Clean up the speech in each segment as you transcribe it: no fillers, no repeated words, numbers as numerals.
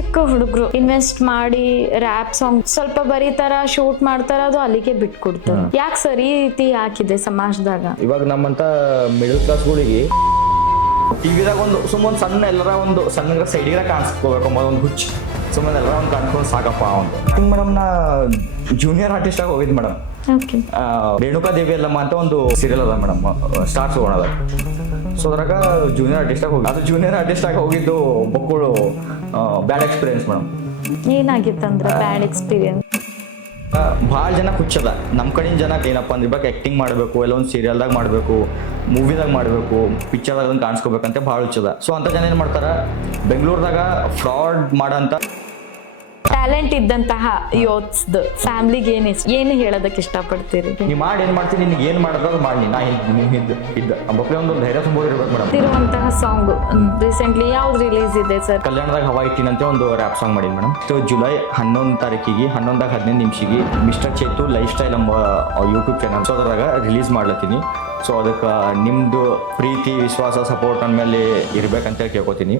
ಚಿಕ್ಕ ಹುಡುಗರು ಇನ್ವೆಸ್ಟ್ ಮಾಡಿ ರ್ಯಾಪ್ ಸಾಂಗ್ ಸ್ವಲ್ಪ ಬರೀತಾರ, ಶೂಟ್ ಮಾಡ್ತಾರ, ಅದು ಅಲ್ಲಿಗೆ ಬಿಟ್ಕೊಡ್ತಾರೆ. ಯಾಕೆ ಸರ್ ಈ ರೀತಿ ಯಾಕಿದೆ ಸಮಾಜದಾಗ? ಇವಾಗ ನಮ್ಮಂತ ಮಿಡಲ್ ಕ್ಲಾಸ್ಗಳಿಗೆ ಟಿವಿದಾಗ ಸುಮ್ಮನೆ ಸಣ್ಣ ಎಲ್ಲರ ಒಂದು ಸಣ್ಣ ಸೈಡಿಗೆ ಕಾಣಿಸ್ಕೋಬೇಕು ಅನ್ನೋದು ಒಂದು ಹುಚ್ಚು. ಸುಮ್ಮನೆ ಎಲ್ಲರ ಒಂದು ಕಾಣಿಸ್ಕೊಂಡು ಸಾಕಪ್ಪ ಒಂದು ಮೇಡಮ್. ನಾ ಜೂನಿಯರ್ ಆರ್ಟಿಸ್ಟ್ ಆಗಿ ಹೋಗಿದ್ದು ಮೇಡಮ್. ರೇಣುಕಾ ದೇವಿ ಅಲ್ಲಮ್ಮ ಅಂತ ಒಂದು ಸೀರಿಯಲ್ ಅದ ಮೇಡಮ್, ಸ್ಟಾರ್ ಸುವರ್ಣದ. ಸೊ ಅದ್ರಾಗ ಜೂನಿಯರ್ ಆರ್ಟಿಸ್ಟ್ ಆಗಿ ಹೋಗಿ, ಅದು ಜೂನಿಯರ್ ಆರ್ಟಿಸ್ಟ್ ಆಗಿ ಹೋಗಿದ್ದು ಮಕ್ಕಳು ಬ್ಯಾಡ್ ಎಕ್ಸ್ಪೀರಿಯನ್ಸ್ ಮೇಡಮ್. ಏನಾಗಿತ್ತಂದ್ರೆ ಬ್ಯಾಡ್ ಎಕ್ಸ್ಪೀರಿಯನ್ಸ್? ಭಾಳ ಜನ ಹುಚ್ಚದ ನಮ್ಮ ಕಡೆಯಿಂದ ಜನ ಏನಪ್ಪ ಅಂದ್ರೆ ಇವಾಗ ಆ್ಯಕ್ಟಿಂಗ್ ಮಾಡಬೇಕು, ಎಲ್ಲ ಒಂದು ಸೀರಿಯಲ್ದಾಗ ಮಾಡಬೇಕು, ಮೂವಿದಾಗ ಮಾಡಬೇಕು, ಪಿಕ್ಚರ್ದಾಗ ಅದನ್ನು ಕಾಣಿಸ್ಕೋಬೇಕಂತ ಭಾಳ ಹುಚ್ಚದ. ಸೊ ಅಂತ ಜನ ಏನು ಮಾಡ್ತಾರೆ, ಬೆಂಗಳೂರದಾಗ ಫ್ರಾಡ್ ಮಾಡೋಂಥ ಟ್ಯಾಲೆಂಟ್ ಇದ್ದಂತಹ ಯೋತ್ಸ್ದ ಫ್ಯಾಮಿಲಿಗೆ ಏನು ಹೇಳೋದಕ್ಕೆ ಇಷ್ಟಪಡ್ತೀರಿ? ನೀವು ಮಾಡಿ ಏನು ಮಾಡ್ತೀನಿ, ನಿನ್ಗೆ ಏನು ಮಾಡೋದು ಮಾಡಿ, ನಾ ಇದ್ದ ಮಕ್ಕಳೇ ಒಂದು ಧೈರ್ಯ ತುಂಬೋದಿರ್ಬೇಕು ಮೇಡಮ್. ಇರುವಂತಹ ಸಾಂಗ್ ರೀಸೆಂಟ್ಲಿ ಯಾವ್ದು ರಿಲೀಸ್ ಇದೆ ಸರ್? ಕಲ್ಯಾಣದಾಗ ಹವಾ ಇಟ್ಟಿನಂತೆ ಒಂದು ರ್ಯಾಪ್ ಸಾಂಗ್ ಮಾಡಿದ್ ಮೇಡಮ್. ಜುಲೈ 11 ತಾರೀಕಿಗೆ 11:15 ಮಿಸ್ಟರ್ ಚೇತು ಲೈಫ್ ಸ್ಟೈಲ್ ಎಂಬ ಯೂಟ್ಯೂಬ್ ಚಾನಲ್, ಸೊ ಅದ್ರಾಗ ರಿಲೀಸ್ ಮಾಡ್ಲತ್ತೀನಿ. ಸೊ ಅದಕ್ಕೆ ನಿಮ್ಮದು ಪ್ರೀತಿ, ವಿಶ್ವಾಸ, ಸಪೋರ್ಟ್ ಅಂದಮೇಲೆ ಇರ್ಬೇಕಂತ ಕೇಳ್ಕೊತೀನಿ.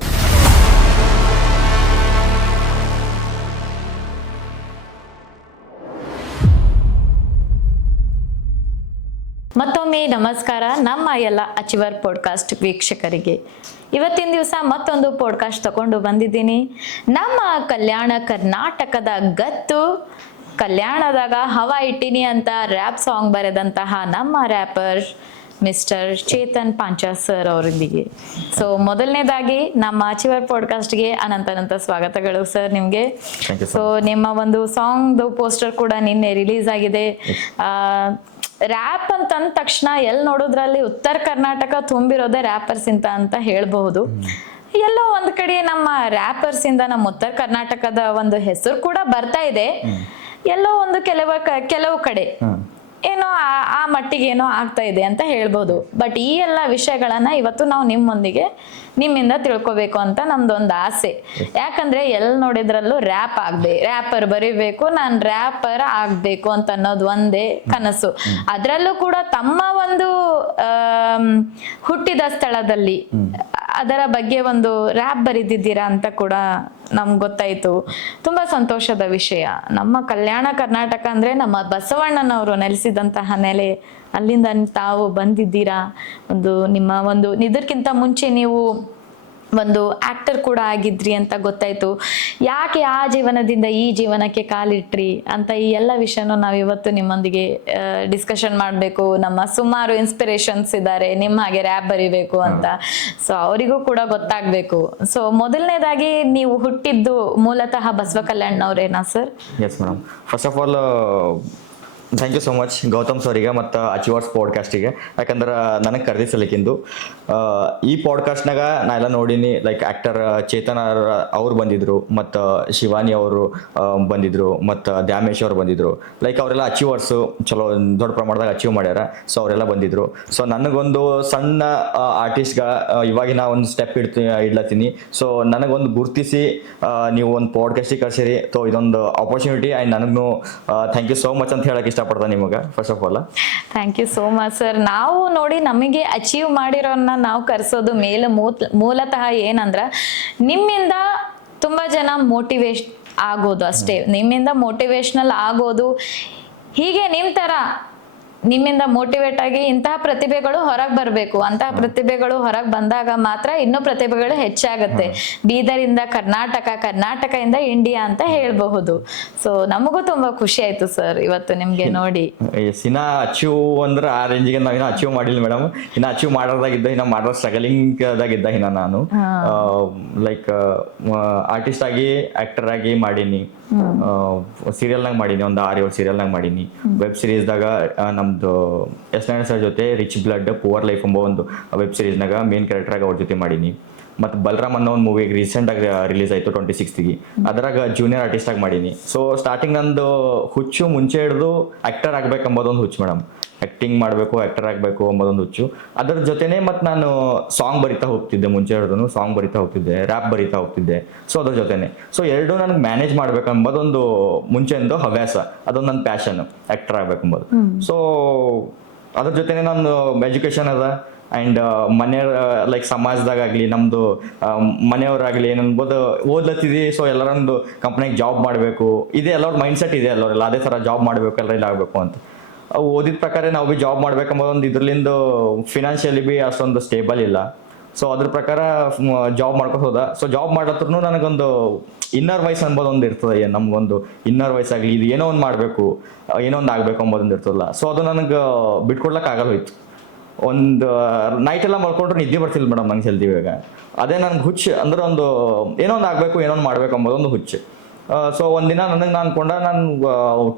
ಮತ್ತೊಮ್ಮೆ ನಮಸ್ಕಾರ ನಮ್ಮ ಎಲ್ಲ ಅಚೀವರ್ ಪಾಡ್ಕಾಸ್ಟ್ ವೀಕ್ಷಕರಿಗೆ. ಇವತ್ತಿನ ದಿವಸ ಮತ್ತೊಂದು ಪಾಡ್ಕಾಸ್ಟ್ ತಗೊಂಡು ಬಂದಿದ್ದೀನಿ. ನಮ್ಮ ಕಲ್ಯಾಣ ಕರ್ನಾಟಕದ ಗತ್ತು, ಕಲ್ಯಾಣದಾಗ ಹವಾ ಇಟ್ಟಿನಿ ಅಂತ ರ್ಯಾಪ್ ಸಾಂಗ್ ಬರೆದಂತಹ ನಮ್ಮ ರ್ಯಾಪರ್ ಮಿಸ್ಟರ್ ಚೇತನ್ ಪಾಂಚಾ ಸರ್ ಅವರೊಂದಿಗೆ. ಸೊ ಮೊದಲನೇದಾಗಿ ನಮ್ಮ ಅಚೀವರ್ ಪಾಡ್ಕಾಸ್ಟ್ಗೆ ಅನಂತ ಸ್ವಾಗತಗಳು ಸರ್ ನಿಮಗೆ. ಸೊ ನಿಮ್ಮ ಒಂದು ಸಾಂಗ್ದು ಪೋಸ್ಟರ್ ಕೂಡ ನಿನ್ನೆ ರಿಲೀಸ್ ಆಗಿದೆ. ರ್ಯಾಪ್ ಅಂತಂದ ತಕ್ಷಣ ಎಲ್ಲಿ ನೋಡೋದ್ರಲ್ಲಿ ಉತ್ತರ ಕರ್ನಾಟಕ ತುಂಬಿರೋದೇ ರ್ಯಾಪರ್ಸ್ ಅಂತ ಹೇಳ್ಬಹುದು. ಎಲ್ಲೋ ಒಂದ್ ಕಡೆ ನಮ್ಮ ರ್ಯಾಪರ್ಸ್ ಇಂದ ನಮ್ಮ ಉತ್ತರ ಕರ್ನಾಟಕದ ಒಂದು ಹೆಸರು ಕೂಡ ಬರ್ತಾ ಇದೆ. ಎಲ್ಲೋ ಒಂದು ಕೆಲವು ಕಡೆ ಏನೋ ಆ ಮಟ್ಟಿಗೆ ಏನೋ ಆಗ್ತಾ ಇದೆ ಅಂತ ಹೇಳ್ಬೋದು. ಬಟ್ ಈ ಎಲ್ಲ ವಿಷಯಗಳನ್ನ ಇವತ್ತು ನಾವು ನಿಮ್ಮಿಂದ ತಿಳ್ಕೊಬೇಕು ಅಂತ ನಮ್ದೊಂದು ಆಸೆ. ಯಾಕಂದ್ರೆ ಎಲ್ಲಿ ನೋಡಿದ್ರಲ್ಲೂ ರ್ಯಾಪರ್ ಬರೀಬೇಕು, ನಾನ್ ರ್ಯಾಪರ್ ಆಗ್ಬೇಕು ಅಂತ ಅನ್ನೋದು ಒಂದೇ ಕನಸು. ಅದ್ರಲ್ಲೂ ಕೂಡ ತಮ್ಮ ಒಂದು ಹುಟ್ಟಿದ ಸ್ಥಳದಲ್ಲಿ ಅದರ ಬಗ್ಗೆ ಒಂದು ರ್ಯಾಪ್ ಬರೆದಿದ್ದೀರಾ ಅಂತ ಕೂಡ ನಮ್ಗೆ ಗೊತ್ತಾಯ್ತು. ತುಂಬಾ ಸಂತೋಷದ ವಿಷಯ. ನಮ್ಮ ಕಲ್ಯಾಣ ಕರ್ನಾಟಕ ಅಂದ್ರೆ ನಮ್ಮ ಬಸವಣ್ಣನವರು ನೆಲೆಸಿದಂತಹ ನೆಲೆ, ಅಲ್ಲಿಂದ ತಾವು ಬಂದಿದ್ದೀರಾ. ನಿಮ್ಮ ಇದಕ್ಕಿಂತ ಮುಂಚೆ ನೀವು ಒಂದು ಆಕ್ಟರ್ ಕೂಡ ಆಗಿದ್ರಿ ಅಂತ ಗೊತ್ತಾಯ್ತು. ಯಾಕೆ ಆ ಜೀವನದಿಂದ ಈ ಜೀವನಕ್ಕೆ ಕಾಲಿಟ್ರಿ ಅಂತ ಈ ಎಲ್ಲ ವಿಷಯನೂ ನಾವು ಇವತ್ತು ನಿಮ್ಮೊಂದಿಗೆ ಡಿಸ್ಕಷನ್ ಮಾಡಬೇಕು. ನಮ್ಮ ಸುಮಾರು ಇನ್ಸ್ಪಿರೇಷನ್ಸ್ ಇದ್ದಾರೆ ನಿಮ್ಮ ಹಾಗೆ ರ್ಯಾಪ್ ಬರಿಬೇಕು ಅಂತ. ಸೊ ಅವರಿಗೂ ಕೂಡ ಗೊತ್ತಾಗ್ಬೇಕು. ಸೊ ಮೊದಲನೇದಾಗಿ ನೀವು ಹುಟ್ಟಿದ್ದು ಮೂಲತಃ ಬಸವ ಕಲ್ಯಾಣ್ನವ್ರೇನಾ sir? Yes madam. First of all thank you so much Gautam ಸರ್ಗೆ ಮತ್ತು ಅಚೀವರ್ಸ್ ಪಾಡ್ಕಾಸ್ಟಿಗೆ. ಯಾಕಂದ್ರೆ ನನಗೆ ಕರೆದಿಸಲಿಕ್ಕಿಂದು ಈ ಪಾಡ್ಕಾಸ್ಟ್ನಾಗ ನಾ ಎಲ್ಲ ನೋಡೀನಿ. ಲೈಕ್ ಆ್ಯಕ್ಟರ್ ಚೇತನ್ ಅವ್ರು ಬಂದಿದ್ರು, ಮತ್ತು ಶಿವಾನಿ ಅವರು ಬಂದಿದ್ರು, ಮತ್ತು ದ್ಯಾಮೇಶ್ ಅವ್ರು ಬಂದಿದ್ರು. ಲೈಕ್ ಅವರೆಲ್ಲ ಅಚೀವರ್ಸು, ಚಲೋ ದೊಡ್ಡ ಪ್ರಮಾಣದಾಗ ಅಚೀವ್ ಮಾಡ್ಯಾರ. ಸೊ ಅವರೆಲ್ಲ ಬಂದಿದ್ರು. ಸೊ ನನಗೊಂದು ಸಣ್ಣ ಆರ್ಟಿಸ್ಟ್ಗ ಇವಾಗಿನ ಒಂದು ಸ್ಟೆಪ್ ಇಡ್ಲತ್ತೀನಿ. ಸೊ ನನಗೊಂದು ಗುರುತಿಸಿ ನೀವು ಒಂದು ಪಾಡ್ಕಾಸ್ಟಿಗೆ ಕರ್ಸಿರಿ. ಸೊ ಇದೊಂದು ಆಪರ್ಚುನಿಟಿ. ಆ್ಯಂಡ್ ನನಗೂ ಥ್ಯಾಂಕ್ ಯು ಸೋ ಮಚ್ ಅಂತ ಹೇಳಕ್ಕೆ ಇಷ್ಟಪಡ್ತಾನೆ ನಿಮಗೆ. First of all thank you so much sir. ನಾವು ನೋಡಿ ನಮಗೆ ಅಚೀವ್ ಮಾಡಿರೋನ್ನ ನಾವು ಕರೆಸೋದು ಮೂಲತಃ ಏನಂದ್ರ ನಿಮ್ಮಿಂದ ತುಂಬಾ ಜನ ಮೋಟಿವೇಶನ್ ಆಗೋದು ಅಷ್ಟೇ. ನಿಮ್ಮಿಂದ ಮೋಟಿವೇಶನಲ್ ಆಗೋದು, ಹೀಗೆ ನಿಮ್ಮಿಂದ ಮೋಟಿವೇಟ್ ಆಗಿ ಇಂತಹ ಪ್ರತಿಭೆಗಳು ಹೊರಗೆ ಬರಬೇಕು. ಅಂತಹ ಪ್ರತಿಭೆಗಳು ಹೊರಗೆ ಬಂದಾಗ ಮಾತ್ರ ಇನ್ನೂ ಪ್ರತಿಭೆಗಳು ಹೆಚ್ಚಾಗುತ್ತೆ. ಬೀದರಿಂದ ಕರ್ನಾಟಕದಿಂದ ಇಂಡಿಯಾ ಅಂತ ಹೇಳಬಹುದು. ಸೊ ನಮಗೂ ತುಂಬಾ ಖುಷಿ ಆಯ್ತು ಸರ್ ಇವತ್ತು ನಿಮ್ಗೆ ನೋಡಿ. ಇನ್ನ ಅಚೀವ್ ಅಂದ್ರೆ ಆ ರೇಂಜಿಗೆ ನಾವಿನ್ನ ಅಚೀವ್ ಮಾಡಿಲ್ಲ ಮೇಡಮ್. ಇನ್ನ ಅಚೀವ್ ಮಾಡೋದಾಗಿದ್ದ, ಇನ್ನ ಮಾಡೋ ಸ್ಟ್ರಗಲಿಂಗ್ ದಾಗಿದ್ದ. ಇನ್ನ ನಾನು ಲೈಕ್ ಆರ್ಟಿಸ್ಟ್ ಆಗಿ, ಆಕ್ಟರ್ ಆಗಿ ಮಾಡೀನಿ, ಸೀರಿಯಲ್ನಾಗ ಮಾಡೀನಿ, ಒಂದು 6-7 ಸೀರಿಯಲ್ನಾಗ ಮಾಡೀನಿ. ವೆಬ್ ಸೀರೀಸ್ದಾಗ ನಮ್ದು ಎಸ್ ನಾರಾಯಣ ಸರ್ ಜೊತೆ ರಿಚ್ ಬ್ಲಡ್ ಪುವರ್ ಲೈಫ್ ಎಂಬ ಒಂದು ವೆಬ್ ಸೀರೀಸ್ನಾಗ ಮೇನ್ ಕ್ಯಾರೆಕ್ಟರ್ ಆಗಿ ಅವ್ರ ಜೊತೆ ಮಾಡೀನಿ. ಮತ್ತು ಬಲರಾಮ್ ಅನ್ನೋ ಒಂದು ಮೂವಿ ರೀಸೆಂಟಾಗಿ ರಿಲೀಸ್ ಆಯಿತು 26ಗೆ. ಅದ್ರಾಗ ಜೂನಿಯರ್ ಆರ್ಟಿಸ್ಟ್ ಆಗಿ ಮಾಡೀನಿ. ಸೊ ಸ್ಟಾರ್ಟಿಂಗ್ ನಂದು ಹುಚ್ಚು ಮುಂಚೆ ಹಿಡಿದು ಆ್ಯಕ್ಟರ್ ಆಗ್ಬೇಕಂಬೋದೊಂದು ಹುಚ್ಚು ಮೇಡಮ್. ಆ್ಯಕ್ಟಿಂಗ್ ಮಾಡಬೇಕು, ಆ್ಯಕ್ಟರ್ ಆಗಬೇಕು ಅಂಬೋದೊಂದು ಹುಚ್ಚು. ಅದರ ಜೊತೆನೇ ಮತ್ತು ನಾನು ಸಾಂಗ್ ಬರಿತಾ ಹೋಗ್ತಿದ್ದೆ. ಮುಂಚೆ ಹಿಡಿದು ಸಾಂಗ್ ಬರಿತಾ ಹೋಗ್ತಿದ್ದೆ, ರ್ಯಾಪ್ ಬರಿತಾ ಹೋಗ್ತಿದ್ದೆ. ಸೊ ಅದ್ರ ಜೊತೆನೆ ಎರಡೂ ನನಗೆ ಮ್ಯಾನೇಜ್ ಮಾಡ್ಬೇಕಂಬೋದೊಂದು ಮುಂಚೆಂದು ಹವ್ಯಾಸ. ಅದೊಂದು ನನ್ನ ಪ್ಯಾಷನ್, ಆ್ಯಕ್ಟರ್ ಆಗ್ಬೇಕಂಬೋದು. ಸೊ ಅದ್ರ ಜೊತೆನೆ ನಾನು ಎಜುಕೇಷನ್ ಅದ, ಆ್ಯಂಡ್ ಮನೆಯವ್ರ ಲೈಕ್ ಸಮಾಜದಾಗಲಿ ನಮ್ಮದು ಮನೆಯವರಾಗಲಿ ಏನನ್ಬೋದು ಓದ್ಲತ್ತಿದ್ವಿ, ಸೊ ಎಲ್ಲರೊಂದು ಕಂಪ್ನಿಗೆ ಜಾಬ್ ಮಾಡಬೇಕು, ಇದೇ ಎಲ್ಲರ ಮೈಂಡ್ಸೆಟ್ ಇದೆ ಎಲ್ಲರೆಲ್ಲ ಅದೇ ಥರ ಜಾಬ್ ಮಾಡಬೇಕು, ಎಲ್ಲರ ಇಲ್ಲ ಆಗಬೇಕು ಅಂತ. ಓದಿದ ಪ್ರಕಾರ ನಾವು ಭೀ ಜಾಬ್ ಮಾಡ್ಬೇಕಂಬೋದು ಒಂದು ಇದ್ರಲಿಂದ ಫಿನಾನ್ಷಿಯಲಿ ಭೀ ಅಷ್ಟೊಂದು ಸ್ಟೇಬಲ್ ಇಲ್ಲ. ಸೊ ಅದ್ರ ಪ್ರಕಾರ ಜಾಬ್ ಮಾಡ್ಕೊಂಡು ಹೋದ. ಸೊ ಜಾಬ್ ಮಾಡ್ಲತ್ರೂ ನನಗೊಂದು ಇನ್ನರ್ ವಾಯ್ಸ್ ಅನ್ಬೋದು ಒಂದು ಇರ್ತದೆ, ನಮ್ಗೊಂದು ಇನ್ನರ್ ವಾಯ್ಸ್ ಆಗಲಿ ಇದು ಏನೋ ಒಂದು ಮಾಡಬೇಕು, ಏನೋ ಒಂದು ಆಗಬೇಕು ಅಂಬೋದೊಂದು ಇರ್ತದಲ್ಲ. ಸೊ ಅದು ನನಗೆ ಬಿಟ್ಕೊಡ್ಲಕ್ಕೆ ಆಗಲ್ಲ ಹೋಯ್ತು. ಒಂದು ನೈಟ್ ಎಲ್ಲ ಮಲ್ಕೊಂಡ್ರೆ ನಿದ್ದೆ ಬರ್ತಿಲ್ಲ ಮೇಡಮ್ ನಂಗೆ ಜಲ್ದಿ. ಇವಾಗ ಅದೇ ನನಗೆ ಹುಚ್ಚು ಅಂದ್ರೆ ಒಂದು ಏನೋ ಒಂದು ಆಗಬೇಕು, ಏನೋ ಒಂದು ಮಾಡಬೇಕು ಅಂಬೋದೊಂದು ಹುಚ್ಚು. ಸೊ ಒಂದಿನ ನನಗೆ ನಾನು ಅನ್ಕೊಂಡ, ನಾನು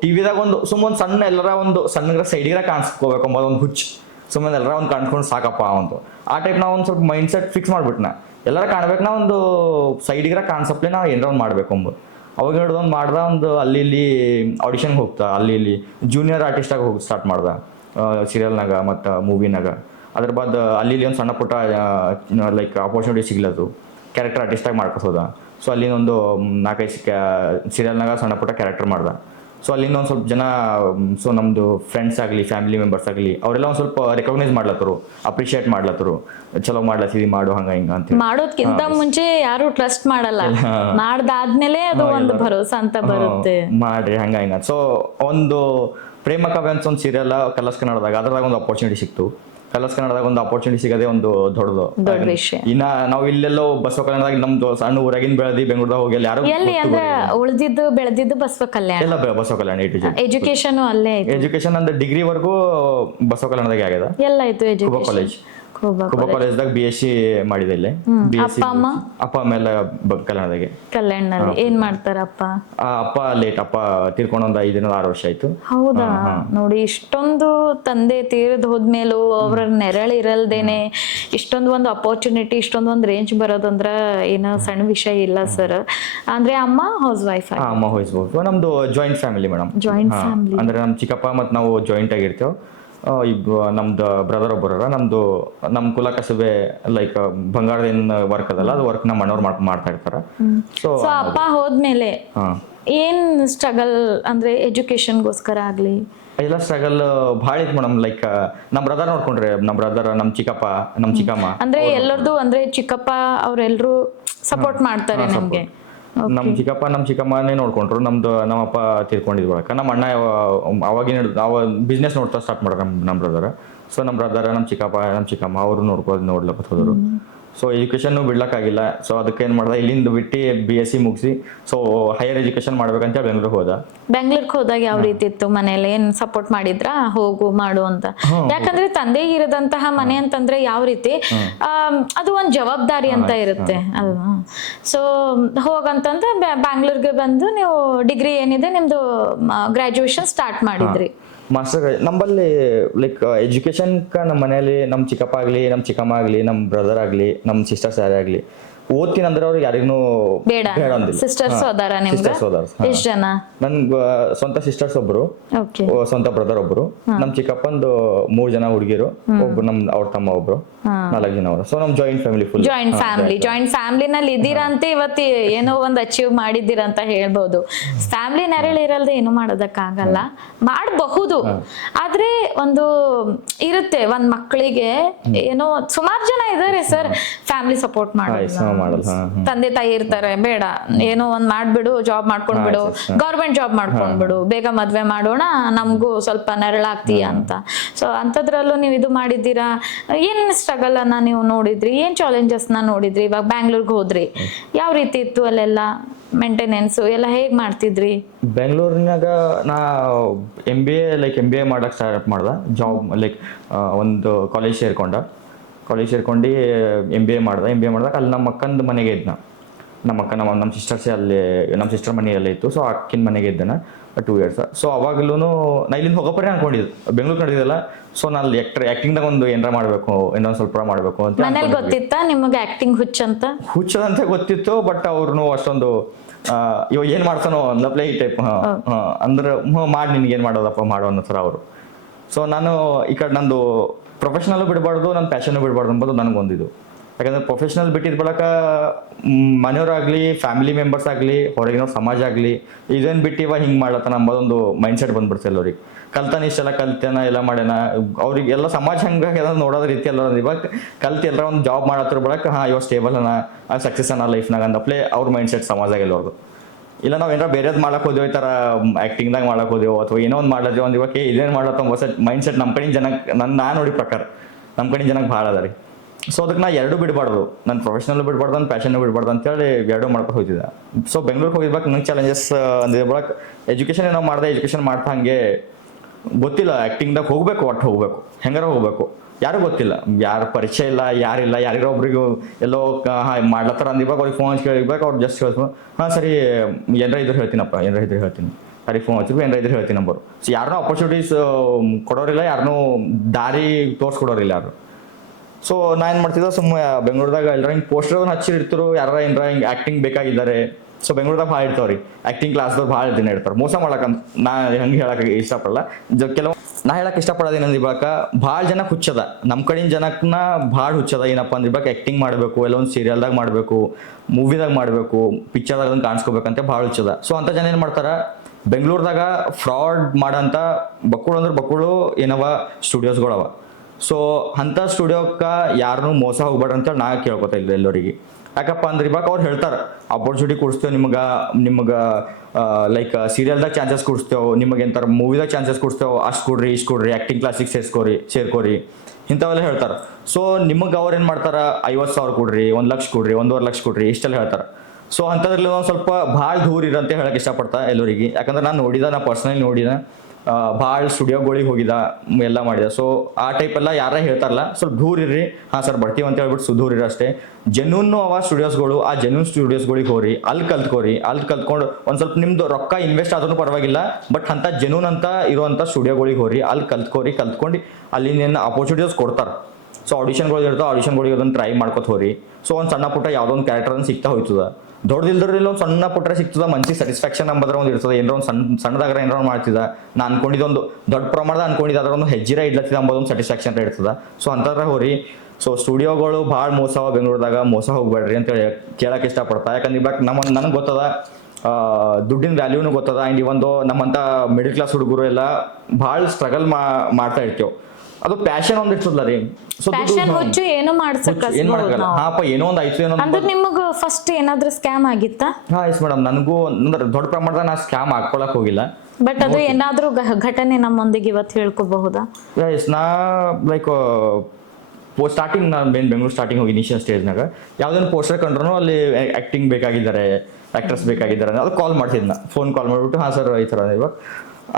ಟಿವಿದಾಗ ಒಂದು ಸುಮ್ಮನೆ ಸಣ್ಣ ಎಲ್ಲರ ಒಂದು ಸಣ್ಣ ಸೈಡಿಗೆ ಕಾಣಿಸ್ಕೋಬೇಕು ಅಂಬೋದು ಒಂದು ಹುಚ್ಚು. ಸುಮ್ಮನೆ ಎಲ್ಲರ ಒಂದು ಕಾಣ್ಕೊಂಡು ಸಾಕಪ್ಪ ಒಂದು ಆ ಟೈಪ್ ನಾವು ಒಂದು ಸ್ವಲ್ಪ ಮೈಂಡ್ ಸೆಟ್ ಫಿಕ್ಸ್ ಮಾಡ್ಬಿಟ್ನ. ಎಲ್ಲರ ಕಾಣ್ಬೇಕು, ನಾ ಒಂದು ಸೈಡಿಗೆ ಕಾಣಿಸಪ್ಲೆ ನಾವು ಏನಾರ ಒಂದು ಮಾಡ್ಬೇಕು ಅಂಬೋದು. ಅವಾಗ ಹಿಡ್ದೊಂದು ಮಾಡ್ದ, ಒಂದು ಅಲ್ಲಿ ಇಲ್ಲಿ ಆಡಿಷನ್ಗೆ ಹೋಗ್ತಾ, ಅಲ್ಲಿ ಇಲ್ಲಿ ಜೂನಿಯರ್ ಆರ್ಟಿಸ್ಟಾಗಿ ಹೋಗಿ ಸ್ಟಾರ್ಟ್ ಮಾಡ್ದೆ ಸೀರಿಯಲ್ನಾಗ ಮತ್ತು ಮೂವಿನಾಗ. ಅದ್ರ ಬಾದ್ ಅಲ್ಲಿ ಇಲ್ಲಿ ಒಂದು ಸಣ್ಣ ಪುಟ್ಟ ಲೈಕ್ ಅಪರ್ಚುನಿಟಿ ಸಿಗ್ಲದು, ಕ್ಯಾರೆಕ್ಟರ್ ಆರ್ಟಿಸ್ಟಾಗಿ ಮಾಡ್ಕೋಸೋದ. ಸೊ ಅಲ್ಲಿಂದ ಒಂದು 4-5 ಸೀರಿಯಲ್ನಾಗ ಸಣ್ಣ ಪುಟ್ಟ ಕ್ಯಾರೆಕ್ಟರ್ ಮಾಡ್ದೆ. ಸೊ ಅಲ್ಲಿಂದ ಒಂದು ಸ್ವಲ್ಪ ಜನ, ಸೊ ನಮ್ಮದು ಫ್ರೆಂಡ್ಸ್ ಆಗಲಿ ಫ್ಯಾಮಿಲಿ ಮೆಂಬರ್ಸ್ ಆಗಲಿ ಅವರೆಲ್ಲ ಒಂದು ಸ್ವಲ್ಪ ರೆಕಗ್ನೈಸ್ ಮಾಡ್ಲತ್ತರು, ಅಪ್ರಿಷಿಯೇಟ್ ಮಾಡ್ಲತ್ತರು, ಚಲೋ ಮಾಡ್ಲತ್ತೀವಿ ಮಾಡು ಹಂಗ ಹಿಂಗ ಅಂತ. ಮಾಡೋದ್ಕಿಂತ ಮುಂಚೆ ಯಾರು ಟ್ರಸ್ಟ್ ಮಾಡಲ್ಲ, ಮಾಡ್ದಾದ್ಮೇಲೆ ಅದು ಒಂದು ಭರೋಸಾ ಅಂತ ಬರುತ್ತೆ. ಮಾಡ್ರಿ ಹಂಗ ಹಿಂಗ. ಸೊ ಒಂದು ಪ್ರೇಮ ಕಾವ್ಯ ಅಂತ ಒಂದು ಸೀರಿಯಲ್ ಕಲರ್ಸ್ ಕನ್ನಡದಾಗ, ಅದ್ರದಾಗ ಒಂದು ಅಪರ್ಚುನಿಟಿ ಸಿಕ್ತು. ಕಲರ್ಸ್ ಕನ್ನಡದಾಗ ಒಂದು ಅಪರ್ಚುನಿಟಿ ಸಿಗದೆ ಒಂದು ದೊಡ್ಡ ವಿಷಯ. ಇನ್ನ ನಾವು ಇಲ್ಲೆಲ್ಲೋ ಬಸವ ಕಲ್ಯಾಣದಾಗ ನಮ್ದು ಸಣ್ಣ ಊರಾಗಿನ ಬೆಳೆದಿ ಬೆಂಗಳೂರದಾಗ ಹೋಗಿ ಯಾರು ಎಲ್ಲಿ ಅಂದ್ರೆ ಉಳಿದಿದ್ದು ಬೆಳೆದಿದ್ದು ಬಸವ ಕಲ್ಯಾಣ, ಎಲ್ಲ ಬಸವ ಕಲ್ಯಾಣ. ಎಜುಕೇಶನ್ ಅಲ್ಲೇ ಆಯ್ತು. ಎಜುಕೇಶನ್ ಅಂದ್ರೆ ಡಿಗ್ರಿ ವರ್ಗೂ ಬಸವ ಕಲ್ಯಾಣದಾಗ ಆಗ್ಯದ. ಎಲ್ಲ ಆಯ್ತು ಎಜುಕೇಶನ್. ಕಾಲೇಜ್ ಕುಬಾ ಕಾಲೇಜ್ದಾಗ BSc ಮಾಡಿದೆ ಇಲ್ಲಿ. ಅಪ್ಪ ಅಮ್ಮ ಅಪ್ಪ ಮೇಲೆ ಕಲ್ಯಾಣದಾಗೆ. ಕಲ್ಯಾಣದಲ್ಲಿ ಏನ್ ಮಾಡ್ತಾರ ಅಪ್ಪ? ಅಪ್ಪ ಲೇಟ್, ಅಪ್ಪ ತೀರ್ಕೊಂಡು ಒಂದು 5-6 ವರ್ಷ ಆಯ್ತು. ಹೌದಾ? ನೋಡಿ, ಇಷ್ಟೊಂದು ತಂದೆ ತೀರ್ದ್ ಹೋದ್ಮೇಲೂ ಅವ್ರ ನೆರಳು ಇರಲ್ದೇನೆ ಇಷ್ಟೊಂದು ಒಂದು ಅಪರ್ಚುನಿಟಿ, ಇಷ್ಟೊಂದು ಒಂದು ರೇಂಜ್ ಬರೋದಂದ್ರ ಏನೋ ಸಣ್ಣ ವಿಷಯ ಇಲ್ಲ ಸರ್. ಅಂದ್ರೆ ಅಮ್ಮ ಹೌಸ್ ವೈಫ್? ಅಮ್ಮ ಹೌಸ್ ವೈಫ್. ನಮ್ದು joint family madam. Joint family ಅಂದ್ರೆ ನಮ್ ಚಿಕ್ಕಪ್ಪ ಮತ್ತು ನಾವು ಜಾಯಿಂಟ್ ಆಗಿರ್ತೇವೆ. ನಮ್ದು ಬ್ರದರ್ ಒಬ್ಬರ, ನಮ್ ಕುಲ ಕಸುಬೆ ಲೈಕ್ ಬಂಗಾರದೇನ್ ವರ್ಕ್ ಅದಲ್ಲ, ಅದು ವರ್ಕ್ ನಮ್ಮ ಮಣ್ಣವ್ರು ಮಾಡ್ತಾ ಇರ್ತಾರ. ಸೊ ಅಪ್ಪ ಹೋದ್ಮೇಲೆ ಏನ್ ಸ್ಟ್ರಗಲ್ ಅಂದ್ರೆ ಎಜುಕೇಶನ್ಗೋಸ್ಕರ ಆಗ್ಲಿ? ಎಲ್ಲ ಸ್ಟ್ರಗಲ್ ಭಾಳ ಇತ್ತು ಮೇಡಮ್. ಲೈಕ್ ನಮ್ ಬ್ರದರ್ ನೋಡ್ಕೊಂಡ್ರೆ, ನಮ್ ಬ್ರದರ್, ನಮ್ ಚಿಕ್ಕಪ್ಪ, ನಮ್ ಚಿಕ್ಕಮ್ಮ ಅಂದ್ರೆ ಎಲ್ಲರದು ಅಂದ್ರೆ ಚಿಕ್ಕಪ್ಪ ಅವ್ರೆಲ್ರು ಸಪೋರ್ಟ್ ಮಾಡ್ತಾರೆ ನಮ್ಗೆ. ನಮ್ ಚಿಕ್ಕಪ್ಪ ನಮ್ ಚಿಕ್ಕಮ್ಮನೇ ನೋಡ್ಕೊಂಡ್ರು. ನಮ್ಮಪ್ಪ ತೀರ್ಕೊಂಡಿದ್ ಬಳಕ ನಮ್ಮ ಅಣ್ಣ ಅವಾಗಿನ ಬಿಸ್ನೆಸ್ ನೋಡ್ತಾ ಸ್ಟಾರ್ಟ್ ಮಾಡ್ರ ನಮ್ ಬ್ರದರ್. ಸೊ ನಮ್ ಬ್ರದರ್, ನಮ್ ಚಿಕ್ಕಪ್ಪ, ನಮ್ ಚಿಕ್ಕಮ್ಮ ಅವರು ನೋಡ್ಲಕ್ಕ ಹೋದ್ರು. So education ಬಿಡ್ಲಕ್ಕಾಗಿಲ್ಲ. ಸೊ ಅದಕ್ಕೆ ಏನ್ ಮಾಡ್ದ, ಇಲ್ಲಿಂದ ಬಿಟ್ಟು BSc ಮುಗಿಸಿ ಸೊ ಹೈಯರ್ ಎಜುಕೇಶನ್ ಮಾಡ್ಬೇಕಂತ ಬೆಂಗಳೂರಿಗೆ ಹೋದ. ಬೆಂಗಳೂರಿಗೆ ಹೋದಾಗ ಯಾವ ರೀತಿ ಇತ್ತು? ಮನೇಲಿ ಏನ್ ಸಪೋರ್ಟ್ ಮಾಡಿದ್ರ ಹೋಗು ಮಾಡು ಅಂತ? ಯಾಕಂದ್ರೆ ತಂದೆ ಇರದಂತಹ ಮನೆ ಅಂತಂದ್ರೆ ಯಾವ ರೀತಿ ಅದು ಒಂದ್ ಜವಾಬ್ದಾರಿ ಅಂತ ಇರುತ್ತೆ ಅಲ್ವಾ? ಸೊ ಹೋಗಂತಂದ್ರೆ ಬ್ಯಾಂಗ್ಳೂರ್ಗೆ ಬಂದು ನೀವು ಡಿಗ್ರಿ ಏನಿದೆ ನಿಮ್ದು ಗ್ರಾಜುಯೇಷನ್ ಸ್ಟಾರ್ಟ್ ಮಾಡಿದ್ರಿ. ಮಾಸ್ಟರ್ ನಂಬಲ್ಲಿ ಲೈಕ್ ಎಜುಕೇಶನ್ಕ ನಮ್ಮ ಮನೆಯಲ್ಲಿ ನಮ್ಮ ಚಿಕ್ಕಪ್ಪ ಆಗಲಿ, ನಮ್ಮ ಚಿಕ್ಕಮ್ಮ ಆಗಲಿ, ನಮ್ಮ ಬ್ರದರ್ ಆಗಲಿ, ನಮ್ಮ ಸಿಸ್ಟರ್ಸ್ ಯಾರೇ ಆಗಲಿ ಓದ್ತೀನಿ ಅಂದ್ರೆ ಅವ್ರಿಗೆ ಯಾರಿಗೂ ಬೇಡ ಅಂದಿಲ್ಲ. ಸಿಸ್ಟರ್ಸ್ ಅದಾರ ನಿಮ್ಗೆ? ಎಷ್ಟು ಜನ? ನನ್ಗೆ ಸ್ವಂತ ಸಿಸ್ಟರ್ಸ್ ಒಬ್ರು, ಸ್ವಂತ ಬ್ರದರ್ ಒಬ್ರು, ನಮ್ ಚಿಕ್ಕಪ್ಪಂದು 3 ಜನ ಹುಡುಗಿರು, ಒಬ್ರು ಅವ್ರ ತಮ್ಮ ಒಬ್ರು, 4 ಜನ ಅವರು. ಸೊ ನಮ್ ಜಾಯಿಂಟ್ ಫ್ಯಾಮಿಲಿ, ಫುಲ್ ಜಾಯಿಂಟ್ ಫ್ಯಾಮಿಲಿನಲ್ಲಿ ಇದ್ದೀರಾ ಅಂತ ಇವತ್ತು ಏನೋ ಒಂದು ಅಚೀವ್ ಮಾಡಿದ್ದೀರಾ ಅಂತ ಹೇಳ್ಬೋದು. ಫ್ಯಾಮಿಲಿ ನೆರಳು ಇರಲ್ದೆ ಏನು ಮಾಡೋದಕ್ಕಾಗಲ್ಲ, ಮಾಡಬಹುದು. ಆದ್ರೆ ಒಂದು ಇರುತ್ತೆ, ಒಂದ್ ಮಕ್ಕಳಿಗೆ ಏನೋ ಸುಮಾರು ಜನ ಇದಾರೆ ಸರ್ ಫ್ಯಾಮಿಲಿ ಸಪೋರ್ಟ್ ಮಾಡೋದು. ತಂದೆ ತಾಯಿ ಇರ್ತಾರೆ, ಬೇಡ ಏನೋ ಒಂದ್ ಮಾಡ್ಬಿಡು, ಜಾಬ್ ಮಾಡ್ಕೊಂಡ್ಬಿಡು, ಗೌರ್ಮೆಂಟ್ ಜಾಬ್ ಮಾಡ್ಕೊಂಡ್ಬಿಡು, ಬೇಗ ಮದ್ವೆ ಮಾಡೋಣ, ನಮ್ಗೂ ಸ್ವಲ್ಪ ನೆರಳಾಗ್ತೀಯ ಅಂತ. ಸೊ ಅಂತದ್ರಲ್ಲೂ ನೀವು ಇದು ಮಾಡಿದ್ದೀರಾ. ಏನ್ ಸ್ಟ್ರಗಲ್ ಅನ್ನ ನೀವು ನೋಡಿದ್ರಿ? ಏನ್ ಚಾಲೆಂಜಸ್ ನ ನೋಡಿದ್ರಿ? ಇವಾಗ ಬ್ಯಾಂಗ್ಳೂರ್ಗೆ ಹೋದ್ರಿ, ಯಾವ ರೀತಿ ಇತ್ತು ಅಲ್ಲೆಲ್ಲ ಮೇಂಟೆನೆನ್ಸ್ ಎಲ್ಲ ಹೇಗ್ ಮಾಡ್ತಿದ್ರಿ? ಬೆಂಗಳೂರಿನಾಗ ನಾ MBA ಮಾಡಕ್ ಸ್ಟಾರ್ಟ್ ಮಾಡ್ದೆ. ಜಾಬ್ ಲೈಕ್ ಒಂದು ಕಾಲೇಜ್ ಸೇರ್ಕೊಂಡು MBA ಮಾಡ್ದಾಗ ಅಲ್ಲಿ ನಮ್ಮ ಅಕ್ಕಂದು ಮನೆಗೆ ಇದ್ನ. ನಮ್ಮ ಸಿಸ್ಟರ್ಸೇ ಅಲ್ಲಿ, ನಮ್ಮ ಸಿಸ್ಟರ್ ಮನೆಯಲ್ಲೇ ಇತ್ತು. ಸೊ ಅಕ್ಕಿನ ಮನೆಗೆ ಇದ್ದಾನೆ 2 years. ಸೊ ಅವಾಗ್ಲೂ ನಾ ಇಲ್ಲಿಂದ ಹೋಗೋಪರಿ ಅನ್ಕೊಂಡಿದ್ದು, ಬೆಂಗಳೂರು ನಡೆದಿದ್ದಲ್ಲ. ಸೊ ನಾನು ಆಕ್ಟಿಂಗ್ದಾಗ ಒಂದು ಏನಾರ ಮಾಡಬೇಕು, ಇನ್ನೊಂದು ಸ್ವಲ್ಪ ಮಾಡಬೇಕು ಅಂತ. ಮನೇಲಿ ಗೊತ್ತಿತ್ತಾ ನಿಮಗೆ ಆಕ್ಟಿಂಗ್ ಹುಚ್ಚದಂತ ಗೊತ್ತಿತ್ತು. ಬಟ್ ಅವ್ರನ್ನು ಅಷ್ಟೊಂದು ಇವಾಗ ಏನ್ ಮಾಡ್ತಾನೋ ಅನ್ನಪ್ಲೇ ಈ ಟೈಪ್ ಅಂದ್ರೆ ಮಾಡಿ ನಿನ್ಗೆ ಏನ್ ಮಾಡೋದಪ್ಪ ಮಾಡೋ ಅನ್ನೋ ಅವರು. ಸೊ ನಾನು ಈ ಕಡೆ ನಂದು ಪ್ರೊಫೆಷನಲ್ಲು ಬಿಡಬಾರ್ದು, ನನ್ನ ಪ್ಯಾಷನ್ನು ಬಿಡಬಾರ್ದು ಅಂಬೋದು ನನಗೊಂದಿದ್ದು. ಯಾಕಂದ್ರೆ ಪ್ರೊಫೆಷನಲ್ ಬಿಟ್ಟಿದ್ ಬಳಕ ಮನೆಯವರಾಗ್ಲಿ ಫ್ಯಾಮಿಲಿ ಮೆಂಬರ್ಸ್ ಆಗಲಿ ಹೊರಗಿನ ಸಮಾಜ ಆಗಲಿ ಇದೇನು ಬಿಟ್ಟಿವ ಹಿಂಗೆ ಮಾಡ್ಲತ್ತಾನ ಅಂಬೋದೊಂದು ಮೈಂಡ್ ಸೆಟ್ ಬಂದ್ಬಿಡ್ತು ಎಲ್ಲರಿಗೆ. ಕಲ್ತಾನ ಇಷ್ಟೆಲ್ಲ ಕಲ್ತೇನ ಎಲ್ಲ ಮಾಡ್ಯಾನ ಅವ್ರಿಗೆ ಎಲ್ಲ ಸಮಾಜ ಹಂಗೆ ಎಲ್ಲ ನೋಡೋದ ರೀತಿ ಎಲ್ಲ ಇವಾಗ ಕಲ್ತು ಎಲ್ಲರ ಒಂದು ಜಾಬ್ ಮಾಡತ್ತಿರ ಬಳಕ ಇವಾಗ ಸ್ಟೇಬಲ್ ಅನ ಸಕ್ಸಸ್ ಅನ್ನ ಲೈಫ್ನಾಗ ಅಂದಪ್ಲೆ ಅವ್ರ ಮೈಂಡ್ ಸೆಟ್ ಸಮಾಜ ಎಲ್ಲರದು. ಇಲ್ಲ ನಾವು ಏನಾರ ಬೇರೆದ್ ಮಾಡಕ್ ಹೋದೇವು ಈ ಥರ ಆ್ಯಕ್ಟಿಂಗ್ದಾಗ ಮಾಡಕ್ ಹೋದೆವು ಅಥವಾ ಏನೋ ಒಂದು ಮಾಡ್ಲತ್ತೇವೆ ಒಂದು ಇವಾಗ ಇದೇನು ಮಾಡ್ಲತ್ತ ಹೊಸ ಮೈಂಡ್ ಸೆಟ್ ನಮ್ಮ ಕಡೆಯಿಂದ ಜನಕ್ಕೆ ನಾ ನೋಡಿ ಪ್ರಕಾರ ನಮ್ಮ ಕಡೆಯಿಂದ ಜನಕ್ಕೆ ಭಾಳ ಅದ ರೀ. ಸೊ ಅದಕ್ಕೆ ನಾ ಎರಡು ಬಿಡಬಾರ್ದು, ನನ್ನ ಪ್ರೊಫೆಷನಲ್ ಬಿಡಬಾರ್ದು, ನನ್ನ ಪ್ಯಾಷನ್ ಬಿಡಬಾರ್ದು ಅಂತೇಳಿ ಎರಡು ಮಾಡ್ಕೊಂಡು ಹೋಗ್ತಿದ್ದೆ. ಸೊ ಬೆಂಗ್ಳೂರಿಗೆ ಹೋಗಿದ್ಬೇಕು ನಂಗೆ ಚಾಲೆಂಜಸ್ ಅಂದ್ರೆ ಬಳಕ ಎಜುಕೇಷನ್ ಏನೋ ಮಾಡಿದೆ, ಎಜುಕೇಷನ್ ಮಾಡ್ತಾ ಹಂಗೆ ಗೊತ್ತಿಲ್ಲ ಆ್ಯಕ್ಟಿಂಗ್ದಾಗ ಹೋಗ್ಬೇಕು, ಒಟ್ಟು ಹೋಗ್ಬೇಕು, ಹೆಂಗಾರ ಹೋಗ್ಬೇಕು, ಯಾರು ಗೊತ್ತಿಲ್ಲ, ಯಾರು ಪರಿಚಯ ಇಲ್ಲ, ಯಾರಿಲ್ಲ, ಯಾರಿರೋ ಒಬ್ರಿಗೂ ಎಲ್ಲೋ ಮಾಡ್ಲತ್ತಾರ ಅಂದಿವಾಗ ಅವ್ರಿಗೆ ಫೋನ್ ಹಚ್ಚಿ ಕೇಳಿಬೇಕು, ಅವ್ರು ಜಸ್ಟ್ ಹೇಳ್ತು ಹಾಂ ಸರಿ ಏನಾರ ಇದ್ರೆ ಹೇಳ್ತೀನಪ್ಪ, ಏನಾರ ಇದ್ರೆ ಹೇಳ್ತೀನಿ, ಸರಿ ಫೋನ್ ಹಚ್ಚಿದ್ರು ಏನಾರ ಇದ್ರೆ ಹೇಳ್ತೀನಿ ನಂಬರು. ಸೊ ಯಾರನ್ನೂ ಅಪರ್ಚುನಿಟೀಸ್ ಕೊಡೋರಿಲ್ಲ, ಯಾರನ್ನೂ ದಾರಿ ತೋರಿಸ್ಕೊಡೋರಿಲ್ಲ ಯಾರು. ಸೊ ನಾ ಏನು ಮಾಡ್ತಿದ್ದೆ ಸುಮ್ಮನೆ ಬೆಂಗಳೂರದಾಗ ಎಲ್ಲರ ಹಿಂಗೆ ಪೋಸ್ಟರ್ ಹಚ್ಚಿರ್ತಿರು, ಯಾರು ಏನಾರ ಹಿಂಗೆ ಆ್ಯಕ್ಟಿಂಗ್ ಬೇಕಾಗಿದ್ದಾರೆ. ಸೊ ಬೆಂಗಳೂರದಾಗ ಭಾಳ ಇರ್ತಾವ್ರಿ ಆ್ಯಕ್ಟಿಂಗ್ ಕ್ಲಾಸ್ದವ್ರು ಭಾಳ ದಿನ ಇರ್ತಾರೆ, ಮೋಸ ಮಾಡಕ್ಕಂತ ನಾ ಹಂಗೆ ಹೇಳಕ್ಕೆ ಇಷ್ಟಪಡಲ್ಲ. ಕೆಲವು ನಾ ಹೇಳಕ್ಕೆ ಇಷ್ಟಪಡೋದೇನಂದ್ರೆ ಇವಾಗ ಭಾಳ ಜನ ಹುಚ್ಚದ, ನಮ್ಮ ಕಡೆಯಿಂದ ಜನಕ್ಕನ್ನ ಭಾಳ ಹುಚ್ಚದ. ಏನಪ್ಪ ಅಂದ್ರೆ ಇವಾಗ ಆ್ಯಕ್ಟಿಂಗ್ ಮಾಡಬೇಕು, ಎಲ್ಲ ಒಂದು ಸೀರಿಯಲ್ದಾಗ ಮಾಡಬೇಕು, ಮೂವಿದಾಗ ಮಾಡಬೇಕು, ಪಿಕ್ಚರ್ದಾಗ ಅದನ್ನು ಕಾಣಿಸ್ಕೋಬೇಕಂತ ಭಾಳ ಹುಚ್ಚದ. ಸೊ ಅಂಥ ಜನ ಏನು ಮಾಡ್ತಾರೆ, ಬೆಂಗಳೂರದಾಗ ಫ್ರಾಡ್ ಮಾಡೋಂಥ ಬಕ್ಕುಳು ಅಂದ್ರೆ ಬಕ್ಕುಳು ಏನವ ಸ್ಟುಡಿಯೋಸ್ಗಳವ. ಸೊ ಅಂಥ ಸ್ಟುಡಿಯೋಕ್ಕೆ ಯಾರನ್ನೂ ಮೋಸ ಹೋಗ್ಬೇಡ್ರಿ ಅಂತೇಳಿ ನಾ ಕೇಳ್ಕೊತಾ ಇದ್ದೆ ಎಲ್ಲರಿಗೆ. ಯಾಕಪ್ಪ ಅಂದ್ರೆ ಇವಾಗ ಅವ್ರು ಹೇಳ್ತಾರೆ ಆಪರ್ಚುನಿಟಿ ಕೊಡಿಸ್ತೇವೆ ನಿಮ್ಗೆ ಲೈಕ್ ಸೀರಿಯಲ್ದಾಗ ಚಾನ್ಸಸ್ ಕೊಡಿಸ್ತೇವೆ, ನಿಮಗೆ ಎಂತಾರ ಮೂವಿದಾಗ ಚಾನ್ಸಸ್ ಕೊಡಿಸ್ತೇವೆ, ಅಷ್ಟು ಕೊಡ್ರಿ ಇಷ್ಟು ಕೊಡ್ರಿ, ಆ್ಯಕ್ಟಿಂಗ್ ಕ್ಲಾಸಿಗೆ ಸೇರ್ಕೋರಿ ಇಂಥವೆಲ್ಲ ಹೇಳ್ತಾರೆ. ಸೊ ನಿಮಗೆ ಅವ್ರು ಏನು ಮಾಡ್ತಾರೆ 50,000 ಕೊಡ್ರಿ, 1 ಲಕ್ಷ ಕೊಡ್ರಿ, 1.5 ಲಕ್ಷ ಕೊಡ್ರಿ ಇಷ್ಟೆಲ್ಲ ಹೇಳ್ತಾರೆ. ಸೊ ಅಂಥದ್ರಲ್ಲಿ ಒಂದು ಸ್ವಲ್ಪ ಭಾಳ ದೂರ ಇರಂತ ಹೇಳಕ್ಕೆ ಇಷ್ಟಪಡ್ತಾ ಎಲ್ಲರಿಗೆ. ಯಾಕಂದ್ರೆ ನಾನು ನಾ ಪರ್ಸನಲಿ ನೋಡಿದ ಭಾಳ ಸ್ಟುಡಿಯೋಗಳಿಗೆ ಹೋಗಿದ, ಎಲ್ಲ ಮಾಡಿದ. ಸೊ ಆ ಟೈಪೆಲ್ಲ ಯಾರ ಹೇಳ್ತಾರಲ್ಲ ಸ್ವಲ್ಪ ದೂರ ಇರ್ರಿ, ಹಾಂ ಸರ್ ಬರ್ತೀವಿ ಅಂತ ಹೇಳ್ಬಿಟ್ಟು ದೂರ ಇರಿ ಅಷ್ಟೇ. ಜೆನ್ಯೂನು ಅವ ಸ್ಟುಡಿಯೋಸ್ಗಳು, ಆ ಜೆನ್ಯೂನ್ ಸ್ಟುಡಿಯೋಸ್ಗಳಿಗೆ ಹೋರಿ, ಅಲ್ಲಿ ಕಲ್ತ್ಕೊಂಡು ಒಂದು ಸ್ವಲ್ಪ ನಿಮ್ದು ರೊಕ್ಕ ಇನ್ವೆಸ್ಟ್ ಆದ್ರೂ ಪರವಾಗಿಲ್ಲ, ಬಟ್ ಅಂಥ ಜೆನ್ಯೂನ್ ಅಂತ ಇರುವಂಥ ಸ್ಟುಡಿಯೋಗಳಿಗೆ ಹೋರಿ, ಅಲ್ಲಿ ಕಲ್ತ್ಕೊಂಡು ಅಲ್ಲಿಂದ ಅಪರ್ಚುನಿಟೀಸ್ ಕೊಡ್ತಾರೆ. ಸೊ ಆಡಿಷನ್ಗಳು ಇರ್ತಾವೆ, ಆಡಿಷನ್ಗಳಿಗೆ ಅದನ್ನು ಟ್ರೈ ಮಾಡ್ಕೊತ ಹೋರಿ. ಸೊ ಒಂದು ಸಣ್ಣ ಪುಟ್ಟ ಯಾವುದೋ ಒಂದು ಕ್ಯಾರೆಕ್ಟರ್ ಅನ್ನು ಸಿಗ್ತಾ ಹೋಯ್ತದ, ದೊಡ್ಡದಿಲ್ದ್ರಲ್ಲಿ ಒಂದು ಸಣ್ಣ ಪುಟ್ಟ ಸಿಗ್ತದ, ಮನ್ಸಿಗೆ ಸ್ಯಾಟಿಸ್ಫ್ಯಾಕ್ಷನ್ ಅಂಬದ್ರ ಒಂದು ಇರ್ತದೆ. ಏನೋ ಒಂದು ಸಣ್ಣದಾಗ್ರ ಏನಾರ ಮಾಡ್ತಿದ್ದ, ನಾನು ಅನ್ಕೊಂಡಿದ್ದೊಂದು ದೊಡ್ಡ ಪ್ರಮಾಣದ ಅನ್ಕೊಂಡಿದ್ದ, ಅದರ ಒಂದು ಹೆಜ್ಜಿರ ಇಡ್ಲತ್ತಿದ ಅಂಬೋದೊಂದು ಸ್ಯಾಟಿಸ್ಫ್ಯಾಕ್ಷನ್ ಇರ್ತದೆ. ಸೊ ಅಂಥದ್ರ ಹೋರಿ. ಸೊ ಸ್ಟುಡಿಯೋಗಳು ಭಾಳ ಮೋಸವ ಬೆಂಗಳೂರದಾಗ, ಮೋಸ ಹೋಗ್ಬೇಡ್ರಿ ಅಂತೇಳಿ ಕೇಳಕ್ಕೆ ಇಷ್ಟಪಡ್ತಾ. ಯಾಕಂದ್ರೆ ಇವಾಗ ನನಗೆ ಗೊತ್ತದ ದುಡ್ಡಿನ ವ್ಯಾಲ್ಯೂನು ಗೊತ್ತದ. ಆ್ಯಂಡ್ ಈ ಒಂದು ನಮ್ಮಂಥ ಮಿಡಲ್ ಕ್ಲಾಸ್ ಹುಡುಗರು ಎಲ್ಲ ಭಾಳ ಸ್ಟ್ರಗಲ್ ಮಾಡ್ತಾ ಇರ್ತೇವೆ. ಅದು ಪ್ಯಾಷನ್ ಒಂದ್ ಇರ್ತದಲ್ಲ ರೀ. ಸೊ ಏನು ಮಾಡ್ಸಕ್ಕ ಏನ್ ಮಾಡಲ್ಲ, ಹಾಪ ಏನೋ ಒಂದು ಆಯ್ತು ಏನೋ ಅಂದ್ರೆ ನಿಮಗೆ ಫಸ್ಟ್ ಏನಾದ್ರೂ ಸ್ಕ್ಯಾಮ್ ಆಗಿತ್ತಾ? ಹಾ ಎಸ್ ಮೇಡಮ್, ನನಗೂ ಅಂದ್ರೆ ದೊಡ್ಡ ಪ್ರಮಾಣದಾಗ ನಾ ಸ್ಕ್ಯಾಮ್ ಹಾಕೊಳಕ್ ಹೋಗಿಲ್ಲ. ಬಟ್ ಅದು ಏನಾದ್ರೂ ಘಟನೆ ನಮ್ಮೊಂದಿಗೆ ಇವತ್ತು ಹೇಳ್ಕೋಬಹುದಾ? ಎಸ್, ನಾ ಲೈಕ್ ಸ್ಟಾರ್ಟಿಂಗ್ ನಾನು ಬೆಂಗಳೂರು ಸ್ಟಾರ್ಟಿಂಗ್ ಹೋಗಿ ಇನಿಷಿಯಲ್ ಸ್ಟೇಜ್ನಾಗ ಯಾವುದೊಂದು ಪೋಸ್ಟರ್ ಕಂಡ್ರು ಅಲ್ಲಿ ಆ್ಯಕ್ಟಿಂಗ್ ಬೇಕಾಗಿದ್ದಾರೆ, ಆ್ಯಕ್ಟ್ರೆಸ್ ಬೇಕಾಗಿದ್ದಾರೆ ಅದು ಕಾಲ್ ಮಾಡ್ತಿದ್ನ, ಫೋನ್ ಕಾಲ್ ಮಾಡಿಬಿಟ್ಟು ಹಾಂ ಸರ್ ಈ ಥರ ಇವಾಗ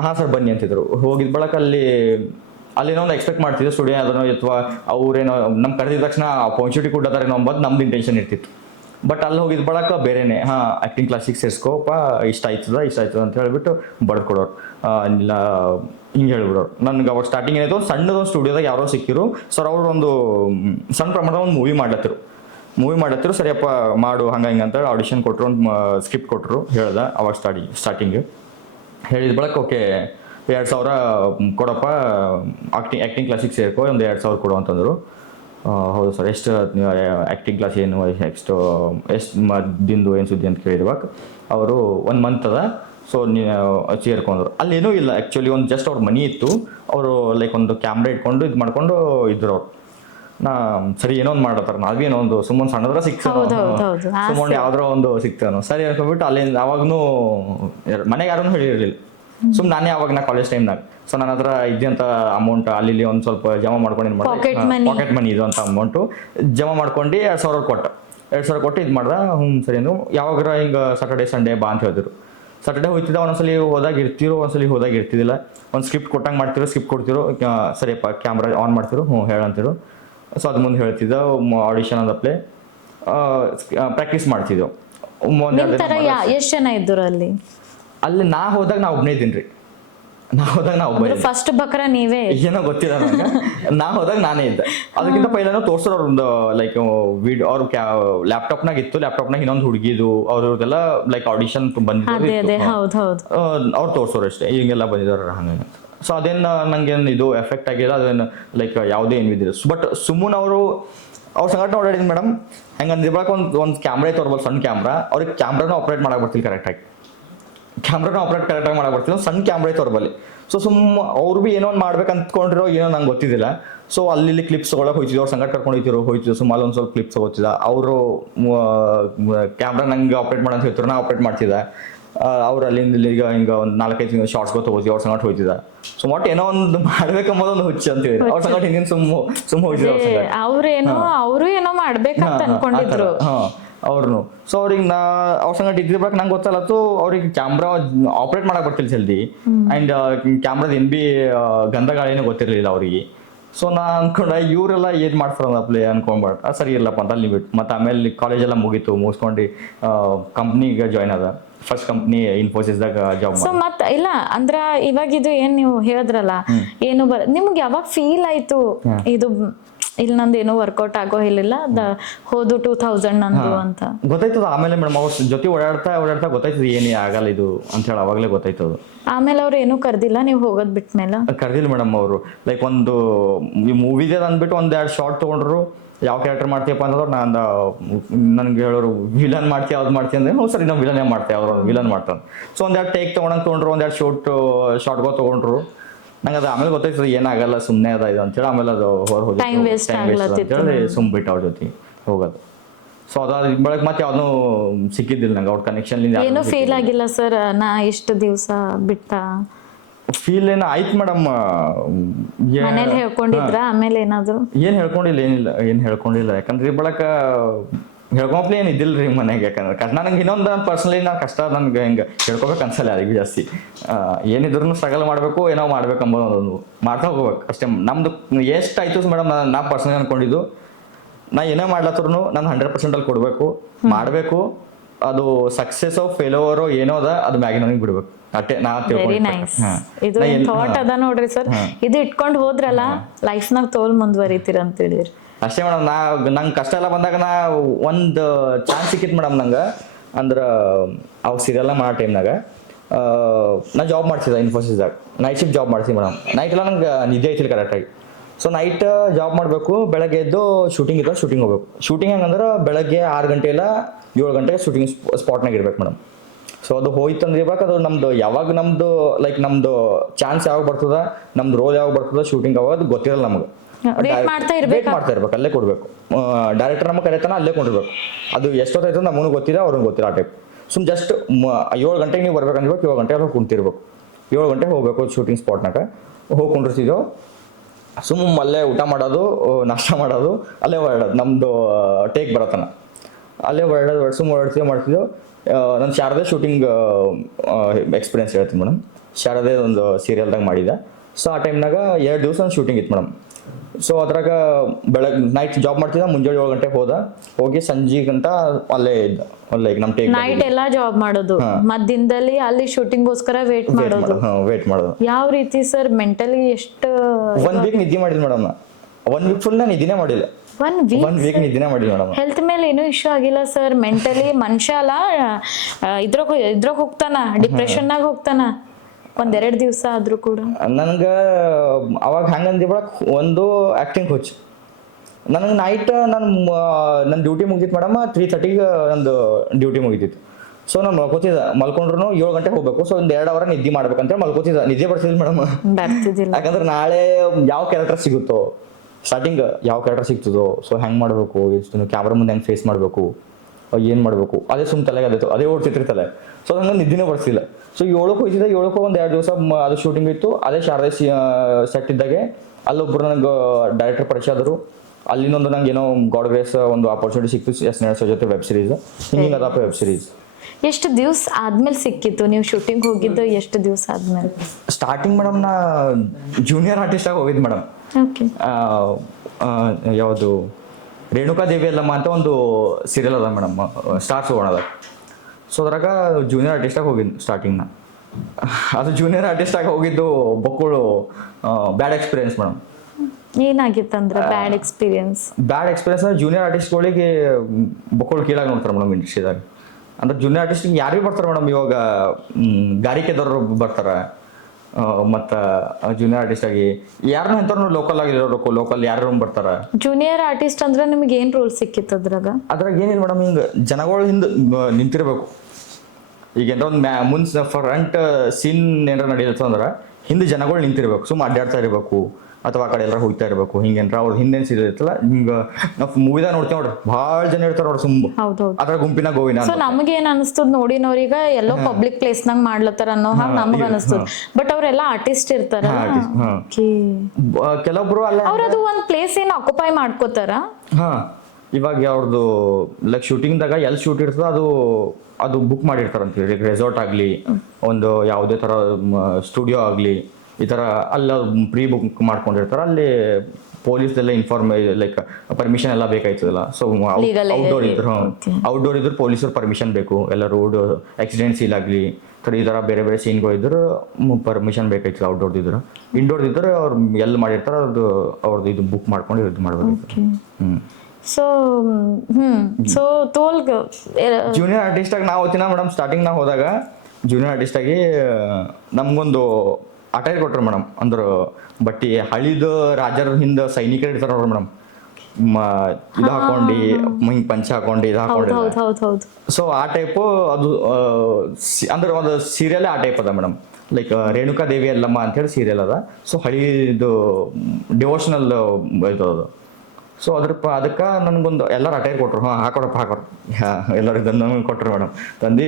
ಹಾಂ ಸರ್ ಬನ್ನಿ ಅಂತಿದ್ರು. ಹೋಗಿದ್ ಬಳಕ ಅಲ್ಲೇನೋ ಒಂದು ಎಕ್ಸ್ಪೆಕ್ಟ್ ಮಾಡ್ತಿದ್ದೆ ಸ್ಟುಡಿಯೋ ಅದನ್ನೋ ಅಥವಾ ಅವ್ರೇನೋ ನಮ್ಮ ಕರೆದಿದ ತಕ್ಷಣ ಅಪರ್ಚುನಿಟಿ ಕೊಡ್ತಾರೇನೋ ಅಂಬೋದು ನಮ್ದು ಇಂಟೆನ್ಷನ್ ಇರ್ತಿತ್ತು. ಬಟ್ ಅಲ್ಲಿ ಹೋಗಿದ್ ಬಳಕ ಬೇರೆನೆ, ಹಾಂ ಆ್ಯಕ್ಟಿಂಗ್ ಕ್ಲಾಸಿಗೆ ಸೇರಿಸ್ಕೋಪ, ಇಷ್ಟ ಆಯ್ತದ ಅಂತ ಹೇಳ್ಬಿಟ್ಟು ಬಡ್ದು ಕೊಡೋರು, ಇಲ್ಲ ಹಿಂಗೆ ಹೇಳ್ಬಿಡೋರು. ನನಗೆ ಅವಾಗ ಸ್ಟಾರ್ಟಿಂಗ್ ಏನಾಯ್ತು, ಸಣ್ಣದೊಂದು ಸ್ಟುಡಿಯೋದಾಗ ಯಾರೋ ಸಿಕ್ಕಿರು ಸರ್, ಅವರು ಒಂದು ಸಣ್ಣ ಪ್ರಮಾಣದ ಒಂದು ಮೂವಿ ಮಾಡ್ಲತ್ತಿರು ಸರಿಯಪ್ಪ ಮಾಡು ಹಂಗೆ ಹಿಂಗೆ ಅಂತೇಳಿ ಆಡಿಷನ್ ಕೊಟ್ಟರು, ಒಂದು ಸ್ಕ್ರಿಪ್ಟ್ ಕೊಟ್ಟರು, ಹೇಳ್ದೆ. ಅವಾಗ ಸ್ಟಾರ್ಟಿಂಗ್ ಹೇಳಿದ ಬಳಕ ಓಕೆ 2,000 ಕೊಡಪ್ಪ, ಆ್ಯಕ್ಟಿಂಗ್ ಕ್ಲಾಸಿಗೆ ಸೇರ್ಕೊ, ಒಂದು 2,000 ಕೊಡು ಅಂತಂದರು. ಹೌದು ಸರ್, ಎಷ್ಟು ಆ್ಯಕ್ಟಿಂಗ್ ಕ್ಲಾಸ್ ಏನು ಎಷ್ಟು ದಿನದು ಏನು ಸುದ್ದಿ ಅಂತ ಕೇಳಿರುವಾಗ ಅವರು 1 ಮಂತ್ ಅದ, ಸೊ ಸೇರ್ಕೊಂಡ್ರು. ಅಲ್ಲಿ ಏನೂ ಇಲ್ಲ ಆ್ಯಕ್ಚುಲಿ, ಒಂದು ಜಸ್ಟ್ ಅವ್ರ ಮನಿ ಇತ್ತು, ಅವರು ಲೈಕ್ ಒಂದು ಕ್ಯಾಮ್ರಾ ಇಟ್ಕೊಂಡು ಇದು ಮಾಡ್ಕೊಂಡು ಇದ್ರು ಅವ್ರು. ನಾ ಸರಿ ಏನೋ ಒಂದು ಮಾಡತ್ತಾರ, ನಾವೇ ಏನೋ ಒಂದು ಸುಮ್ಮನೆ ಸಣ್ಣದ್ರ ಸಿಕ್ತಾನೋ, ಸುಮ್ಮನೆ ಯಾವ್ದಾರ ಒಂದು ಸಿಕ್ತಾನೋ ಸರಿ ಅನ್ಕೊಂಡ್ಬಿಟ್ಟು ಅಲ್ಲಿಂದ ಅವಾಗೂ ಮನೆಗೆ ಯಾರೂ ಹೇಳಿರಲಿಲ್ಲ. ಸುಮ್ಮನೆ ನಾನೇ ಅವಾಗ ನಾ ಕಾಲೇಜ್ ಟೈಮ್ನಾಗ ಸೊ ನನ್ನ ಹತ್ರ ಇದ್ದಂಥ ಅಮೌಂಟ್ ಅಲ್ಲಿ ಒಂದು ಸ್ವಲ್ಪ ಜಮಾ ಮಾಡ್ಕೊಂಡು ಏನು ಮಾಡಿದೆ, ಪಾಕೆಟ್ ಮನಿ ಇದು ಅಂತ ಅಮೌಂಟು ಜಮಾ ಮಾಡ್ಕೊಂಡು 2,000 ಕೊಟ್ಟು ಇದು ಮಾಡ್ದೆ. ಸರಿ ಅಂದು ಯಾವಾಗಾರ ಹಿಂಗೆ ಸಾಟರ್ಡೆ ಸಂಡೇ ಬಾ ಅಂತ ಹೇಳಿದ್ರು. ಸಾಟರ್ಡೆ ಹೋಗ್ತಿದ್ದ, ಒಂದೊಂದ್ಸಲಿ ಹೋದಾಗ ಇರ್ತಿರೋ, ಒಂದ್ಸಲಿ ಹೋದಾಗ ಇರ್ತಿದ್ದಿಲ್ಲ. ಒಂದು ಸ್ಕ್ರಿಪ್ಟ್ ಕೊಟ್ಟಂಗೆ ಮಾಡ್ತಿರೋ, ಸ್ಕ್ರಿಪ್ಟ್ ಕೊಡ್ತಿರೋ, ಸರಿಯಪ್ಪ ಕ್ಯಾಮ್ರಾ ಆನ್ ಮಾಡ್ತಿರೋ, ಹೇಳಂತಿರು. ಸೊ ಅದು ಮುಂದೆ ಹೇಳ್ತಿದ್ದ, ಆಡಿಷನ್ ಅಂದಪ್ಲೆ ಪ್ರಾಕ್ಟೀಸ್ ಮಾಡ್ತಿದ್ದೆವು. ಎಷ್ಟು ಜನ ಇದ್ದರು ಅಲ್ಲಿ ನಾ ಹೋದಾಗ ನಾ ಒಬ್ಬನೇ ಇದ್ದೀನಿ ರೀ. ಫಸ್ಟ್ ಬಕ್ರ ನೀವೇ ಏನೋ ಗೊತ್ತಿಲ್ಲ ನನಗೆ. ನಾ ಹೋದಾಗ ನಾನೇ ಇದ್ದೆ. ಅದಕ್ಕಿಂತ ಪೈಲೂ ತೋರ್ಸೋರು ಒಂದು ಲೈಕ್ ವಿಡಿಯೋ ಅವ್ರ ಲ್ಯಾಪ್ಟಾಪ್ನಾಗ ಇತ್ತು, ಲ್ಯಾಪ್ಟಾಪ್ನಾಗ ಇನ್ನೊಂದು ಹುಡುಗಿದು ಅವ್ರದ್ದೆಲ್ಲ ಲೈಕ್ ಆಡಿಷನ್ ಬಂದಿದ್ದು ಅವ್ರು ತೋರ್ಸೋರು ಅಷ್ಟೇ, ಹಿಂಗೆಲ್ಲ ಬಂದಿದ್ದಾರೆ ಹಂಗೆ. ಸೊ ಅದೇನು ನಂಗೇನು ಇದು ಎಫೆಕ್ಟ್ ಆಗಿಲ್ಲ, ಅದೇನು ಲೈಕ್ ಯಾವುದೇ ಏನು ಇದ್ದಿಲ್ಲ. ಬಟ್ ಸುಮ್ಮನೆ ಅವರು ಅವ್ರ ಸಂಘಟನೆ ಓಡಾಡಿದ್ವಿ ಮೇಡಮ್. ಹೆಂಗಂದ್ರೆ ಇವಾಗ ಒಂದು ಕ್ಯಾಮ್ರಾ ಐತೆ ಅವ್ರ ಸಣ್ಣ ಕ್ಯಾಮ್ರಾ, ಅವ್ರಿಗೆ ಕ್ಯಾಮ್ರಾನ ಆಪ್ರೇಟ್ ಮಾಡಕ್ಕೆ ಬರ್ತಿಲ್ಲ ಕರೆಕ್ಟಾಗಿ. ಕ್ಯಾಮ್ರಾನ ಆಪ್ರೇಟ್ ಕರೆಕ್ಟಾಗಿ ಮಾಡಕ್ಕೆ ಬರ್ತಿಲ್ಲ, ಸಣ್ಣ ಕ್ಯಾಮ್ರಾ ಐತೆ ಅವ್ರ ಬಳಿ. ಸೊ ಅವ್ರು ಭೀ ಏನೋ ಒಂದು ಮಾಡ್ಬೇಕು ಅಂದ್ಕೊಂಡಿರೋ ಏನೋ ನಂಗೆ ಗೊತ್ತಿದ್ದಿಲ್ಲ. ಸೊ ಅಲ್ಲಿ ಕ್ಲಿಪ್ಸ್ ತೊಗೊಳಕ್ಕೆ ಹೋಯ್ತಿದ್ರು, ಅವ್ರ ಸಂಘಟ ಕರ್ಕೊಂಡು ಹೋಯ್ತಿದ್ರು. ಸುಮಾರು ಒಂದು ಸ್ವಲ್ಪ ಕ್ಲಿಪ್ಸ್ ತಗೋತಿದ್ದ. ಅವರು ಕ್ಯಾಮ್ರಾ ನಂಗೆ ಆಪ್ರೇಟ್ ಮಾಡಂತ ಹೇಳ್ತಾರೆ, ನಾ ಆಪ್ರೇಟ್ ಮಾಡ್ತಿದ್ದೆ. ಅವ್ರು ಅಲ್ಲಿಂದ ಇಲ್ಲಿಗ ಹಿಂಗೆ ಒಂದು 4-5 ಶಾರ್ಟ್ಸ್ಗಳು ತಗೋತೀವಿ, ಅವ್ರ ಸಂಘಟ ಹೋಯ್ತಿದ್ದ. ಸೊ ಒಟ್ಟು ಏನೋ ಒಂದು ಮಾಡ್ಬೇಕಂಬೋದೊಂದು ಹುಚ್ಚು ಅಂತ ಹೇಳಿ ಅವ್ರ ಸಂಘಟ ಹಿಂದಿನ ಸುಮ್ಮ ಹೋಯ್ತಿದ್ರು ಅವ್ರ ಸಂಘಟ. ಅವರು ಏನೋ ಮಾಡ್ಬೇಕಂತ ಅನ್ಕೊಂಡಿದ್ರು ಅವ್ರನ್ನು. ಸೊ ಅವ್ರಿಗೆ ಅವ್ರ ಸಂಗಟ ಇದ್ದಿರ್ಬೇಕು ನಂಗೆ ಗೊತ್ತಲ್ಲತ್ತು. ಅವ್ರಿಗೆ ಕ್ಯಾಮ್ರಾ ಆಪ್ರೇಟ್ ಮಾಡಕ್ ಬರ್ತಿಲ್ಲ ಜಲ್ದಿ, ಅಂಡ್ ಕ್ಯಾಮ್ರಾದ ಏನ್ ಬಿ ಗಂಧ ಗಾಳಿನೂ ಗೊತ್ತಿರಲಿಲ್ಲ ಅವ್ರಿಗೆ. ಸೊ ನಾ ಅನ್ಕೊಂಡೆ ಇವರೆಲ್ಲ ಏನ್ ಮಾಡ್ತಾರ ಪ್ಲೇ ಅನ್ಕೊಂಡ್ಬಾರ್ದು, ಸರಿ ಇರ್ಲಪ್ಪ ಅಂತ ಅಲ್ಲಿ ಬಿಟ್ಟು ಮತ್ತೆ ಆಮೇಲೆ ಕಾಲೇಜೆಲ್ಲ ಮುಗಿಸ್ಕೊಂಡು ಕಂಪ್ನಿಗೆ ಜಾಯ್ನ್ ಆದ. ಫಸ್ಟ್ ಕಂಪ್ನಿ ಇನ್ಫೋಸಿಸ್ದಾಗ ಜಾಬ್. ಸೊ ಮತ್ ಇಲ್ಲ ಅಂದ್ರ ಇವಾಗ ಇದು ಏನ್ ನೀವು ಹೇಳಿದ್ರಲ್ಲ, ಏನು ನಿಮ್ಗೆ ಯಾವಾಗ ಫೀಲ್ ಆಯ್ತು ಇದು ಇಲ್ಲಿ ನಂದು ಏನೋ ವರ್ಕೌಟ್ ಆಗೋ ಹೇಳಿಲ್ಲ ಹೋದು 2000 ನಂದು ಅಂತ ಗೊತ್ತಾಯ್ತದ? ಆಮೇಲೆ ಮೇಡಮ್ ಅವ್ರ ಜೊತೆ ಓಡಾಡ್ತಾ ಗೊತ್ತಾಯ್ತದ ಏನೇ ಆಗಲ್ಲ ಇದು ಅಂತ ಹೇಳಿ ಅವಾಗಲೇ ಗೊತ್ತಾಯ್ತದ. ಆಮೇಲೆ ಅವ್ರು ಏನೂ ಕರ್ದಿಲ್ಲ ನೀವು ಹೋಗೋದ್ ಬಿಟ್ಮೇಲೆ? ಕರ್ದಿಲ್ಲ ಮೇಡಮ್ ಅವರು. ಲೈಕ್ ಒಂದು ಮೂವಿದೆ ಅಂದ್ಬಿಟ್ಟು 1-2 ಶಾರ್ಟ್ ತಗೊಂಡ್ರು. ಯಾವ ಕ್ಯಾರೆಕ್ಟರ್ ಮಾಡ್ತೀಯಪ್ಪ ಅಂತಂದ್ರೆ ನನ್ಗೆ ಹೇಳೋರು ವಿಲನ್ ಮಾಡ್ತೀಯ ಯಾವ್ದು ಮಾಡ್ತೀಯ ಅಂದ್ರೆ ಹ್ಞೂ ಸರಿ ನಾವು ವಿಲನ್ ಮಾಡ್ತೇವೆ, ಅವ್ರು ವಿಲನ್ ಮಾಡ್ತಾನೆ. ಸೊ 1-2 ಟೇಕ್ ತೊಗೊಂಡ್ರು, 1-2 ಶಾರ್ಟ್ಗಳು ತೊಗೊಂಡ್ರು. ನಂಗೆ ಅದು ಆಮೇಲೆ ಗೊತ್ತಾಯ್ತದೆ ಏನಾಗಲ್ಲ ಸುಮ್ಮನೆ ಅದ ಇದು ಅಂತೇಳಿ. ಆಮೇಲೆ ಅದು ಹೊರ ಟೈಮ್ ವೇಸ್ಟ್ ಅಂತೇಳಿ ಸುಮ್ಬಿಟ್ಟು ಅವ್ರ ಜೊತೆ ಹೋಗೋದು. ಸೊ ಅದಾದ ಬಳಕ ಮತ್ತೆ ಯಾವ್ದು ಸಿಕ್ಕಿದ್ದಿಲ್ಲ ನಂಗೆ ಅವ್ರ ಕನೆಕ್ಷನ್. ಏನೂ ಫೀಲ್ ಆಗಿಲ್ಲ ಸರ್ ನಾ ಇಷ್ಟು ದಿವಸ ಬಿಟ್ಟ? ಫೀಲ್ ಏನೋ ಆಯ್ತು ಮೇಡಮ್. ಮನೇಲಿ ಹೇಳ್ಕೊಂಡಿದ್ರ ಆಮೇಲೆ ಏನಾದ್ರು? ಏನ್ ಹೇಳ್ಕೊಂಡಿಲ್ಲ ಯಾಕಂದ್ರೆ ಈ ಬಳಕ ಹೇಳ್ಕೊಪ್ಲಿ ಏನ್ ಇದ್ದಿಲ್ರಿ ಮನೆಗೆ. ಯಾಕಂದ್ರೆ ನಂಗೆ ಇನ್ನೊಂದು ಪರ್ಸನಲಿ ನಾ ಕಷ್ಟ ನನ್ಗೆ ಹಿಂಗೆ ಹೇಳ್ಕೊಬೇಕು ಅನ್ಸಲ್ಲ ಯಾರಿಗೂ ಜಾಸ್ತಿ. ಏನಿದ್ರು ಸ್ಟ್ರಗಲ್ ಮಾಡ್ಬೇಕು, ಏನೋ ಮಾಡ್ಬೇಕು ಅಂಬೋದು ಮಾಡ್ತಾ ಹೋಗ್ಬೇಕು ಅಷ್ಟೇ. ನಮ್ದು ಎಷ್ಟಾಯ್ತು ಮೇಡಮ್, ನಾ ಪರ್ಸನಲಿ ಅನ್ಕೊಂಡಿದ್ದು ನಾ ಏನೇ ಮಾಡ್ಲತ್ರು ನಾನು 100% ಅಲ್ಲಿ ಕೊಡ್ಬೇಕು, ಮಾಡಬೇಕು. ಅದು ಸಕ್ಸಸ್ ಫೇಲ್ಯೂರ್ ಏನೋ ಅದ ಅದು ಮ್ಯಾಗಿ ನನಗೆ ಬಿಡ್ಬೇಕು ಅಷ್ಟೇ. ನಾ ವೆರಿ ನೈಸ್. ಇದು ಥಾಟ್ ಅದ ನೋಡ್ರಿ ಸರ್, ಇದು ಇಟ್ಕೊಂಡು ಹೋದ್ರಲ್ಲ ಲೈಫ್ನಾಗ ತೋಲ್ ಮುಂದುವರಿತೀರ ಅಂತ ಹೇಳಿರಿ ಅಷ್ಟೇ ಮೇಡಮ್. ನಂಗೆ ಕಷ್ಟ ಎಲ್ಲ ಬಂದಾಗ ಒಂದು ಚಾನ್ಸ್ ಸಿಕ್ಕಿತ್ತು ಮೇಡಮ್ ನಂಗೆ. ಅಂದ್ರೆ ಅವು ಸೀರಿಯಲ್ ಮಾಡೋ ಟೈಮ್ನಾಗ ನಾ ಜಾಬ್ ಮಾಡ್ತಿದ್ದೆ ಇನ್ಫೋಸಿಸ್ದಾಗ. ನೈಟ್ ಶಿಫ್ಟ್ ಜಾಬ್ ಮಾಡ್ತೀನಿ ಮೇಡಮ್. ನೈಟ್ ಎಲ್ಲ ನಂಗೆ ನಿದ್ದೆ ಐತಿಲ್ಲ ಕರೆಕ್ಟಾಗಿ. ಸೊ ನೈಟ್ ಜಾಬ್ ಮಾಡಬೇಕು, ಬೆಳಗ್ಗೆ ಎದ್ದು ಶೂಟಿಂಗ್ ಇದ್ದಾಗ ಶೂಟಿಂಗ್ ಹೋಗ್ಬೇಕು. ಶೂಟಿಂಗ್ ಹೆಂಗಂದ್ರೆ ಬೆಳಗ್ಗೆ 6 ಗಂಟೆ ಇಲ್ಲ 7 ಗಂಟೆಗೆ ಶೂಟಿಂಗ್ ಸ್ಪಾಟ್ನಾಗ ಇರ್ಬೇಕು ಮೇಡಮ್. ಸೊ ಅದು ಹೋಯ್ತು ಅಂದ್ರೆ ಇರ್ಬೇಕು. ಅದು ನಮ್ದು ಯಾವಾಗ ನಮ್ದು ನಮ್ದು ಚಾನ್ಸ್ ಯಾವಾಗ ಬರ್ತದ, ನಮ್ದು ರೋಲ್ ಯಾವಾಗ ಬರ್ತದ, ಶೂಟಿಂಗ್ ಯಾವಾಗ ಅದು ಗೊತ್ತಿರಲ್ಲ ನಮಗೆ. ವೇಟ್ ಮಾಡ್ತಾ ಇರ್ಬೇಕು, ಅಲ್ಲೇ ಕೊಡ್ಬೇಕು. ಡೈರೆಕ್ಟರ್ ನಮಗೆ ಕರೆತಾನ ಅಲ್ಲೇ ಕೊಡ್ಬೇಕು. ಅದು ಎಷ್ಟೊತ್ತಾಯ್ತು ನಮಗೂ ಗೊತ್ತಿಲ್ಲ, ಅವ್ರಿಗೆ ಗೊತ್ತಿಲ್ಲ ಆ ಟೈಪ್. ಜಸ್ಟ್ 7 ಗಂಟೆಗೆ ನೀವು ಬರ್ಬೇಕು ಅನ್ಬೇಕು, 7 ಗಂಟೆ ಅವ್ರು ಕುಂತಿರ್ಬೇಕು. 7 ಗಂಟೆಗೆ ಹೋಗ್ಬೇಕು ಶೂಟಿಂಗ್ ಸ್ಪಾಟ್ನಾಗ. ಹೋಗಿ ಕುಂಡಿರ್ತಿದ್ದೆವು. ಅಲ್ಲೇ ಊಟ ಮಾಡೋದು, ನಾಷ್ಟ ಮಾಡೋದು, ಅಲ್ಲೇ ಹೊರಡೋದು. ನಮ್ಮದು ಟೇಕ್ ಬರತ್ತನ ಅಲ್ಲೇ ಮಾಡ್ತಿದ್ದೆವು. ನನ್ನ ಶಾರದೆ ಶೂಟಿಂಗ್ ಎಕ್ಸ್ಪೀರಿಯನ್ಸ್ ಹೇಳ್ತೀನಿ ಮೇಡಮ್. ಶಾರದೆ ಒಂದು ಸೀರಿಯಲ್ದಾಗ ಮಾಡಿದ್ದೆ. ಸೊ ಆ ಟೈಮ್ನಾಗ 2 ದಿವಸ ಒಂದು ಶೂಟಿಂಗ್ ಇತ್ತು ಮೇಡಮ್. ಸೊ ಅದ್ರಾಗ ಬೆಳಗ್ಗೆ ನೈಟ್ ಜಾಬ್ ಮಾಡ್ತಿದ್ದ, ಮುಂಜಾನೆ 7 ಗಂಟೆಗೆ ಹೋಗಿ ಸಂಜೆ ಗಂಟ ಅಲ್ಲೇ ಇದ್ದ. ಲೈಕ್ ನಮ್ಮ ಟೇಕ್ ನೈಟ್ ಎಲ್ಲ ಜಾಬ್ ಮಾಡೋದು, ಮಧ್ಯದಲ್ಲಿ ಅಲ್ಲಿ ಶೂಟಿಂಗ್ಗೋಸ್ಕರ ವೇಟ್ ಮಾಡೋದು. ಯಾವ ರೀತಿ ಸರ್ ಮೆಂಟಲಿ ಎಷ್ಟು? 1 ವೀಕ್ ನಿದ್ದೆ ಮಾಡಿಲ್ಲ ಮೇಡಮ್. 1 ವೀಕ್ ಫುಲ್ ನಾನು ನಿದ್ದಿನೇ ಮಾಡಿಲ್ಲ. 1 ವೀಕ್ ನಿದ್ದಿನೇ ಮಾಡಿಲ್ಲ ಮೇಡಮ್. ಹೆಲ್ತ್ ಮೇಲೆ ಏನೂ ಇಶ್ಯೂ ಆಗಿಲ್ಲ ಸರ್? ಮೆಂಟಲಿ ಮನುಷ್ಯ ಅಲ್ಲ ಇದ್ರಾಗ ಹೋಗ್ತಾನ, ಡಿಪ್ರೆಷನ್ನಾಗ ಹೋಗ್ತಾನ 1-2 ದಿವಸ ಆದ್ರೂ ಕೂಡ. ನನಗೆ ಅವಾಗ ಹೆಂಗಂದಿ ಬಳಕ್ ಒಂದು ಆ್ಯಕ್ಟಿಂಗ್ ಹುಚ್ಚು. ನನಗೆ ನೈಟ್ ನನ್ನ ಡ್ಯೂಟಿ ಮುಗಿತಿತ್ತು ಮೇಡಮ್. 3:30ಗೆ ನಂದು ಡ್ಯೂಟಿ ಮುಗಿತಿತ್ತು. ಸೊ ನಾನು ಮಲ್ಕೊಂಡ್ರು 7 ಗಂಟೆಗೆ ಹೋಗ್ಬೇಕು. ಸೊ 1-2 ಅವರ್ ನಿದ್ದೆ ಮಾಡ್ಬೇಕಂತ ಮಲ್ಕೋತಿದ್ದ. ನಿದ್ದೆ ಬರ್ತಿದ್ದಿಲ್ಲ ಮೇಡಮ್. ಯಾಕಂದ್ರೆ ನಾಳೆ ಯಾವ ಕ್ಯಾರೆಕ್ಟರ್ ಸಿಗುತ್ತೋ, ಸ್ಟಾರ್ಟಿಂಗ್ ಯಾವ ಕ್ಯಾರೆಕ್ಟರ್ ಸಿಗ್ತದೋ, ಸೊ ಹೆಂಗೆ ಮಾಡಬೇಕು, ಎಷ್ಟು ಕ್ಯಾಮ್ರಾ ಮುಂದೆ ಹೆಂಗೆ ಫೇಸ್ ಮಾಡಬೇಕು, ಏನು ಮಾಡಬೇಕು, ಅದೇ ಸುಮ್ಮ ತಲೆಗೆ ಅದೇ ಓಡ್ತಿರ್ತಿರ್ತಲೆ. ಸೊ ನಂಗೆ ನಿದ್ದಿನೇ ಬರ್ತಿಲ್ಲ. ಸೊ 7ಕ್ಕೆ ಹೋಗ್ತಿದ್ದೆ. 7ಕ್ಕೆ 1-2 ದಿವಸ ಅದು ಶೂಟಿಂಗ್ ಇತ್ತು. ಅದೇ ಶಾರದೆ ಸೆಟ್ ಇದ್ದಾಗೆ ಅಲ್ಲೊಬ್ಬರು ನನಗೆ ಡೈರೆಕ್ಟರ್ ಪರಿಚಯ ಆದರು. ಅಲ್ಲಿನೊಂದು ನಂಗೆ ಏನೋ ಗಾಡ್ ಗ್ರೇಸ್ ಒಂದು ಆಪರ್ಚುನಿಟಿ ಸಿಕ್ತು S. ಜೊತೆ ವೆಬ್ ಸೀರೀಸ್. ಹಿಂಗೆ ಅದಪ್ಪ ವೆಬ್ ಸೀರೀಸ್. ಎಷ್ಟು ದಿವಸ ಆದ್ಮೇಲೆ ಸಿಕ್ಕಿತ್ತು? ನೀವು ಶೂಟಿಂಗ್ ಹೋಗಿದ್ದು ಎಷ್ಟು ದಿವಸ ಆದ್ಮೇಲೆ? ಸ್ಟಾರ್ಟಿಂಗ್ ಮೇಡಮ್ ನಾ ಜೂನಿಯರ್ ಆರ್ಟಿಸ್ಟ್ ಆಗಿ ಹೋಗಿದ್ದು ಮೇಡಮ್. ಯಾವುದು ರೇಣುಕಾ ದೇವಿ ಅಲ್ಲಮ್ಮ ಅಂತ ಒಂದು ಸೀರಿಯಲ್ ಅದ ಮೇಡಮ್, ಸ್ಟಾರ್ ಸುವರ್ಣದ. ಸೊ ಅದ್ರಾಗ ಜೂನಿಯರ್ ಆರ್ಟಿಸ್ಟಾಗಿ ಹೋಗಿದ್ದು ಸ್ಟಾರ್ಟಿಂಗ್ನ. ಅದು ಜೂನಿಯರ್ ಆರ್ಟಿಸ್ಟಾಗಿ ಹೋಗಿದ್ದು ಬಕ್ಕುಳು ಬ್ಯಾಡ್ ಎಕ್ಸ್ಪೀರಿಯನ್ಸ್ ಮೇಡಮ್. ಏನಾಗಿತ್ತಂದ್ರೆ ಬ್ಯಾಡ್ ಎಕ್ಸ್ಪೀರಿಯನ್ಸ್ ಅಂದ್ರೆ ಜೂನಿಯರ್ ಆರ್ಟಿಸ್ಟ್ಗಳಿಗೆ ಬಕ್ಕುಳು ಕೀಳಾಗಿ ನೋಡ್ತಾರೆ ಮೇಡಮ್ ಇಂಡಸ್ಟ್ರಿದಾಗ. ಅಂದ್ರೆ ಜೂನಿಯರ್ ಆರ್ಟಿಸ್ಟ್ಗೆ ಯಾರು ಬರ್ತಾರೆ ಮೇಡಮ್. ಇವಾಗ ಗಾರಿಕೆದವರು ಬರ್ತಾರೆ, ಮತ್ತು ಜೂನಿಯರ್ ಆರ್ಟಿಸ್ಟ್ ಆಗಿ ಯಾರನ್ನೂ ಎಂಥವ್ರು ಲೋಕಲ್ ಆಗಿರೋರು ಲೋಕಲ್ ಯಾರು ಬರ್ತಾರ. ಜೂನಿಯರ್ ಆರ್ಟಿಸ್ಟ್ ಅಂದ್ರೆ ನಿಮ್ಗೆ ಏನ್ ರೋಲ್ ಸಿಕ್ಕಿತ್ತು ಅದ್ರಾಗ ಏನಿಲ್ಲ ಮೇಡಮ್, ಹಿಂಗೆ ಜನಗಳು ಹಿಂದೆ ನಿಂತಿರ್ಬೇಕು. ಈಗ ಏನಾರ ಒಂದು ಮುಂದೆ ಫ್ರಂಟ್ ಸೀನ್ ಏನಾರ ನಡೆಯುತ್ತೆ ಅಂದ್ರೆ ಹಿಂದೆ ಜನಗಳು ನಿಂತಿರ್ಬೇಕು, ಸುಮ್ಮ ಅಡ್ಡಾಡ್ತಾ ಇರಬೇಕು ಅಥವಾ ಆ ಕಡೆ ಎಲ್ಲರೂ ಹೋಗ್ತಾ ಇರಬೇಕು. ಹಿಂಗೇನ್ರ ಅವ್ರು ಹಿಂದೇನು ಸಿಗತ್ತಲ್ಲ, ಹಿಂಗೆ ನಾವು ಮೂವಿದಾಗ ನೋಡ್ತೇವೆ ನೋಡ್ರಿ, ಭಾಳ ಜನ ಇರ್ತಾರೆ ನೋಡ್ರಿ ಸುಮ್ಮ ಅದ್ರ ಗುಂಪಿನ ಗೋವಿನ. ಸೊ ನಮಗೇನ್ ಅನಿಸ್ತದ ನೋಡಿನವ್ರೀಗ ಎಲ್ಲೋ ಪಬ್ಲಿಕ್ ಪ್ಲೇಸ್ ನಾಗ ಮಾಡ್ಲತ್ತಾರ ಅನ್ನೋ ಹಾಗೆ ನಮಗ ಅನಿಸ್ತದ. ಬಟ್ ಅವ್ರೆಲ್ಲ ಆರ್ಟಿಸ್ಟ್ ಇರ್ತಾರ, ಕೆಲವೊಬ್ರು ಅಲ್ಲ ಅವ್ರದು ಒಂದ್ ಪ್ಲೇಸ್ ಏನ್ ಆಕ್ಯುಪೈ ಮಾಡ್ಕೋತಾರ. ಇವಾಗ ಅವ್ರದ್ದು ಲೈಕ್ ಶೂಟಿಂಗ್ದಾಗ ಎಲ್ಲಿ ಶೂಟ್ ಇರ್ತದ ಅದು ಬುಕ್ ಮಾಡಿರ್ತಾರಂತ. ರೆಸಾರ್ಟ್ ಆಗಲಿ, ಒಂದು ಯಾವುದೇ ಥರ ಸ್ಟುಡಿಯೋ ಆಗಲಿ, ಈ ಥರ ಅಲ್ಲ ಪ್ರೀ ಬುಕ್ ಮಾಡ್ಕೊಂಡಿರ್ತಾರೆ. ಅಲ್ಲಿ ಪೊಲೀಸ್ದೆಲ್ಲ ಲೈಕ್ ಪರ್ಮಿಷನ್ ಎಲ್ಲ ಬೇಕಾಯ್ತದಲ್ಲ. ಸೊ ಔಟ್ಡೋರ್ ಇದ್ರು ಪೊಲೀಸರು ಪರ್ಮಿಷನ್ ಬೇಕು. ಎಲ್ಲ ರೋಡ್ ಆಕ್ಸಿಡೆಂಟ್ ಸೀಲ್ ಆಗಲಿ ಈ ಥರ ಬೇರೆ ಬೇರೆ ಸೀನ್ಗಳು ಇದ್ರು ಪರ್ಮಿಷನ್ ಬೇಕಾಯ್ತದೆ. ಔಟ್ಡೋರ್ದು ಇದ್ರು, ಇಂಡೋರ್ದು ಇದ್ರೆ ಅವ್ರು ಎಲ್ಲಿ ಮಾಡಿರ್ತಾರೆ ಅವ್ರದ್ದು ಇದು ಬುಕ್ ಮಾಡ್ಕೊಂಡು ಇದು ಮಾಡ್ಬೇಕು. ಸೊ ತೋಲ್ ಜೂನಿಯರ್ ಆರ್ಟಿಸ್ಟ್ ಆಗಿ ನಾವು ಹೋಗ್ತೀನ ಮೇಡಮ್. ಸ್ಟಾರ್ಟಿಂಗ್ ನಾವು ಹೋದಾಗ ಜೂನಿಯರ್ ಆರ್ಟಿಸ್ಟ್ ಆಗಿ ನಮ್ಗೊಂದು ಅಟೈರ್ ಕೊಟ್ರು ಮೇಡಮ್. ಅಂದ್ರೆ ಬಟ್ಟಿ ಹಳಿದು ರಾಜರ ಹಿಂದೆ ಸೈನಿಕರು ಇರ್ತಾರ ನೋಡ್ರಿ ಮೇಡಮ್, ಇದು ಹಾಕೊಂಡು ಹಿಂಗೆ ಪಂಚ ಹಾಕೊಂಡು ಇದು ಹಾಕೊಂಡು. ಸೊ ಆ ಟೈಪು ಅದು ಅಂದ್ರೆ ಒಂದು ಸೀರಿಯಲ್ ಆ ಟೈಪ್ ಅದ ಮೇಡಮ್. ಲೈಕ್ ರೇಣುಕಾ ದೇವಿ ಅಲ್ಲಮ್ಮ ಅಂತೇಳಿ ಸೀರಿಯಲ್ ಅದ. ಸೊ ಹಳಿದು ಡಿವೋಷನಲ್ ಇದು ಅದು. ಸೊ ಅದಕ್ಕೆ ನನಗೊಂದು ಎಲ್ಲರೂ ಅಟೈರ್ ಕೊಟ್ರು. ಹಾಕೊಡಪ್ಪ ಎಲ್ಲರೂ ಇದನ್ನು ಕೊಟ್ಟರು ಮೇಡಮ್. ತಂದು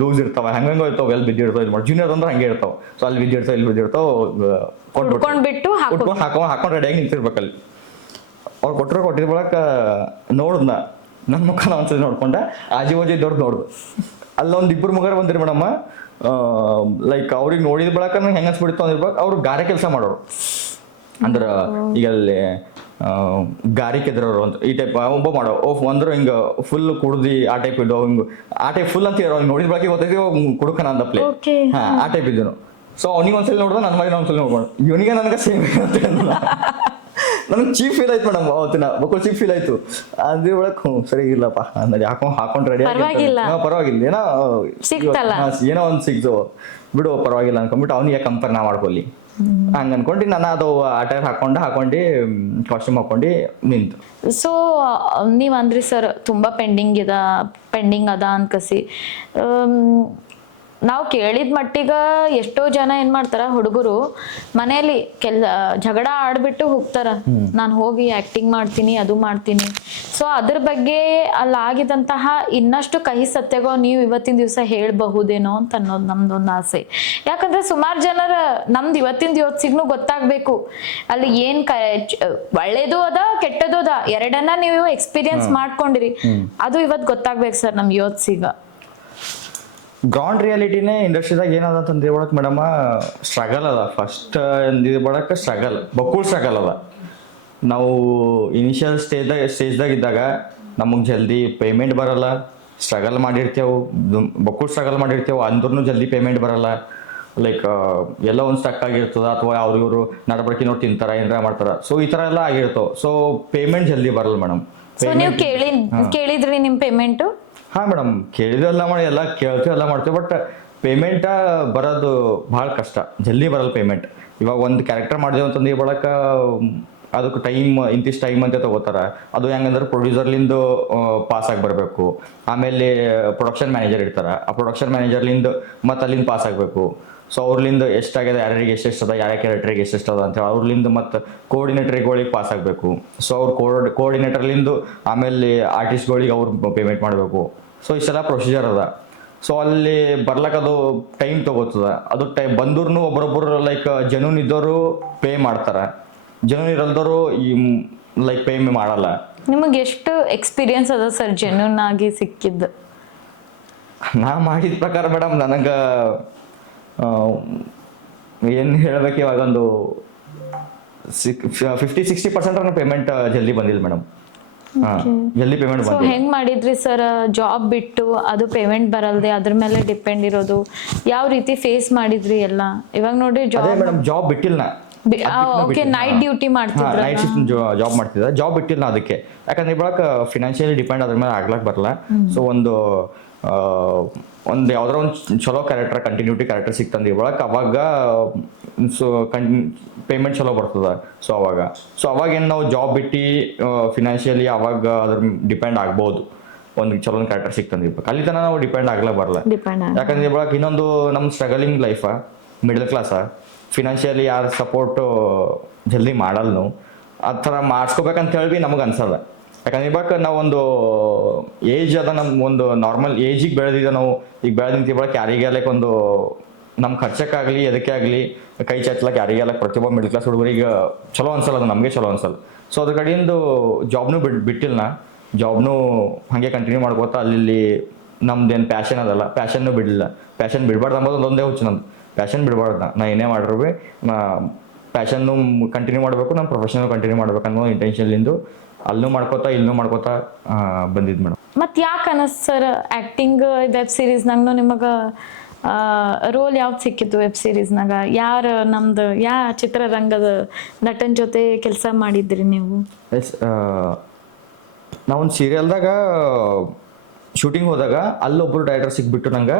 ಲೂಸ್ ಇರ್ತಾವ, ಹಂಗೆ ಇರ್ತಾವೆ, ಎಲ್ಲಿ ಬಿದ್ದಿರ್ತಾವೆ ಇದು ಮಾಡಿ. ಜೂನಿಯರ್ ಅಂದ್ರೆ ಹಂಗೆ ಇರ್ತಾವೆ. ಸೊ ಅಲ್ಲಿ ಬಿದ್ದಿರ್ತಾವೆ, ಇಲ್ಲಿ ಬಿದ್ದಿರ್ತಾವೆ, ಹಾಕೊಂಡು ರೆಡಿಯಾಗಿ ನಿಂತಿರ್ಬೇಕಲ್ಲಿ. ಅವ್ರು ಕೊಟ್ಟಿದ್ದ ಬಳಕ ನೋಡ್ದ ನನ್ನ ಮುಖ ಒಂದ್ಸತಿ ನೋಡ್ಕೊಂಡೆ, ಆಜು ಬಾಜು ದೊಡ್ಡ ನೋಡ್ದು. ಅಲ್ಲೊಂದು ಇಬ್ಬರು ಮುಖರು ಬಂದಿರಿ ಮೇಡಮ್ಮ. ಲೈಕ್ ಅವ್ರಿಗೆ ನೋಡಿದ ಬಳಕ ನಂಗೆ ಹೆಂಗೆ ಅನ್ಸ್ಬಿಡ್ತು ಅಂದಿರ್ಬೇಕು. ಅವ್ರು ಗಾರೆ ಕೆಲಸ ಮಾಡೋರು. ಅಂದ್ರೆ ಈಗ ಅಲ್ಲಿ ಗಾರಿ ಕೆದ್ರವ್ರು ಅಂತ ಈ ಟೈಪ್ ಒಬ್ಬ ಮಾಡೋ ಅಂದ್ರೆ ಹಿಂಗೆ ಫುಲ್ ಕುಡ್ದು ಆ ಟೈಪ್ ಇದ್ದವು. ಹಿಂಗೆ ಆ ಟೈಪ್ ಫುಲ್ ಅಂತ ಹೇಳೋ ನೋಡಿದ ಬಳಕೆ ಗೊತ್ತೈತಿ ಕುಡುಕನ ಅಂತ ಪ್ಲೇ. ಆ ಟೈಪ್ ಇದ್ದನು. ಸೊ ಅವ್ನಿಗೆ ಒಂದ್ಸಲಿ ನೋಡ್ದ, ನನ್ನ ಮಗ ಒಂದ್ಸಲಿ ನೋಡ್ಕೊಂಡು ಇವನಿಗೆ ನನಗೆ ಸೇಮ್ ಅಂತ ನನಗೆ ಚೀಪ್ ಫೀಲ್ ಆಯ್ತು ಮೇಡಮ್. ಅವತ್ತಿನ ಬಕ್ಕಳು ಚೀಪ್ ಫೀಲ್ ಆಯ್ತು. ಅದ್ರ ಒಳಗೆ ಸರಿ ಇಲ್ಲಪ್ಪ ಅಂದ್ರೆ ಹಾಕೊಂಡು ರೆಡಿ ಪರವಾಗಿಲ್ಲ, ಏನೋ ಒಂದು ಸಿಕ್ತು ಬಿಡು ಪರವಾಗಿಲ್ಲ ಅನ್ಕೊಂಡ್ಬಿಟ್ಟು ಅವ್ನಿಗೆ ಕಂಪೇರ್ ನಾ ಮಾಡ್ಕೊಳ್ಳಿ ಹಂಗೆ ಅನ್ಕೊಂಡು ನಾನು ಅದು ಅಟೈರ್ ಹಾಕೊಂಡು ಕಾಸ್ಟ್ಯೂಮ್ ಹಾಕೊಂಡು ನಿಂತು. ಸೊ ನೀವು ಅಂದ್ರಿ ಸರ್ ತುಂಬ ಪೆಂಡಿಂಗ್ ಅದ ಅನ್ಕಸಿ. ನಾವು ಕೇಳಿದ ಮಟ್ಟಿಗೆ ಎಷ್ಟೋ ಜನ ಏನು ಮಾಡ್ತಾರೆ, ಹುಡುಗರು ಮನೆಯಲ್ಲಿ ಜಗಳ ಆಡ್ಬಿಟ್ಟು ಹೋಗ್ತಾರ, ನಾನು ಹೋಗಿ ಆ್ಯಕ್ಟಿಂಗ್ ಮಾಡ್ತೀನಿ, ಅದು ಮಾಡ್ತೀನಿ. ಸೊ ಅದ್ರ ಬಗ್ಗೆ ಅಲ್ಲಾಗಿದಂತಹ ಇನ್ನಷ್ಟು ಕಹಿ ಸತ್ಯಗಳು ನೀವು ಇವತ್ತಿನ ದಿವಸ ಹೇಳಬಹುದೇನೋ ಅಂತ ಅನ್ನೋದು ನಮ್ದೊಂದು ಆಸೆ. ಯಾಕಂದ್ರೆ ಸುಮಾರು ಜನರ ನಮ್ದು ಇವತ್ತಿನ ದಿವಸಿಗೂ ಗೊತ್ತಾಗಬೇಕು ಅಲ್ಲಿ ಏನು ಒಳ್ಳೇದು ಅದ ಕೆಟ್ಟದು ಅದ, ಎರಡನ್ನ ನೀವು ಎಕ್ಸ್ಪೀರಿಯನ್ಸ್ ಮಾಡ್ಕೊಂಡಿರಿ. ಅದು ಇವತ್ತು ಗೊತ್ತಾಗ್ಬೇಕು ಸರ್ ನಮ್ಮ ಯೂತ್ಸಿಗ. ಗ್ರೌಂಡ್ ರಿಯಾಲಿಟಿನೇ ಇಂಡಸ್ಟ್ರಿದಾಗ ಏನದ ಅಂತಂದು ಹೇಳ್ಕೊಳಕ್ ಮೇಡಮ್, ಸ್ಟ್ರಗಲ್ ಅದ. ಫಸ್ಟ್ ಬಳಕ ಬಕ್ಕುಳ್ ಸ್ಟ್ರಗಲ್ ಅದ. ನಾವು ಇನಿಷಿಯಲ್ ಸ್ಟೇಜ್ದಾಗ ಇದ್ದಾಗ ನಮಗೆ ಜಲ್ದಿ ಪೇಮೆಂಟ್ ಬರಲ್ಲ. ಸ್ಟ್ರಗಲ್ ಮಾಡಿರ್ತೇವೆ, ಬಕ್ಕುಳ್ ಸ್ಟ್ರಗಲ್ ಮಾಡಿರ್ತೇವೆ, ಅಂದ್ರೂ ಜಲ್ದಿ ಪೇಮೆಂಟ್ ಬರಲ್ಲ. ಲೈಕ್ ಎಲ್ಲ ಒಂದು ಸ್ಟಕ್ ಆಗಿರ್ತದ, ಅಥವಾ ಅವ್ರಿವರು ನಡಬರ್ಕಿ ನೋಡಿ ತಿಂತಾರ, ಏನಾರ ಮಾಡ್ತಾರ. ಸೊ ಈ ಥರ ಎಲ್ಲ ಆಗಿರ್ತಾವ. ಸೊ ಪೇಮೆಂಟ್ ಜಲ್ದಿ ಬರಲ್ಲ ಮೇಡಮ್. ನೀವು ಕೇಳಿದ್ರಿ ನಿಮ್ಮ ಪೇಮೆಂಟು? ಹಾಂ ಮೇಡಮ್, ಕೇಳಿದ್ವಿ ಎಲ್ಲ ಮಾಡಿ ಎಲ್ಲ ಕೇಳ್ತೀವಿ ಎಲ್ಲ ಮಾಡ್ತೀವಿ. ಬಟ್ ಪೇಮೆಂಟ ಬರೋದು ಭಾಳ ಕಷ್ಟ, ಜಲ್ದಿ ಬರಲ್ಲ ಪೇಮೆಂಟ್. ಇವಾಗ ಒಂದು ಕ್ಯಾರೆಕ್ಟರ್ ಮಾಡಿದೆವು ಅಂತಂದು ಈ ಬಳಕ ಅದಕ್ಕೆ ಇಂತಿಷ್ಟು ಟೈಮ್ ಅಂತ ತಗೋತಾರೆ. ಅದು ಹೆಂಗಂದ್ರೆ ಪ್ರೊಡ್ಯೂಸರ್ಲಿಂದು ಪಾಸ್ ಆಗಿ ಬರಬೇಕು, ಆಮೇಲೆ ಪ್ರೊಡಕ್ಷನ್ ಮ್ಯಾನೇಜರ್ ಇರ್ತಾರೆ, ಆ ಪ್ರೊಡಕ್ಷನ್ ಮ್ಯಾನೇಜರ್ಲಿಂದ ಮತ್ತು ಅಲ್ಲಿಂದ ಪಾಸ್ ಆಗಬೇಕು. ಸೊ ಅವ್ರಲಿಂದ ಎಷ್ಟಾಗಿದೆ, ಯಾರ್ಯಾರಿಗೆ ಎಷ್ಟೆಷ್ಟು ಅದ, ಯಾವ ಕ್ಯಾರೆಕ್ಟರಿಗೆ ಎಷ್ಟೆಷ್ಟು ಅದ ಅಂತೇಳಿ ಅವ್ರಲಿಂದ ಮತ್ತು ಕೋಆರ್ಡಿನೇಟರ್ಗಳಿಗೆ ಪಾಸ್ ಆಗಬೇಕು. ಸೊ ಅವ್ರು ಕೋಆರ್ಡಿನೇಟರ್ಲಿಂದ ಆಮೇಲೆ ಆರ್ಟಿಸ್ಟ್ಗಳಿಗೆ ಅವ್ರು ಪೇಮೆಂಟ್ ಮಾಡಬೇಕು. ಸೊ ಇಷ್ಟೆಲ್ಲ ಪ್ರೊಸೀಜರ್ ಅದ. ಸೊ ಅಲ್ಲಿ ಬರ್ಲಕ್ಕದು ಟೈಮ್ ತೊಗೋತದ. ಅದು ಬಂದ್ರೂ ಒಬ್ಬರೊಬ್ಬರು ಲೈಕ್ ಜೆನ್ಯೂನ್ ಇದ್ದವರು ಪೇ ಮಾಡ್ತಾರೆ, ಜೆನ್ಯೂನ್ ಇರಲ್ದವರು ಈ ಲೈಕ್ ಪೇ ಮಾಡಲ್ಲ. ನಿಮಗೆ ಎಷ್ಟು ಎಕ್ಸ್ಪೀರಿಯನ್ಸ್ ಅದ ಸರ್ ಜೆನ್ಯೂನ್ ಆಗಿ ಸಿಕ್ಕಿದ್ದು? ನಾ ಮಾಡಿದ ಪ್ರಕಾರ ಮೇಡಮ್ ನನಗೆ ಏನು ಹೇಳ್ಬೇಕು, ಇವಾಗ ಒಂದು 50-60% ಪೇಮೆಂಟ್ ಜಲ್ದಿ ಬಂದಿಲ್ಲ ಮೇಡಮ್. ಜಲ್ದಿ ಪೇಮೆಂಟ್ ಬಂದಿಲ್ಲ. ಹೆಂಗ್ ಮಾಡಿದ್ರಿ ಸರ್ ಜಾಬ್ ಬಿಟ್ಟು ಅದು ಪೇಮೆಂಟ್ ಬರಲ್ದೆ ಅದ್ರ ಮೇಲೆ ಡಿಪೆಂಡ್ ಇರೋದು? ಯಾವ ರೀತಿ ಫೇಸ್ ಮಾಡಿದ್ರಿ ಎಲ್ಲ? ಇವಾಗ ನೋಡಿ ಜಾಬ್ ಬಿಟ್ಟಿಲ್ಲ ನಾ. ನೈಟ್ ಡ್ಯೂಟಿ ಮಾಡ್ತಿದ್ದೆ, ನೈಟ್ ಶಿಫ್ಟ್ ಜಾಬ್ ಮಾಡ್ತಿದ್ದೆ. ಜಾಬ್ ಬಿಟ್ಟಿಲ್ಲ ಅದಕ್ಕೆ, ಯಾಕಂದ್ರೆ ಇವಾಗ ಫಿನಾನ್ಷಿಯಲಿ ಡಿಪೆಂಡ್ ಅದ್ರ ಮೇಲೆ ಆಗ್ಲಕ್ ಬರಲ್ಲ. ಸೊ ಒಂದು ಒಂದು ಯಾವ್ದಾರ ಒಂದು ಚಲೋ ಕ್ಯಾರೆಕ್ಟರ್ ಕಂಟಿನ್ಯೂಟಿ ಕ್ಯಾರೆಕ್ಟರ್ ಸಿಕ್ತಂದ್ರೆ ಒಳಗೆ ಅವಾಗ ಸೊ ಪೇಮೆಂಟ್ ಚಲೋ ಬರ್ತದ. ಸೊ ಅವಾಗ ಏನು ನಾವು ಜಾಬ್ ಬಿಟ್ಟು ಫಿನಾನ್ಷಿಯಲಿ ಅವಾಗ ಅದ್ರ ಡಿಪೆಂಡ್ ಆಗ್ಬೋದು. ಒಂದು ಚಲೋ ಕ್ಯಾರೆಕ್ಟರ್ ಸಿಕ್ತಂದ್ರೆ ಅಲ್ಲಿ ತನಕ ನಾವು ಡಿಪೆಂಡ್ ಆಗ್ಲೇ ಬರಲ್ಲ. ಯಾಕಂದ್ರೆ ಇವಾಗ ಇನ್ನೊಂದು ನಮ್ಮ ಸ್ಟ್ರಗಲಿಂಗ್ ಲೈಫ, ಮಿಡಲ್ ಕ್ಲಾಸ, ಫಿನಾನ್ಷಿಯಲಿ ಯಾರು ಸಪೋರ್ಟ್ ಜಲ್ದಿ ಮಾಡಲ್ಲ. ನಾವು ಆ ಥರ ಮಾಡಿಸ್ಕೋಬೇಕಂತ ಹೇಳಿ ನಮಗೆ ಅನ್ಸಲ್ಲ. ಯಾಕಂದ್ರೆ ಇವಾಗ ನಾವೊಂದು ಏಜ್ ಅದ, ನಮ್ಗೆ ಒಂದು ನಾರ್ಮಲ್ ಏಜಿಗೆ ಬೆಳೆದಿದ್ದ ನಾವು ಈಗ ಬೆಳೆದಿಂತ ಇವಾಗ ಯಾರಿಗೆ ಲೈಕ್ ಒಂದು ನಮ್ಮ ಖರ್ಚಕ್ಕಾಗಲಿ ಎದಕ್ಕೆ ಆಗಲಿ ಕೈ ಚಾಚ್ಲಕ್ಕೆ ಯಾರಿಗೆಲ್ಲ ಪ್ರತಿಯೊಬ್ಬ ಮಿಡಲ್ ಕ್ಲಾಸ್ ಹುಡುಗರಿಗೆ ಚಲೋ ಅನ್ಸಲ್ಲ, ಅದು ನಮಗೆ ಚಲೋ ಅನ್ಸಲ್ಲ. ಸೊ ಅದ್ರ ಕಡೆಯಿಂದ ಜಾಬ್ನು ಬಿಟ್ಟಿಲ್ಲ ನಾ, ಜಾಬ್ನು ಹಾಗೆ ಕಂಟಿನ್ಯೂ ಮಾಡ್ಕೋತಾ ಅಲ್ಲಿ ನಮ್ದೇನು ಪ್ಯಾಷನ್ ಅದಲ್ಲ, ಪ್ಯಾಷನ್ನು ಬಿಡಲಿಲ್ಲ. ಪ್ಯಾಷನ್ ಬಿಡಬಾರ್ದು ಅಂಬೋದು ಒಂದೇ ಹುಚ್ಚು ನಂದು. ಪ್ಯಾಷನ್ ಬಿಡಬಾರ್ದು, ನಾ ಏನೇ ಮಾಡಿದ್ರು ಭೀ ನಾ ಪ್ಯಾಷನ್ನು ಕಂಟಿನ್ಯೂ ಮಾಡಬೇಕು, ನಮ್ಮ ಪ್ರೊಫೆಷನಲ್ ಕಂಟಿನ್ಯೂ ಮಾಡ್ಬೇಕು ಅನ್ನೋ ಇಂಟೆನ್ಷನ್ಲಿಂದು ಅಲ್ಲೂ ಮಾಡ್ಕೋತಾ ಇಲ್ಲೂ ಮಾಡ್ಕೋತಾ ಬಂದಿದ್ದು ಮೇಡಮ್. ಮತ್ತು ಯಾಕೆ ಅನಿಸ್ತು ಸರ್ ಆ್ಯಕ್ಟಿಂಗ್ ವೆಬ್ ಸೀರೀಸ್ನಾಗೂ ನಿಮಗೆ ರೋಲ್ ಯಾವ್ದು ಸಿಕ್ಕಿತ್ತು ವೆಬ್ ಸೀರೀಸ್ನಾಗ? ಯಾರು ನಮ್ದು ಚಿತ್ರರಂಗದ ನಟನ ಜೊತೆ ಕೆಲಸ ಮಾಡಿದ್ರಿ ನೀವು? ಎಸ್, ನಾವೊಂದು ಸೀರಿಯಲ್ದಾಗ ಶೂಟಿಂಗ್ ಹೋದಾಗ ಅಲ್ಲೊಬ್ಬರು ಡೈರೆಕ್ಟರ್ ಸಿಕ್ಬಿಟ್ಟು ನಂಗೆ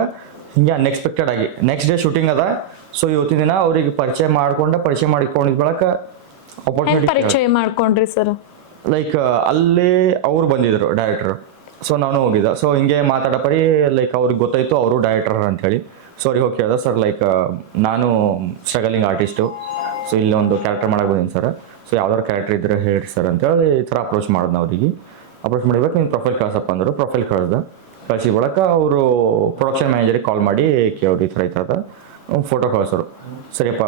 ಹಿಂಗೆ ಅನ್ಎಕ್ಸ್ಪೆಕ್ಟೆಡ್ ಆಗಿ ನೆಕ್ಸ್ಟ್ ಡೇ ಶೂಟಿಂಗ್ ಅದ. ಸೊ ಇವತ್ತಿನ ದಿನ ಅವ್ರಿಗೆ ಪರಿಚಯ ಮಾಡಿಕೊಂಡಿದ್ ಬಳಕ ಆಪರ್ಚುನಿಟಿ ಪರಿಚಯ ಮಾಡ್ಕೊಂಡ್ರಿ ಸರ್? ಲೈಕ್ ಅಲ್ಲಿ ಅವ್ರು ಬಂದಿದ್ರು ಡೈರೆಕ್ಟರ್, ಸೊ ನಾನು ಹೋಗಿದ್ದೆ. ಸೊ ಹಿಂಗೆ ಮಾತಾಡಪರಿ ಲೈಕ್ ಅವ್ರಿಗೆ ಗೊತ್ತಾಯ್ತು ಅವರು ಡೈರೆಕ್ಟರ್ ಅಂಥೇಳಿ. ಸೊ ಅವ್ರಿಗೆ ಹೋಗಿ ಕೇಳಿದೆ, ಸರ್ ಲೈಕ್ ನಾನು ಸ್ಟ್ರಗಲಿಂಗ್ ಆರ್ಟಿಸ್ಟು, ಸೊ ಇಲ್ಲಿ ಒಂದು ಕ್ಯಾರೆಕ್ಟರ್ ಮಾಡಕ್ಕೆ ಬಂದೀನಿ ಸರ್, ಸೊ ಯಾವ್ದಾದ್ರು ಕ್ಯಾರೆಕ್ಟರ್ ಇದ್ರೆ ಹೇಳ್ರಿ ಸರ್ ಅಂತೇಳಿ ಈ ಥರ ಅಪ್ರೋಚ್ ಮಾಡಿದ್ನ ಅವ್ರಿಗೆ. ಅಪ್ರೋಚ್ ಮಾಡಿಬೇಕು, ನೀನು ಪ್ರೊಫೈಲ್ ಕಳ್ಸಪ್ಪ ಅಂದರು. ಪ್ರೊಫೈಲ್ ಕಳಿಸಿ ಬಳಕ ಅವರು ಪ್ರೊಡಕ್ಷನ್ ಮ್ಯಾನೇಜರಿಗೆ ಕಾಲ್ ಮಾಡಿ ಕೇಳೋರು ಈ ಥರದ ಫೋಟೋ ಕಳಿಸೋರು. ಸರಿಯಪ್ಪ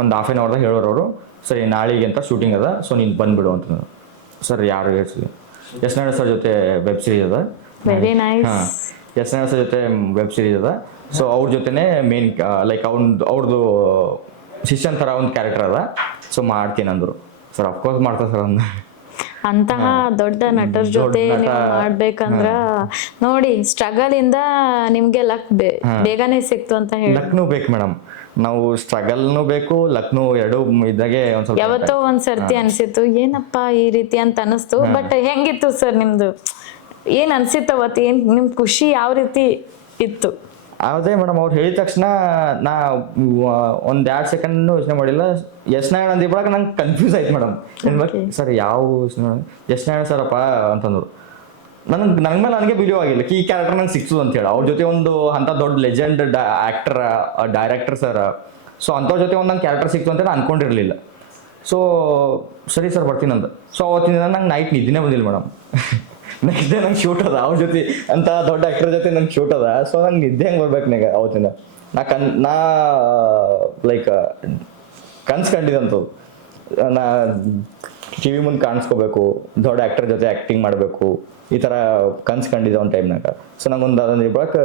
ಒಂದು ಹಾಫ್ ಆನ್ ಅವರ್ದಾಗ ಹೇಳೋರು ಅವರು, ಸರಿ ನಾಳೆಗೆ ಅಂತ ಶೂಟಿಂಗ್ ಅದ, ಸೊ ನೀನು ಬಂದುಬಿಡು ಅಂತಂದ್ರು. ಸರ್ ಯಾರು ಎಸ್ ನಾರಾಯಣ ಸರ್ ಜೊತೆ ವೆಬ್ ಸೀರೀಸ್ ಅದ. Very nice. ಹಾಂ, ಎಸ್ ನಾರಾಯಣ ಸರ್ ಜೊತೆ ವೆಬ್ ಸೀರೀಸ್ ಅದ. ಸೊ ಅವ್ರ ಜೊತೆನೇ ಮೇನ್ ಲೈಕ್ ಅವ್ರದ್ದು ಶಿಷ್ಯನ್ ಥರ ಒಂದು ಕ್ಯಾರೆಕ್ಟರ್ ಅದ, ಸೊ ಮಾಡ್ತೀನಿ ಅಂದರು. ಸರ್ ಅಫ್ಕೋರ್ಸ್ ಮಾಡ್ತಾರೆ ಸರ್ ಅಂದ. ಅಂತಹ ದೊಡ್ಡ ನಟರ ಜೊತೆ ನೀವು ಮಾಡ್ಬೇಕಂದ್ರ ನೋಡಿ, ಸ್ಟ್ರಗಲ್ ಇಂದ ನಿಮ್ಗೆ ಲಕ್ ಬೇಗನೆ ಸಿಕ್ತು ಅಂತ ಹೇಳಿ. ಲಕ್ನೂ ಬೇಕು ಮೇಡಮ್, ನಾವು ಸ್ಟ್ರಗಲ್ನು ಬೇಕು, ಲಕ್ನೂ ಎರಡು ಇದ್ದಾಗೆ ಒಂದ್ ಸ್ವಲ್ಪ ಯಾವತ್ತೋ ಒಂದ್ ಸರ್ತಿ ಅನ್ಸಿತ್ತು ಏನಪ್ಪ ಈ ರೀತಿ ಅಂತ ಅನಿಸ್ತು. ಬಟ್ ಹೆಂಗಿತ್ತು ಸರ್ ನಿಮ್ದು? ಏನ್ ಅನ್ಸಿತ್ತು ಅವತ್ತು? ಏನ್ ನಿಮ್ ಖುಷಿ ಯಾವ ರೀತಿ ಇತ್ತು? ಅದೇ ಮೇಡಮ್, ಅವ್ರು ಹೇಳಿದ ತಕ್ಷಣ ನಾ ಒಂದ್ 2 ಸೆಕೆಂಡ್ ಯೋಚನೆ ಮಾಡಿಲ್ಲ. ಎಸ್ ನಾರಾಯಣ ಅಂದ ಇವಾಗ ನಂಗೆ ಕನ್ಫ್ಯೂಸ್ ಆಯ್ತು ಮೇಡಮ್. ಸರ್ ಯಾವ ಎಸ್ ನಾರಾಯಣ ಸರಪ್ಪ ಅಂತಂದ್ರು. ನನ್ನ ಮೇಲೆ ನನಗೆ ಬಿಲೀವ್ ಆಗಿಲ್ಲ ಈ ಕ್ಯಾರೆಕ್ಟರ್ ನಂಗೆ ಸಿಕ್ತು ಅಂತ ಹೇಳಿ. ಅವ್ರ ಜೊತೆ ಒಂದು ಅಂತ ದೊಡ್ಡ legend actor director sir, so ಅಂಥವ್ರ ಜೊತೆ ಒಂದು ನಂಗೆ ಕ್ಯಾರೆಕ್ಟರ್ ಸಿಕ್ತು ಅಂತ ಅನ್ಕೊಂಡಿರ್ಲಿಲ್ಲ. ಸೊ ಸರಿ ಸರ್ ಬರ್ತೀನಿ ಅಂತ. ಸೊ ಅವತ್ತಿನ ದಿನ ನಂಗೆ ನೈಟ್ ನಿದ್ದಿನೇ ಬಂದಿಲ್ಲ ಮೇಡಮ್. ನೆಕ್ಸ್ಟ್ ಡೇ ನಂಗೆ ಶೂಟ್ ಅದ ಅವ್ರ ಜೊತೆ, ಅಂತ ದೊಡ್ಡ ಆಕ್ಟರ್ ಜೊತೆ ನಂಗೆ ಶೂಟ್ ಅದ. ಸೊ ನಂಗೆ ನಿದ್ದೆ ಹೆಂಗೆ ಬರ್ಬೇಕು ನನಗೆ ಅವತ್ತಿನ ನಾ ಲೈಕ್ ಕನ್ಸು ಕಂಡಿದಂಥದ್ದು. ನಾ ಟಿ ವಿ ಮುಂದೆ ಕಾಣಿಸ್ಕೋಬೇಕು, ದೊಡ್ಡ ಆ್ಯಕ್ಟರ್ ಜೊತೆ ಆ್ಯಕ್ಟಿಂಗ್ ಮಾಡಬೇಕು, ಈ ಥರ ಕನ್ಸು ಕಂಡಿದ್ದೆ ಒಂದು ಟೈಮ್ನಾಗ. ಸೊ ನಂಗೊಂದು ಅದನ್ನ ಬಳಕ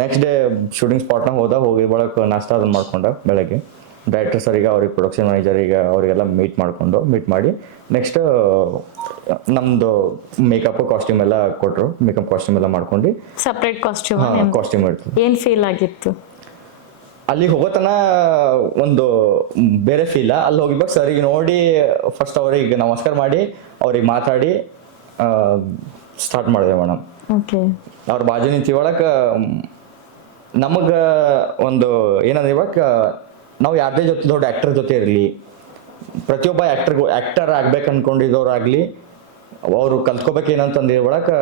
ನೆಕ್ಸ್ಟ್ ಡೇ ಶೂಟಿಂಗ್ ಸ್ಪಾಟ್ನಾಗ ಹೋಗಿ ಬಳಕ ನಾಷ್ಟ ಅದನ್ನು ಮಾಡ್ಕೊಂಡ ಬೆಳಗ್ಗೆ ಡೈರೆಕ್ಟರ್ ಸರಿಗೆ, ಅವ್ರಿಗೆ ಪ್ರೊಡಕ್ಷನ್ ಮ್ಯಾನೇಜರಿಗೆ ಅವರಿಗೆಲ್ಲ ಮೀಟ್ ಮಾಡಿ ನೆಕ್ಸ್ಟ್ ನಮ್ಮದು ಮೇಕಪ್ ಕಾಸ್ಟ್ಯೂಮ್ ಎಲ್ಲ ಕೊಟ್ಟರು. ಮೇಕಪ್ ಕಾಸ್ಟ್ಯೂಮ್ ಎಲ್ಲ ಮಾಡ್ಕೊಂಡು ಸಪ್ರೇಟ್ ಕಾಸ್ಟ್ಯೂಮ್ ಇರ್ತದೆ. ಏನ್ ಫೀಲ್ ಆಗಿತ್ತು ಅಲ್ಲಿ ಹೋಗೋತನ? ಒಂದು ಬೇರೆ ಫೀಲ. ಅಲ್ಲಿ ಹೋಗಿರ್ಬೇಕು ಸರಿಗೆ ನೋಡಿ ಫಸ್ಟ್ ಅವ್ರಿಗೆ ನಮಸ್ಕಾರ ಮಾಡಿ ಅವ್ರಿಗೆ ಮಾತಾಡಿ ಸ್ಟಾರ್ಟ್ ಮಾಡಿದೆ ಮೇಡಮ್. ಅವ್ರ ಬಾಜು ನಿಂತು ಒಳಗೆ ನಮಗೆ ಒಂದು ಏನಂದ್ರೆ ಇವಾಗ ನಾವು ಯಾರದೇ ಜೊತೆ ದೊಡ್ಡ ಆ್ಯಕ್ಟರ್ ಜೊತೆ ಇರಲಿ, ಪ್ರತಿಯೊಬ್ಬ ಆ್ಯಕ್ಟರ್ ಆಗ್ಬೇಕು ಅನ್ಕೊಂಡಿದ್ದವ್ರಾಗಲಿ ಅವರು ಕಲ್ತ್ಕೋಬೇಕೇನಂತಂದು ಒಳಗೆ